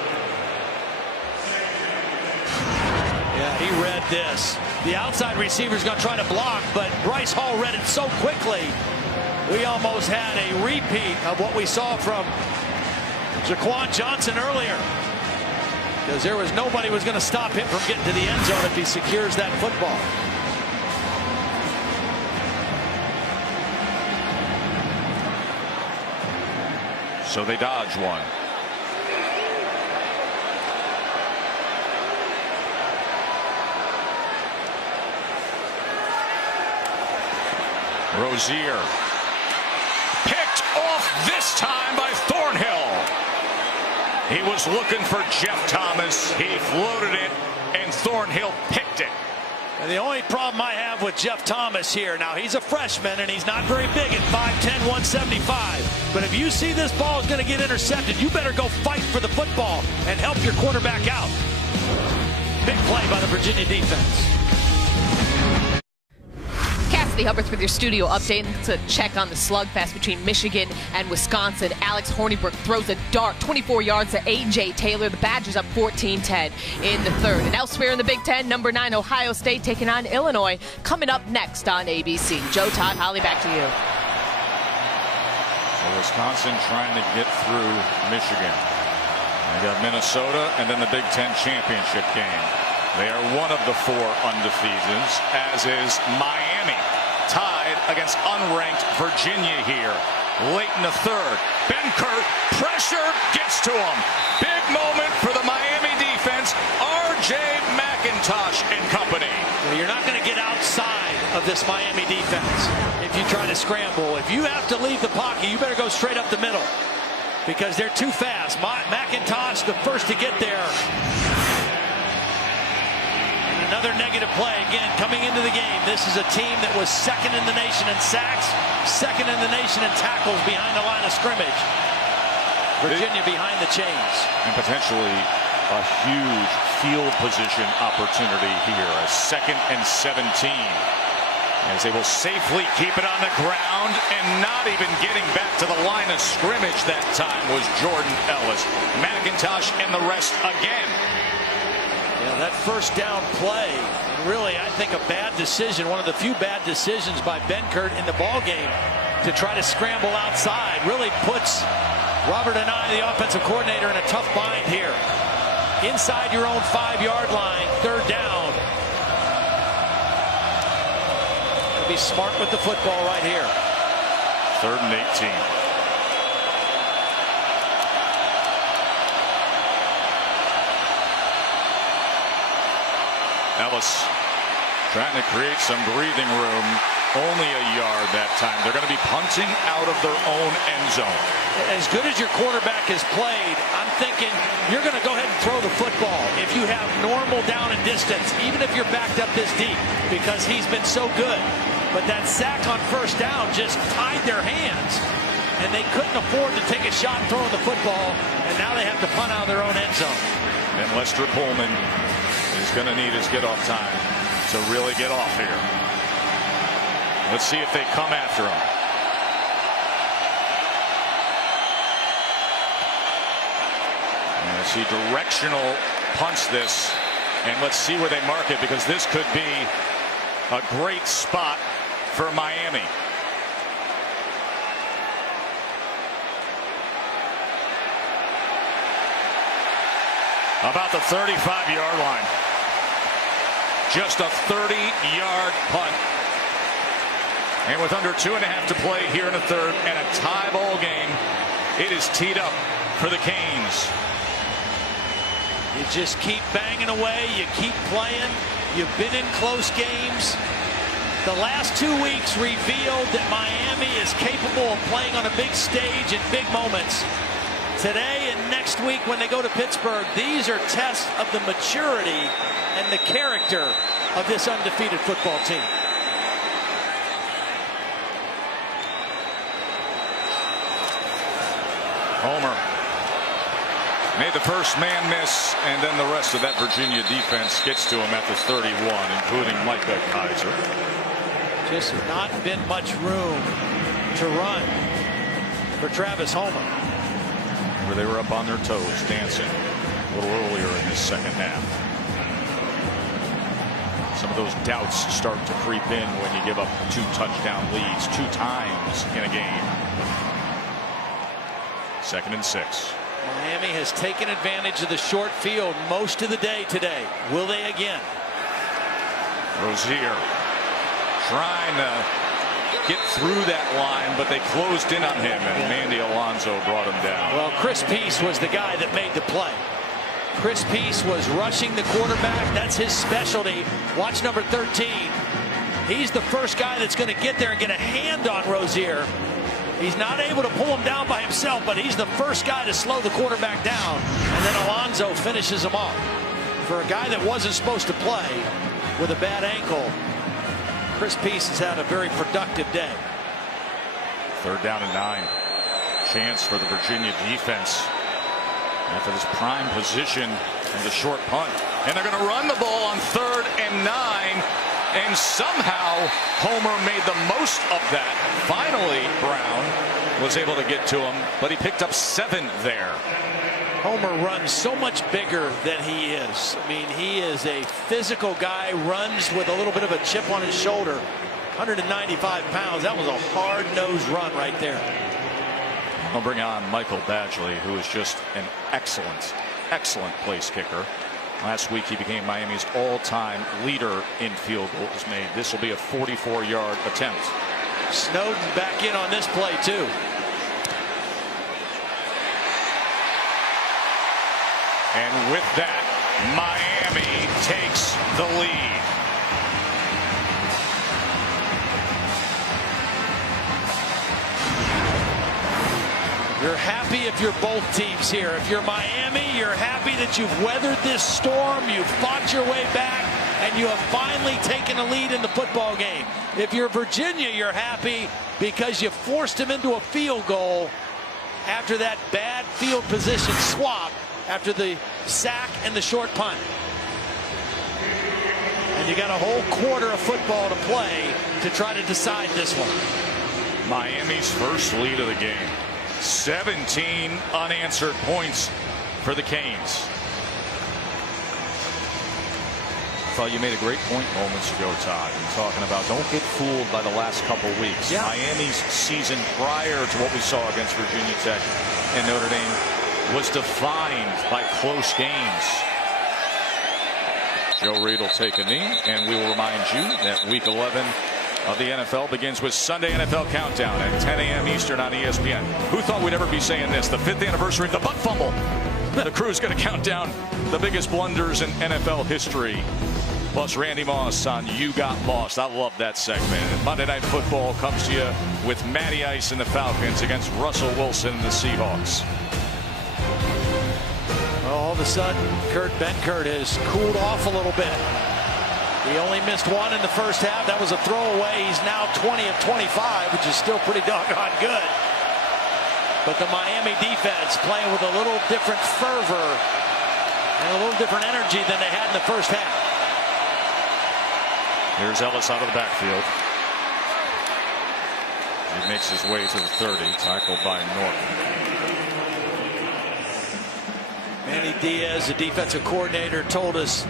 Yeah, he read this. The outside receiver's going to try to block, but Bryce Hall read it so quickly. We almost had a repeat of what we saw from Jaquan Johnson earlier, because there was nobody was going to stop him from getting to the end zone if he secures that football. So they dodge one. Rozier picked off this time by Thornhill. He was looking for Jeff Thomas. He floated it, and Thornhill picked it. And the only problem I have with Jeff Thomas here, now he's a freshman and he's not very big at 5'10", 175. But if you see this ball is going to get intercepted, you better go fight for the football and help your quarterback out. Big play by the Virginia defense. Cassidy Hubbard with your studio update to check on the slugfest between Michigan and Wisconsin. Alex Hornibrook throws a dart 24 yards to A.J. Taylor. The Badgers up 14-10 in the 3rd. And elsewhere in the Big Ten, number 9 Ohio State taking on Illinois. Coming up next on ABC. Joe, Todd, Holly, back to you. So Wisconsin trying to get through Michigan. They got Minnesota and then the Big Ten championship game. They are one of the 4 undefeateds, as is Miami, tied against unranked Virginia here. Late in the 3rd. Benkert, pressure, gets to him. Big moment for the Miami defense. R.J. McIntosh and company. Well, you're not going to get outside of this Miami defense if you try to scramble. If you have to leave the pocket, you better go straight up the middle, because they're too fast. McIntosh, the first to get there. Another negative play again coming into the game. This is a team that was 2nd in the nation in sacks, 2nd in the nation in tackles behind the line of scrimmage. Virginia behind the chains. And potentially a huge field position opportunity here. A 2nd and 17. As they will safely keep it on the ground, and not even getting back to the line of scrimmage that time was Jordan Ellis. McIntosh and the rest again. Yeah, that first down play, really, I think a bad decision, one of the few bad decisions by Benkert in the ball game to try to scramble outside. Really puts Robert Anae, the offensive coordinator, in a tough bind here. Inside your own 5-yard line, 3rd down. Be smart with the football right here. 3rd and 18. Ellis trying to create some breathing room. Only a yard that time. They're going to be punting out of their own end zone. As good as your quarterback has played, I'm thinking you're going to go ahead and throw the football if you have normal down and distance, even if you're backed up this deep, because he's been so good. But that sack on first down just tied their hands, and they couldn't afford to take a shot throwing the football, and now they have to punt out of their own end zone. And Lester Pullman is going to need his get-off time to really get off here. Let's see if they come after him. And let's see, directional punts this, and let's see where they mark it, because this could be a great spot for Miami. About the 35-yard line. Just a 30-yard punt. And with under 2.5 to play here in the third and a tie ball game, it is teed up for the Canes. You just keep banging away. You keep playing. You've been in close games. The last 2 weeks revealed that Miami is capable of playing on a big stage in big moments. Today and next week when they go to Pittsburgh, these are tests of the maturity and the character of this undefeated football team. Homer made the first man miss, and then the rest of that Virginia defense gets to him at the 31, including Micah Kaiser. Just not been much room to run for Travis Homer. Where they were up on their toes, dancing a little earlier in this second half. Some of those doubts start to creep in when you give up 2 touchdown leads 2 times in a game. 2nd and 6. Miami has taken advantage of the short field most of the day today. Will they again? Rozier trying to get through that line, but they closed in on him, and Mandy Alonso brought him down. Well, Chris Peace was the guy that made the play. Chris Peace was rushing the quarterback. That's his specialty. Watch number 13. He's the first guy that's going to get there and get a hand on Rozier. He's not able to pull him down by himself, but he's the first guy to slow the quarterback down. And then Alonso finishes him off. For a guy that wasn't supposed to play with a bad ankle, Chris Peace has had a very productive day. 3rd down and 9. Chance for the Virginia defense after this prime position and the short punt. And they're going to run the ball on 3rd and 9. And somehow Homer made the most of that. Finally, Brown was able to get to him, but he picked up 7 there. Homer runs so much bigger than he is. I mean, he is a physical guy, runs with a little bit of a chip on his shoulder. 195 pounds. That was a hard-nosed run right there. I'll bring on Michael Badgley, who is just an excellent, excellent place kicker. Last week, he became Miami's all-time leader in field goals made. This will be a 44-yard attempt. Snowden back in on this play, too. And with that, Miami takes the lead. You're happy if you're both teams here. If you're Miami, you're happy that you've weathered this storm, you've fought your way back, and you have finally taken a lead in the football game. If you're Virginia, you're happy because you forced them into a field goal after that bad field position swap after the sack and the short punt. And you got a whole quarter of football to play to try to decide this one. Miami's first lead of the game. 17 unanswered points for the Canes. I thought you made a great point moments ago, Todd, talking about don't get fooled by the last couple weeks. Yeah. Miami's season prior to what we saw against Virginia Tech and Notre Dame was defined by close games. Joe Reed will take a knee, and we will remind you that Week 11 of the NFL begins with Sunday NFL Countdown at 10 a.m. Eastern on ESPN. Who thought we'd ever be saying this? The 5th anniversary of the butt fumble. The crew's going to count down the biggest blunders in NFL history. plus Randy Moss on You Got Lost. I love that segment. And Monday Night Football comes to you with Matty Ice and the Falcons against Russell Wilson and the Seahawks. Well, all of a sudden, Kurt Benkert has cooled off a little bit. He only missed one in the first half. That was a throwaway. He's now 20 of 25, which is still pretty doggone good. But the Miami defense playing with a little different fervor and a little different energy than they had in the first half. Here's Ellis out of the backfield. He makes his way to the 30, tackled by Norton. Manny Diaz, the defensive coordinator, told us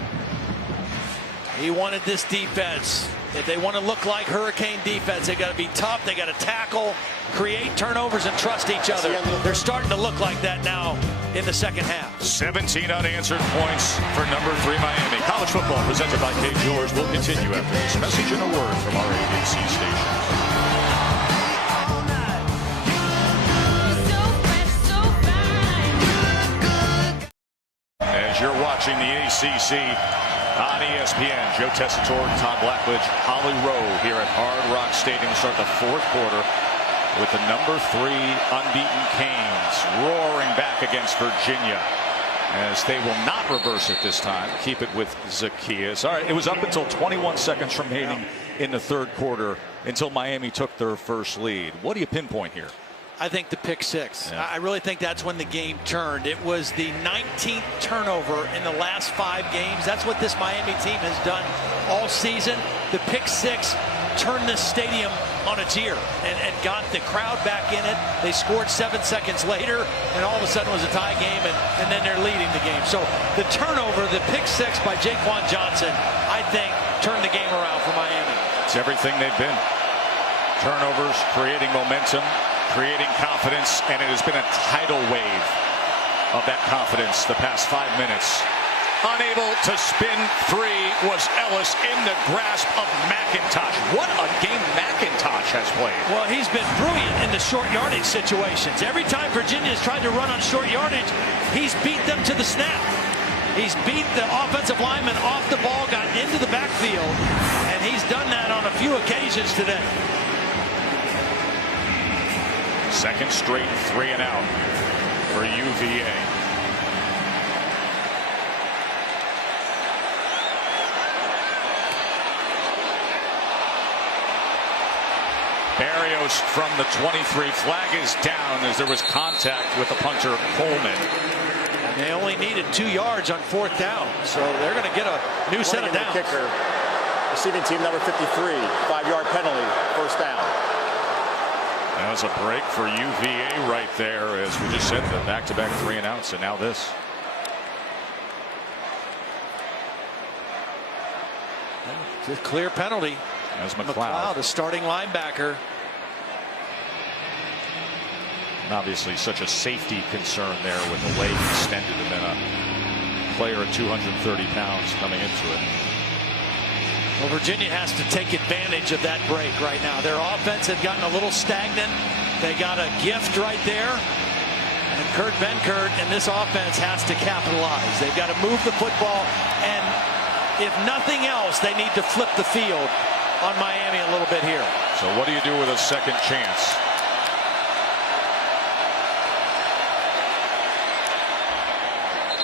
he wanted this defense. If they want to look like Hurricane defense, they got to be tough. They got to tackle, create turnovers, and trust each other. They're starting to look like that now in the second half. 17 unanswered points for number 3 Miami. College football presented by K Jewelers will continue after this message and a word from our ABC station. As you're watching the ACC on ESPN, Joe Tessitore, Todd Blackledge, Holly Rowe here at Hard Rock Stadium to start the fourth quarter with the number 3 unbeaten Canes roaring back against Virginia as they will not reverse it this time. Keep it with Zacchaeus. All right, it was up until 21 seconds remaining in the third quarter until Miami took their first lead. What do you pinpoint here? I think the pick six. Yeah. I really think that's when the game turned. It was the 19th turnover in the last 5 games. That's what this Miami team has done all season. The pick six turned this stadium on its ear and got the crowd back in it. They scored 7 seconds later, and all of a sudden it was a tie game, and then they're leading the game. So the turnover, the pick six by Jaquan Johnson, I think turned the game around for Miami. It's everything they've been. Turnovers, creating momentum, creating confidence, and it has been a tidal wave of that confidence the past 5 minutes. Unable to spin free was Ellis in the grasp of McIntosh. What a game McIntosh has played. Well, he's been brilliant in the short yardage situations. Every time Virginia has tried to run on short yardage, he's beat them to the snap. He's beat the offensive lineman off the ball, got into the backfield, and he's done that on a few occasions today. Second straight 3 and out for UVA. Barrios from the 23. Flag is down as there was contact with the punter Coleman. And they only needed 2 yards on 4th down, so they're going to get a new set of downs. Kicker, receiving team number 53, 5-yard penalty, first down. That was a break for UVA right there, as we just said, the back-to-back 3 and outs, and now this. It's a clear penalty. As McLeod, the starting linebacker. And obviously such a safety concern there with the leg extended and then a player at 230 pounds coming into it. Well, Virginia has to take advantage of that break right now. Their offense had gotten a little stagnant. They got a gift right there. And Kurt Benkert and this offense has to capitalize. They've got to move the football. And if nothing else, they need to flip the field on Miami a little bit here. So what do you do with a second chance?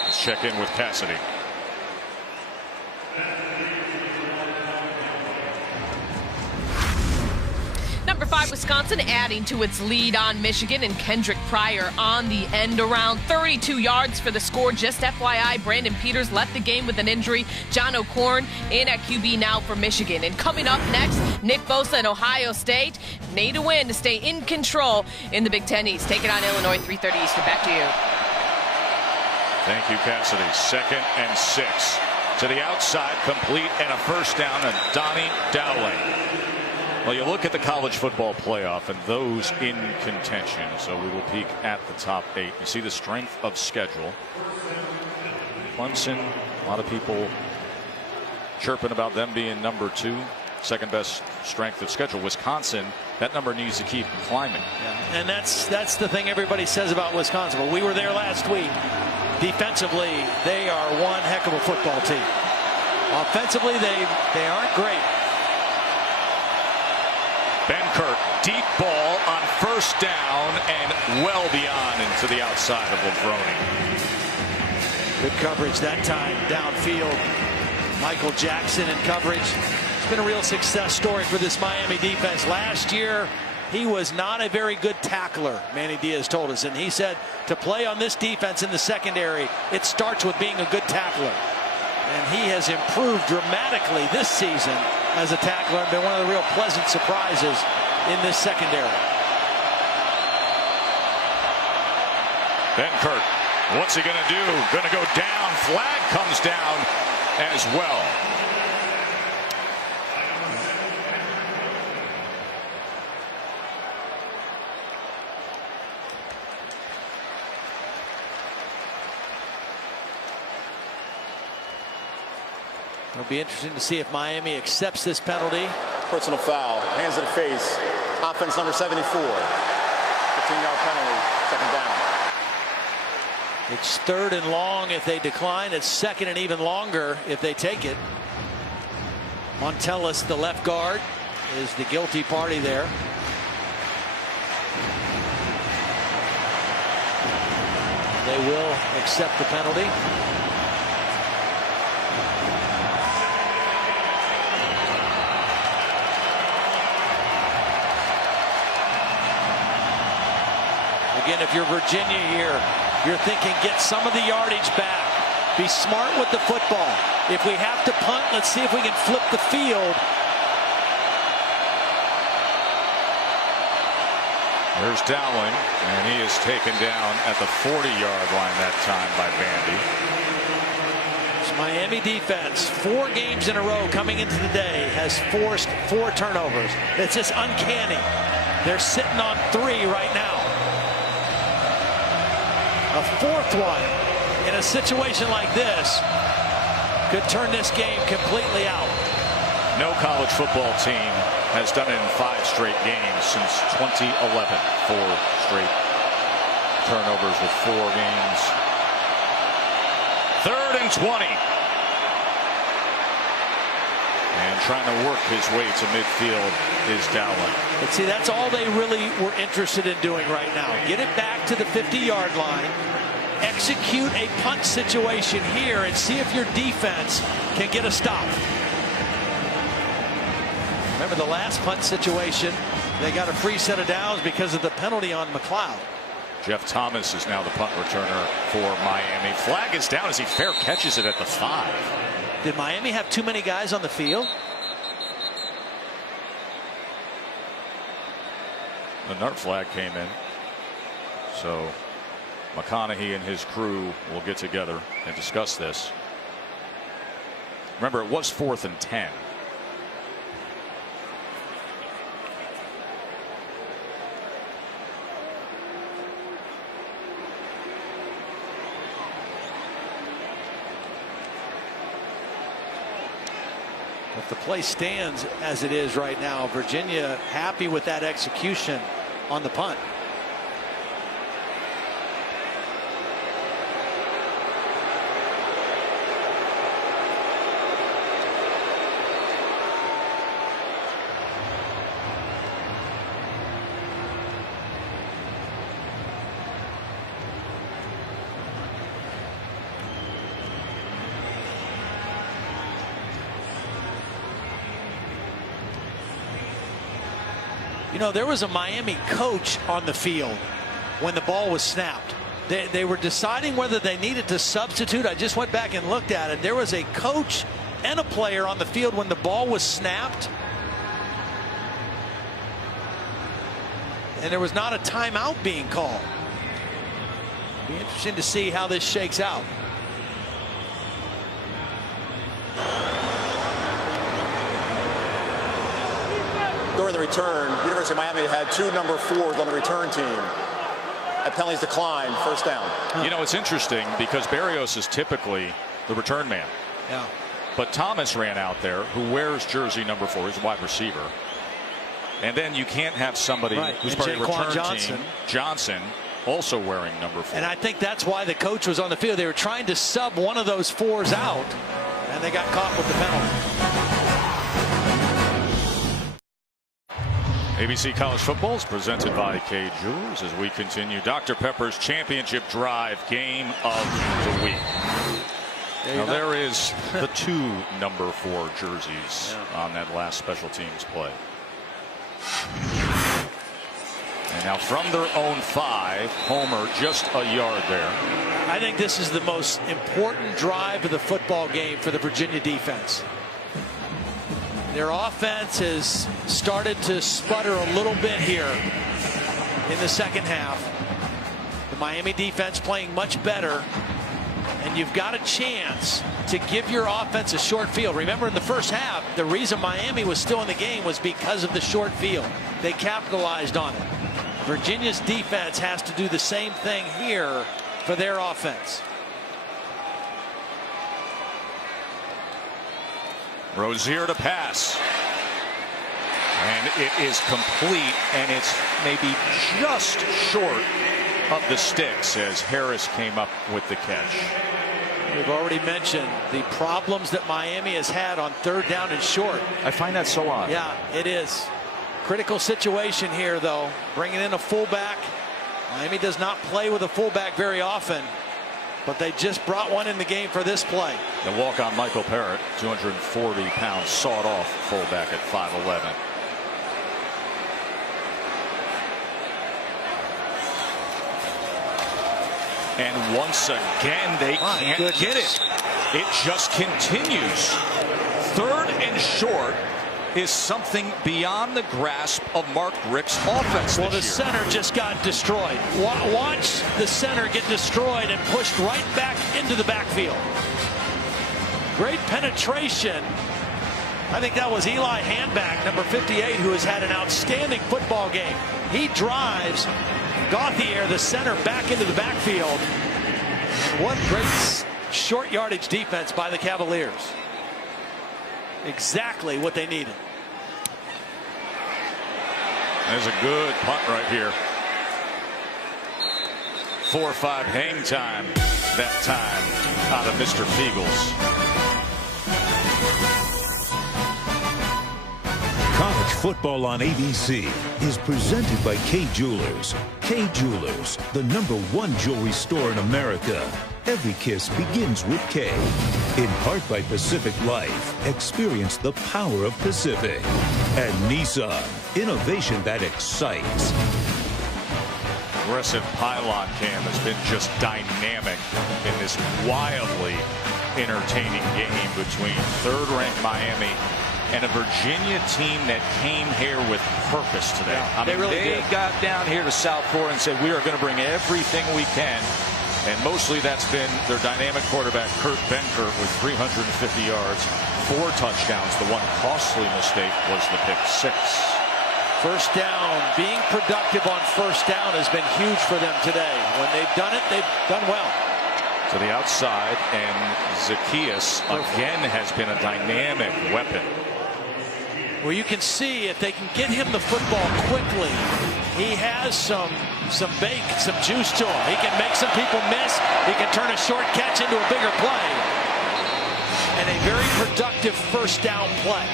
Let's check in with Cassidy. Number 5, Wisconsin adding to its lead on Michigan, and Kendrick Pryor on the end around 32 yards for the score. Just FYI, Brandon Peters left the game with an injury. John O'Korn in at QB now for Michigan. And coming up next, Nick Bosa and Ohio State need a win to stay in control in the Big Ten East. Taking on Illinois, 3:30 Eastern. Back to you. Thank you, Cassidy. 2nd and 6. To the outside, complete, and a first down, and Donnie Dowling. Well, you look at the college football playoff and those in contention. So we will peek at the top 8. You see the strength of schedule. Clemson, a lot of people chirping about them being number 2, second best strength of schedule. Wisconsin, that number needs to keep climbing. Yeah. And that's the thing everybody says about Wisconsin. But we were there last week. Defensively, they are one heck of a football team. Offensively, they aren't great. Benkert, deep ball on first down and well beyond into the outside of Lavroni. Good coverage that time downfield. Michael Jackson in coverage. It's been a real success story for this Miami defense. Last year, he was not a very good tackler, Manny Diaz told us. And he said to play on this defense in the secondary, it starts with being a good tackler. And he has improved dramatically this season as a tackler and been one of the real pleasant surprises in this secondary. Benkert, what's he going to do? Going to go down. Flag comes down as well. It'll be interesting to see if Miami accepts this penalty. Personal foul, hands to the face. Offense number 74. 15-yard penalty, second down. It's 3rd and long if they decline. It's 2nd and even longer if they take it. Montellis, the left guard, is the guilty party there. They will accept the penalty. Again, if you're Virginia here, you're thinking get some of the yardage back. Be smart with the football. If we have to punt, let's see if we can flip the field. There's Dowling, and he is taken down at the 40-yard line that time by Vandy. This Miami defense, 4 games in a row coming into the day, has forced 4 turnovers. It's just uncanny. They're sitting on 3 right now. A 4th one in a situation like this could turn this game completely out. No college football team has done it in 5 straight games since 2011. 4 straight turnovers with 4 games. 3rd and 20. And trying to work his way to midfield is Dowling. But see, that's all they really were interested in doing right now. Get it back to the 50-yard line. Execute a punt situation here and see if your defense can get a stop. Remember the last punt situation, they got a free set of downs because of the penalty on McLeod. Jeff Thomas is now the punt returner for Miami. Flag is down as he fair catches it at the 5. Did Miami have too many guys on the field? The NART flag came in. So McConaughey and his crew will get together and discuss this. Remember, it was 4th and 10. If the play stands as it is right now, Virginia happy with that execution on the punt. You know, there was a Miami coach on the field when the ball was snapped. They were deciding whether they needed to substitute. I just went back and looked at it. There was a coach and a player on the field when the ball was snapped. And there was not a timeout being called. Be interesting to see how this shakes out. During the return, University of Miami had 2 number 4s on the return team. At penalties decline, first down. You know, it's interesting because Berrios is typically the return man. Yeah. But Thomas ran out there, who wears jersey number 4, he's a wide receiver. And then you can't have somebody who's part of the return team, Johnson, also wearing number 4. And I think that's why the coach was on the field. They were trying to sub one of those 4s out. And they got caught with the penalty. ABC College Football is presented by K Jewelers as we continue Dr. Pepper's championship drive game of the week. Now there is the 2 number 4 jerseys on that last special teams play. And now from their own 5, Homer just a yard there. I think this is the most important drive of the football game for the Virginia defense. Their offense has started to sputter a little bit here in the second half. The Miami defense playing much better. And you've got a chance to give your offense a short field. Remember, in the first half, the reason Miami was still in the game was because of the short field. They capitalized on it. Virginia's defense has to do the same thing here for their offense. Rozier to pass. And it is complete, and it's maybe just short of the sticks as Harris came up with the catch. We've already mentioned the problems that Miami has had on 3rd down and short. I find that so odd. Yeah, it is. Critical situation here, though. Bringing in a fullback. Miami does not play with a fullback very often, but they just brought one in the game for this play. The walk-on Michael Parrott, 240-pound sawed-off fullback at 5'11". And once again, they can't get it. It just continues. 3rd and short is something beyond the grasp of Mark Richt's offense. Well, the center just got destroyed. Watch the center get destroyed and pushed right back into the backfield. Great penetration. I think that was Eli Handback, number 58, who has had an outstanding football game. He drives Gauthier, the center, back into the backfield. What great short yardage defense by the Cavaliers. Exactly what they needed. There's a good punt right here. 4-5 hang time that time out of Mr. Feagles. College football on ABC is presented by K Jewelers. K Jewelers, the #1 jewelry store in America. Every kiss begins with K. In part by Pacific Life. Experience the power of Pacific. And Nissan, innovation that excites. Aggressive pylon cam has been just dynamic in this wildly entertaining game between 3rd-ranked Miami and a Virginia team that came here with purpose today. Yeah, they got down here to South Florida and said, we are going to bring everything we can. And mostly that's been their dynamic quarterback, Kurt Benkert, with 350 yards, 4 touchdowns. The one costly mistake was the pick 6. First down, being productive on first down has been huge for them today. When they've done it, they've done well. To the outside, and Zacchaeus again has been a dynamic weapon. Well, you can see if they can get him the football quickly, he has some bake, some juice to him. He can make some people miss. He can turn a short catch into a bigger play. And a very productive first down play.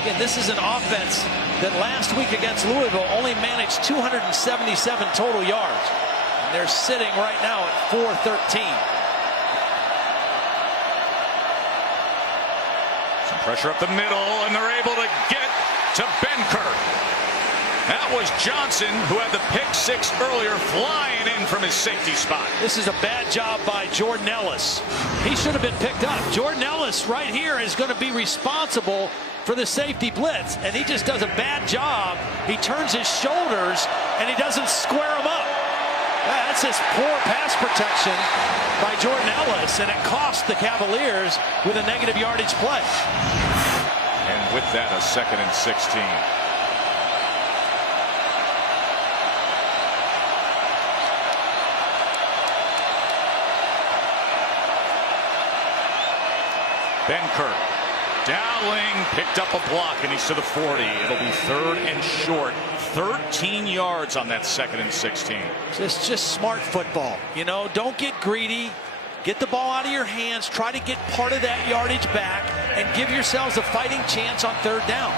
Again, this is an offense that last week against Louisville only managed 277 total yards. And they're sitting right now at 413. Some pressure up the middle, and they're able to get to Benkert. That was Johnson, who had the pick 6 earlier, flying in from his safety spot. This is a bad job by Jordan Ellis. He should have been picked up. Jordan Ellis right here is going to be responsible for the safety blitz, and he just does a bad job. He turns his shoulders, and he doesn't square them up. That's his poor pass protection by Jordan Ellis, and it cost the Cavaliers with a negative yardage play. And with that, a 2nd and 16. Benkert, Dowling picked up a block, and he's to the 40. It'll be 3rd and short. 13 yards on that 2nd and 16. Just smart football. You know, don't get greedy. Get the ball out of your hands, try to get part of that yardage back, and give yourselves a fighting chance on third down.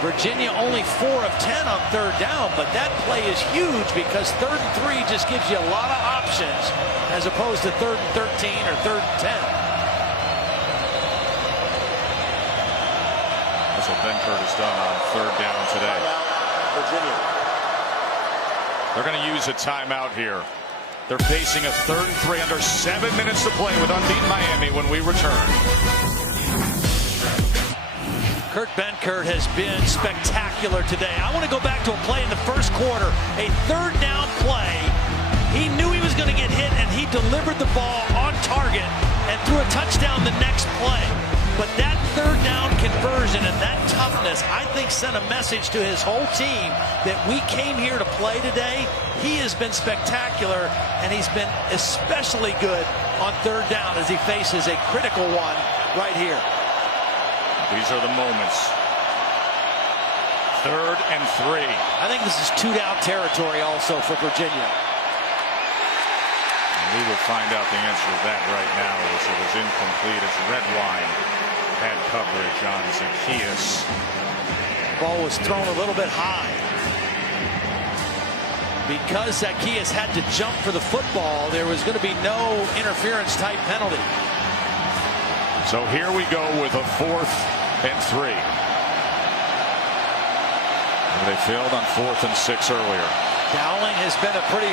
Virginia only 4 of 10 on third down, but that play is huge because 3rd and 3 just gives you a lot of options as opposed to 3rd and 13 or 3rd and 10. That's what Benkert has done on third down today. Virginia. They're going to use a timeout here. They're facing a 3rd and 3 under 7 minutes to play with unbeaten Miami when we return. Kurt Benkert has been spectacular today. I want to go back to a play in the first quarter, a third down play. He knew he was going to get hit, and he delivered the ball on target and threw a touchdown the next play. But that third down conversion and that toughness, I think, sent a message to his whole team that we came here to play today. He has been spectacular, and he's been especially good on third down as he faces a critical one right here. These are the moments. 3rd and 3. I think this is 2-down territory also for Virginia. And we will find out the answer to that right now as it is incomplete as Redwine had coverage on Zacchaeus. The ball was thrown a little bit high. Because Zacchaeus had to jump for the football, there was going to be no interference type penalty. So here we go with a 4th and 3. They failed on 4th and 6 earlier. Dowling has been a pretty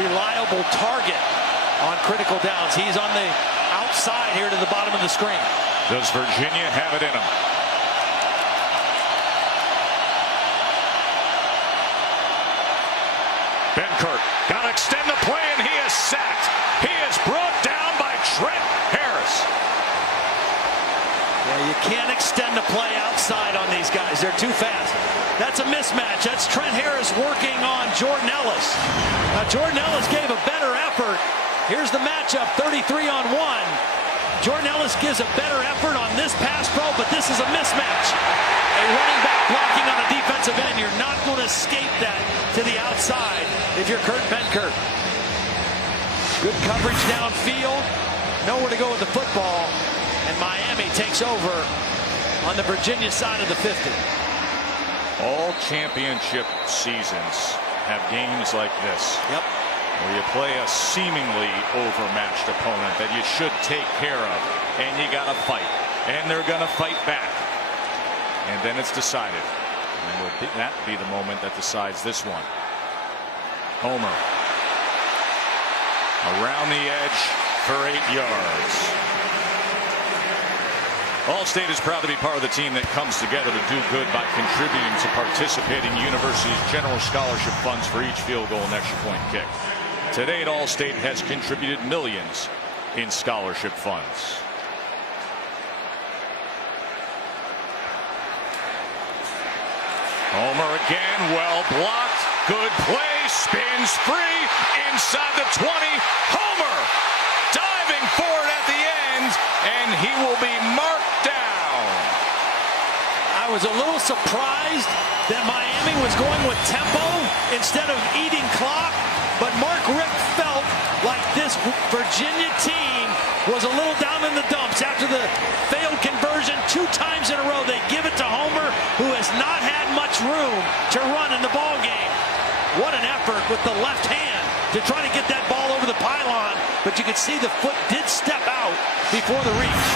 reliable target on critical downs. He's on the outside here to the bottom of the screen. Does Virginia have it in him? Benkert got to extend the play, and he is sacked. He is brought down by Trent Harris. Yeah, you can't extend the play outside on these guys. They're too fast. That's a mismatch. That's Trent Harris working on Jordan Ellis. Now, Jordan Ellis gave a better effort. Here's the matchup, 33 on 1. Jordan Ellis gives a better effort on this pass pro, but this is a mismatch. A running back blocking on a defensive end. You're not going to escape that to the outside if you're Kurt Benkert. Good coverage downfield. Nowhere to go with the football. And Miami takes over on the Virginia side of the 50. All championship seasons have games like this. Yep. Where you play a seemingly overmatched opponent that you should take care of. And you got to fight. And they're going to fight back. And then it's decided. And will that be the moment that decides this one? Homer. Around the edge for 8 yards. Allstate is proud to be part of the team that comes together to do good by contributing to participating universities' general scholarship funds for each field goal and extra point kick. To date, Allstate has contributed millions in scholarship funds. Homer again, well blocked, good play, spins free, inside the 20, Homer diving for it at the end, and he will be marked down. I was a little surprised that Miami was going with tempo instead of eating clock, but Mark Richt felt like this Virginia team was a little down in the dumps after the failed conversion 2 times in a row. They give it to Homer, who has not had much room to run in the ball game. What an effort with the left hand to try to get that ball over the pylon, but you could see the foot did step out before the reach.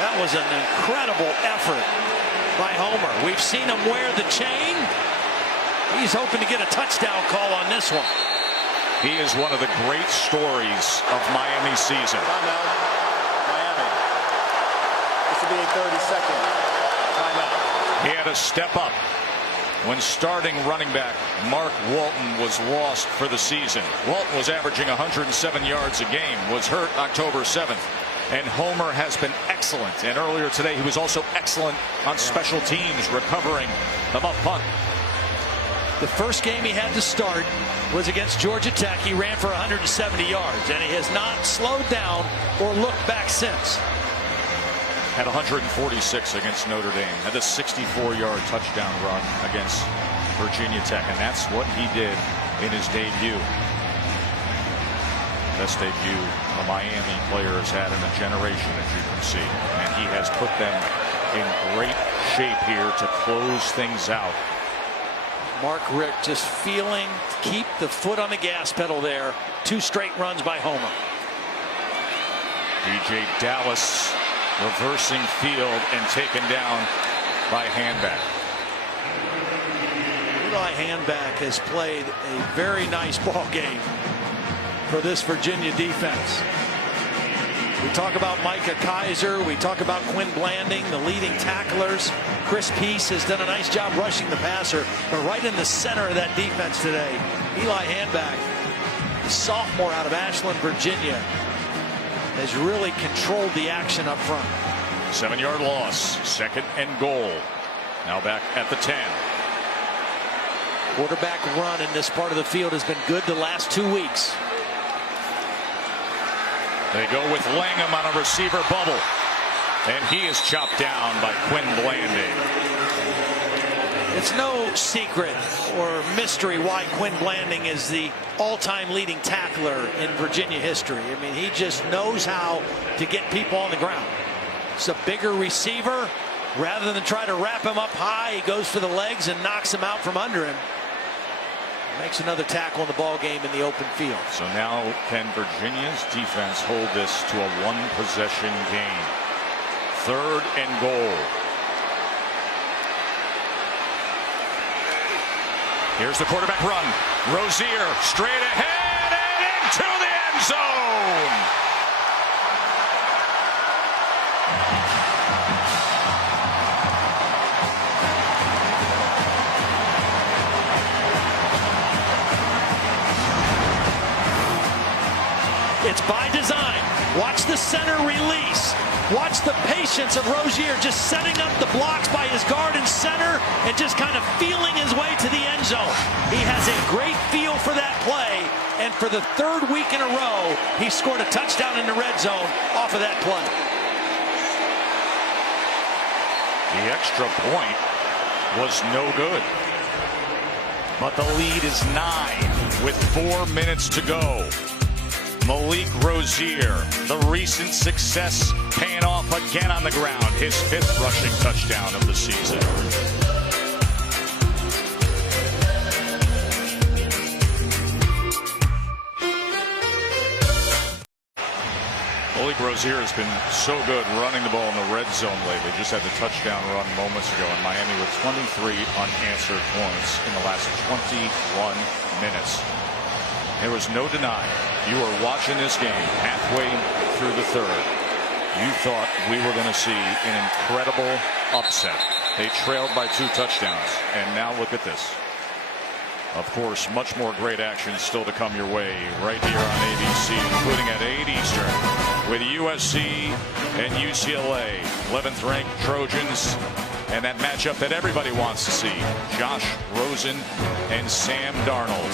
That was an incredible effort by Homer. We've seen him wear the chain. He's hoping to get a touchdown call on this one. He is one of the great stories of Miami season. Timeout. Miami. This will be a 30-second timeout. He had to step up when starting running back Mark Walton was lost for the season. Walton was averaging 107 yards a game, was hurt October 7th. And Homer has been excellent. And earlier today, he was also excellent on special teams, recovering the muff punt. The first game he had to start was against Georgia Tech. He ran for 170 yards, and he has not slowed down or looked back since. Had 146 against Notre Dame. Had a 64-yard touchdown run against Virginia Tech, and that's what he did in his debut. Best debut a Miami player has had in a generation, as you can see. And he has put them in great shape here to close things out. Mark Richt just feeling to keep the foot on the gas pedal there. 2 straight runs by Homer. DJ Dallas reversing field and taken down by Handback. Eli Handback has played a very nice ball game for this Virginia defense. We talk about Micah Kaiser. We talk about Quinn Blanding, the leading tacklers. Chris Peace has done a nice job rushing the passer. But right in the center of that defense today, Eli Handback, the sophomore out of Ashland, Virginia, has really controlled the action up front. 7-yard loss, 2nd and goal. Now back at the 10. Quarterback run in this part of the field has been good the last 2 weeks. They go with Langham on a receiver bubble. And he is chopped down by Quinn Blanding. It's no secret or mystery why Quinn Blanding is the all-time leading tackler in Virginia history. I mean, he just knows how to get people on the ground. It's a bigger receiver. Rather than try to wrap him up high, he goes for the legs and knocks him out from under him. Makes another tackle in the ball game in the open field. So now can Virginia's defense hold this to a 1-possession game? 3rd and goal. Here's the quarterback run. Rozier straight ahead and into the end zone. It's by design. Watch the center release. Watch the patience of Rozier just setting up the blocks by his guard and center and just kind of feeling his way to the end zone. He has a great feel for that play, and for the 3rd week in a row, he scored a touchdown in the red zone off of that play. The extra point was no good. But the lead is 9 with 4 minutes to go. Malik Rozier, the recent success paying off again on the ground. His 5th rushing touchdown of the season. Malik Rozier has been so good running the ball in the red zone lately. Just had the touchdown run moments ago in Miami with 23 unanswered points in the last 21 minutes. There was no denying. You were watching this game halfway through the 3rd. You thought we were going to see an incredible upset. They trailed by 2 touchdowns. And now look at this. Of course, much more great action still to come your way right here on ABC, including at 8 Eastern with USC and UCLA. 11th ranked Trojans. And that matchup that everybody wants to see. Josh Rosen and Sam Darnold.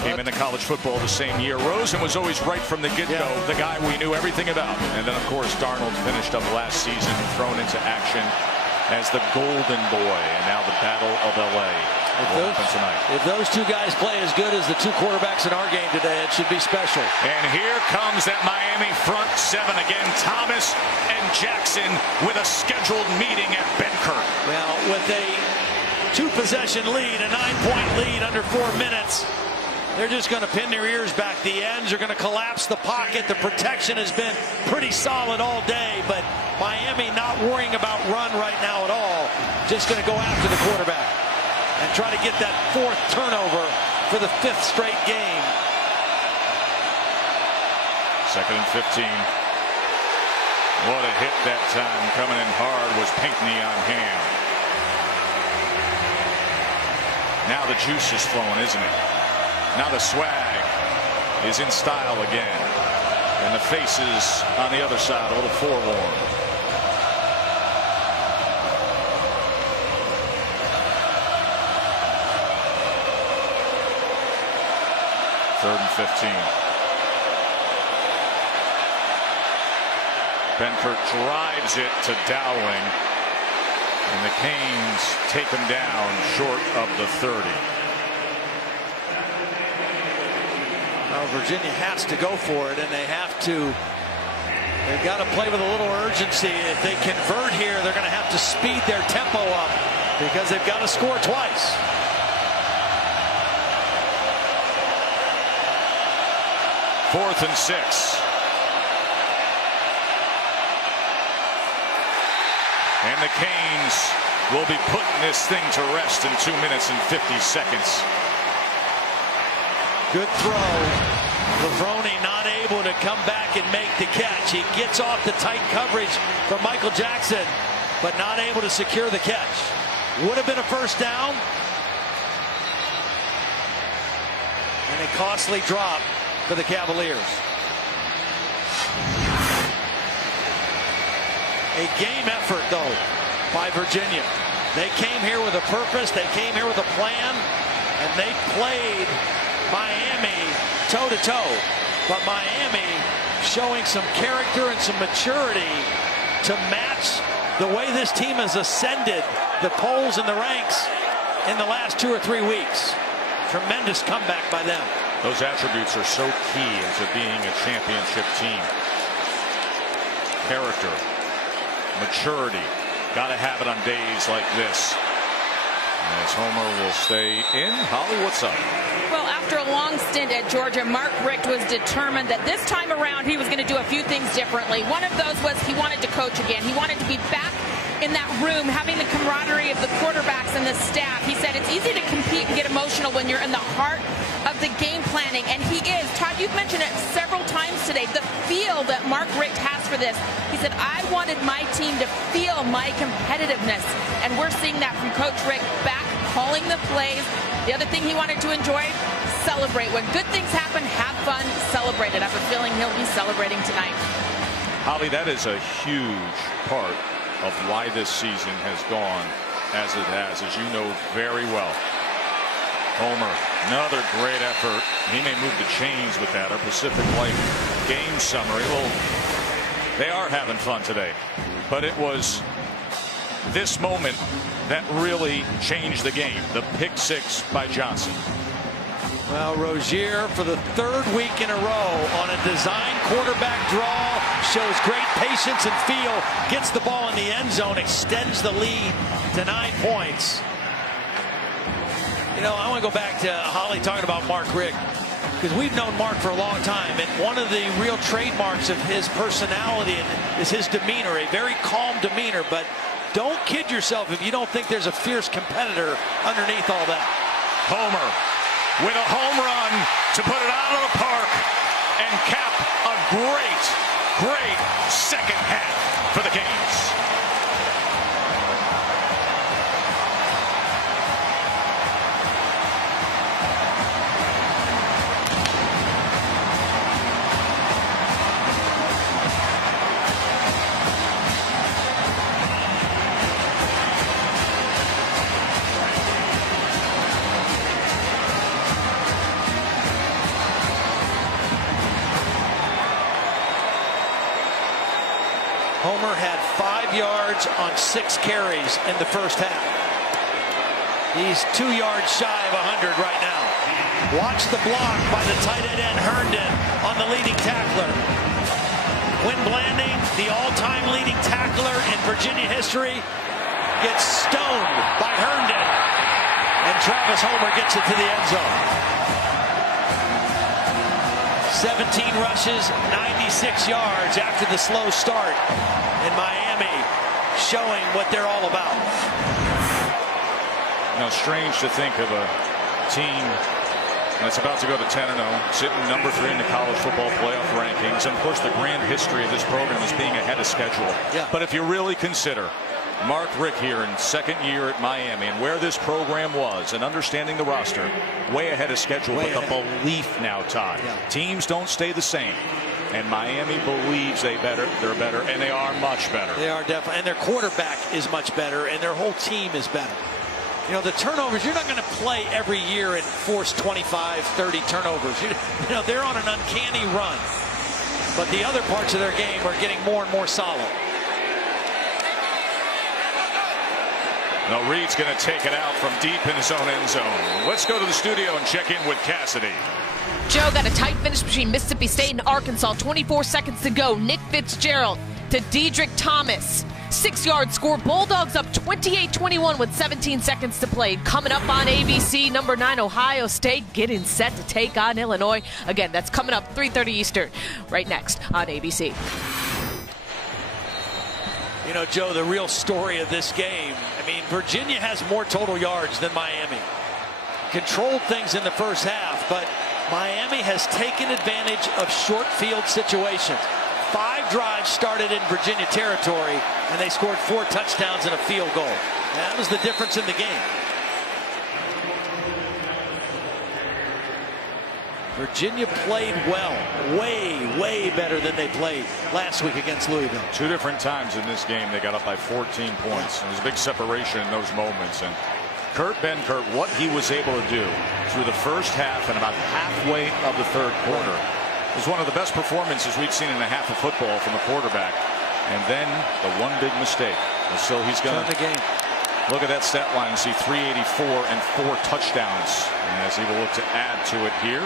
Came into college football the same year. Rosen was always right from the get-go, the guy we knew everything about. And then, of course, Darnold finished up last season, thrown into action as the golden boy. And now the Battle of L.A. will happen tonight. If those 2 guys play as good as the 2 quarterbacks in our game today, it should be special. And here comes that Miami front 7 again. Thomas and Jackson with a scheduled meeting at Benkert. Well, with a 2-possession lead, a 9-point lead under 4 minutes, they're just going to pin their ears back. The ends are going to collapse the pocket. The protection has been pretty solid all day, but Miami not worrying about run right now at all. Just going to go after the quarterback and try to get that 4th turnover for the 5th straight game. 2nd and 15. What a hit that time. Coming in hard was Pinckney on Ham. Now the juice is flowing, isn't it? Now the swag is in style again. And the faces on the other side a little forlorn. Third and 15. Benkert drives it to Dowling. And the Canes take them down short of the 30. Well, Virginia has to go for it, and they've got to play with a little urgency. If they convert here, they're going to have to speed their tempo up because they've got to score twice. Fourth and 6. And the Canes will be putting this thing to rest in 2 minutes and 50 seconds. Good throw. Lavroni not able to come back and make the catch. He gets off the tight coverage from Michael Jackson, but not able to secure the catch. Would have been a first down. And a costly drop for the Cavaliers. A game effort, though, by Virginia. They came here with a purpose. They came here with a plan, and they played Miami toe-to-toe. But Miami showing some character and some maturity to match the way this team has ascended the polls and the ranks in the last 2 or 3 weeks. Tremendous comeback by them. Those attributes are so key into being a championship team. Character, maturity, got to have it on days like this. As Homer will stay in. Holly, what's up? Well, after a long stint at Georgia, Mark Richt was determined that this time around he was going to do a few things differently. One of those was he wanted to coach again. He wanted to be back in that room, having the camaraderie of the quarterbacks and the staff. He said it's easy to compete and get emotional when you're in the heart of the game planning, and he is. Todd, you've mentioned it several times today, the feel that Mark Richt has for this. He said, I wanted my team to feel my competitiveness, and we're seeing that from Coach Richt, back calling the plays. The other thing he wanted to enjoy, celebrate. When good things happen, have fun, celebrate it. I have a feeling he'll be celebrating tonight. Holly, that is a huge part of why this season has gone as it has, as you know very well. Homer, another great effort. He may move the chains with that. Our Pacific Life game summary. Well, they are having fun today, but it was this moment that really changed the game. The pick six by Johnson. Well, Rozier for the 3rd week in a row on a design quarterback draw, shows great patience and feel, gets the ball in the end zone, extends the lead to 9 points. You know, I want to go back to Holly talking about Mark Richt, because we've known Mark for a long time, and one of the real trademarks of his personality is his demeanor, a very calm demeanor. But don't kid yourself if you don't think there's a fierce competitor underneath all that. Homer with a home run to put it out of the park and cap a great second half for the Canes. Homer had 5 yards on 6 carries in the first half. He's 2 yards shy of 100 right now. Watch the block by the tight end Herndon on the leading tackler. Quinn Blanding, the all-time leading tackler in Virginia history, gets stoned by Herndon. And Travis Homer gets it to the end zone. 17 rushes, 96 yards after the slow start. And Miami showing what they're all about. Now, strange to think of a team that's about to go to 10-0, sitting number 3 in the college football playoff rankings. And of course, the grand history of this program is being ahead of schedule. Yeah. But if you really consider Mark Richt here in 2nd year at Miami and where this program was and understanding the roster, way ahead of schedule. But the belief now, Todd, teams don't stay the same. And Miami believes they're better, and they are much better. They are definitely, and their quarterback is much better, and their whole team is better. You know, the turnovers, you're not going to play every year and force 25, 30 turnovers. You know, they're on an uncanny run. But the other parts of their game are getting more and more solid. No, Reed's going to take it out from deep in his own end zone. Let's go to the studio and check in with Cassidy. Joe, got a tight finish between Mississippi State and Arkansas. 24 seconds to go. Nick Fitzgerald to Dedrick Thomas. 6-yard score. Bulldogs up 28-21 with 17 seconds to play. Coming up on ABC, number 9 Ohio State getting set to take on Illinois. Again, that's coming up 3:30 Eastern. Right next on ABC. You know, Joe, the real story of this game, I mean, Virginia has more total yards than Miami. Controlled things in the first half, but Miami has taken advantage of short field situations. 5 drives started in Virginia territory, and they scored 4 touchdowns and a field goal. That was the difference in the game. Virginia played well, way better than they played last week against Louisville. 2 different times in this game they got up by 14 points. There was a big separation in those moments. And Kurt Benkert, what he was able to do through the first half and about halfway of the third quarter was one of the best performances we've seen in a half of football from a quarterback. And then the one big mistake. And so he's going to look at that stat line and see 384 and 4 touchdowns. And as he will look to add to it here.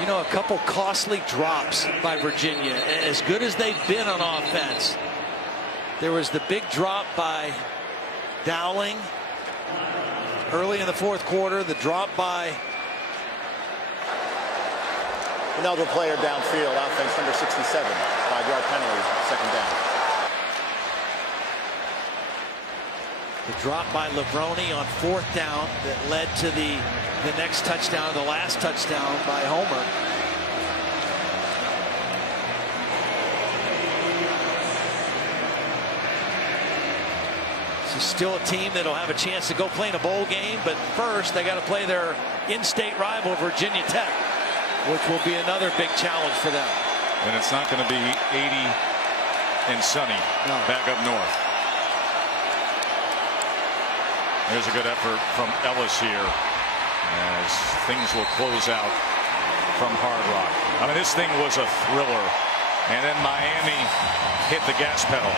You know, a couple costly drops by Virginia. As good as they've been on offense, there was the big drop by Dowling early in the fourth quarter, the drop by another player downfield, offense number 67, 5-yard penalty, second down. The drop by Levrone on 4th down that led to the next touchdown, the last touchdown by Homer. This is still a team that'll have a chance to go play in a bowl game, but first they got to play their in-state rival Virginia Tech, which will be another big challenge for them. And it's not going to be 80 and sunny back up north. There's a good effort from Ellis here as things will close out from Hard Rock. I mean, this thing was a thriller. And then Miami hit the gas pedal.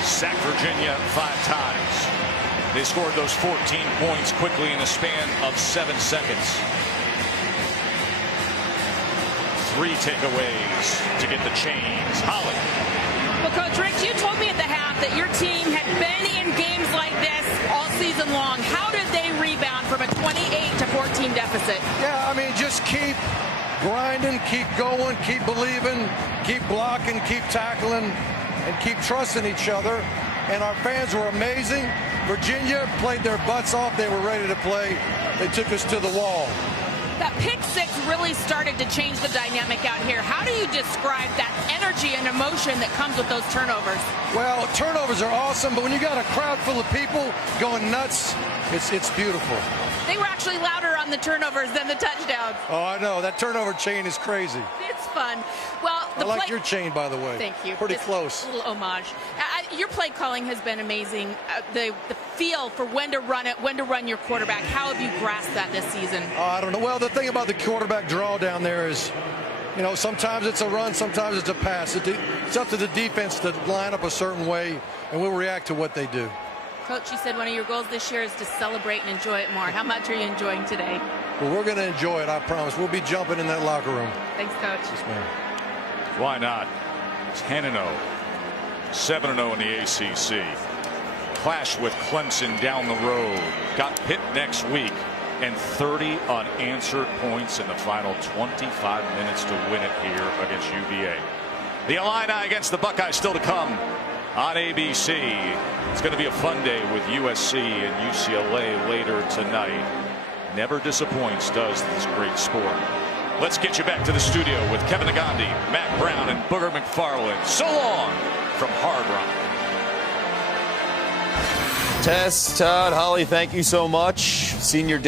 Sacked Virginia 5 times. They scored those 14 points quickly in a span of 7 seconds. 3 takeaways to get the chains. Holly. Well, Coach Rich, you told me at the half that your team had been in games like this all season long. How did they rebound from a 28-14 deficit? Yeah, I mean, just keep grinding, keep going, keep believing, keep blocking, keep tackling, and keep trusting each other. And our fans were amazing. Virginia played their butts off. They were ready to play. They took us to the wall. That pick 6 really started to change the dynamic out here. How do you describe that energy and emotion that comes with those turnovers? Well, turnovers are awesome, but when you got a crowd full of people going nuts, it's beautiful. They were actually louder on the turnovers than the touchdowns. Oh, I know. That turnover chain is crazy. It's fun. Well, I like your chain, by the way. Thank you. Pretty Just close. A little homage. Your play calling has been amazing. The feel for when to run it, when to run your quarterback. How have you grasped that this season? I don't know. Well, the thing about the quarterback draw down there is, you know, sometimes it's a run, sometimes it's a pass. It's up to the defense to line up a certain way, and we'll react to what they do. Coach, you said one of your goals this year is to celebrate and enjoy it more. How much are you enjoying today? Well, we're going to enjoy it, I promise. We'll be jumping in that locker room. Thanks, Coach. Yes, ma'am. Why not? 10-0, 7-0 in the ACC. Clash with Clemson down the road. Got Pitt next week, and 30 unanswered points in the final 25 minutes to win it here against UVA. The Illini against the Buckeyes still to come on ABC. It's going to be a fun day with USC and UCLA later tonight. Never disappoints, does this great sport. Let's get you back to the studio with Kevin Nagandi, Matt Brown, and Booger McFarland. So long from Hard Rock. Tess, Todd, Holly, thank you so much. Senior day.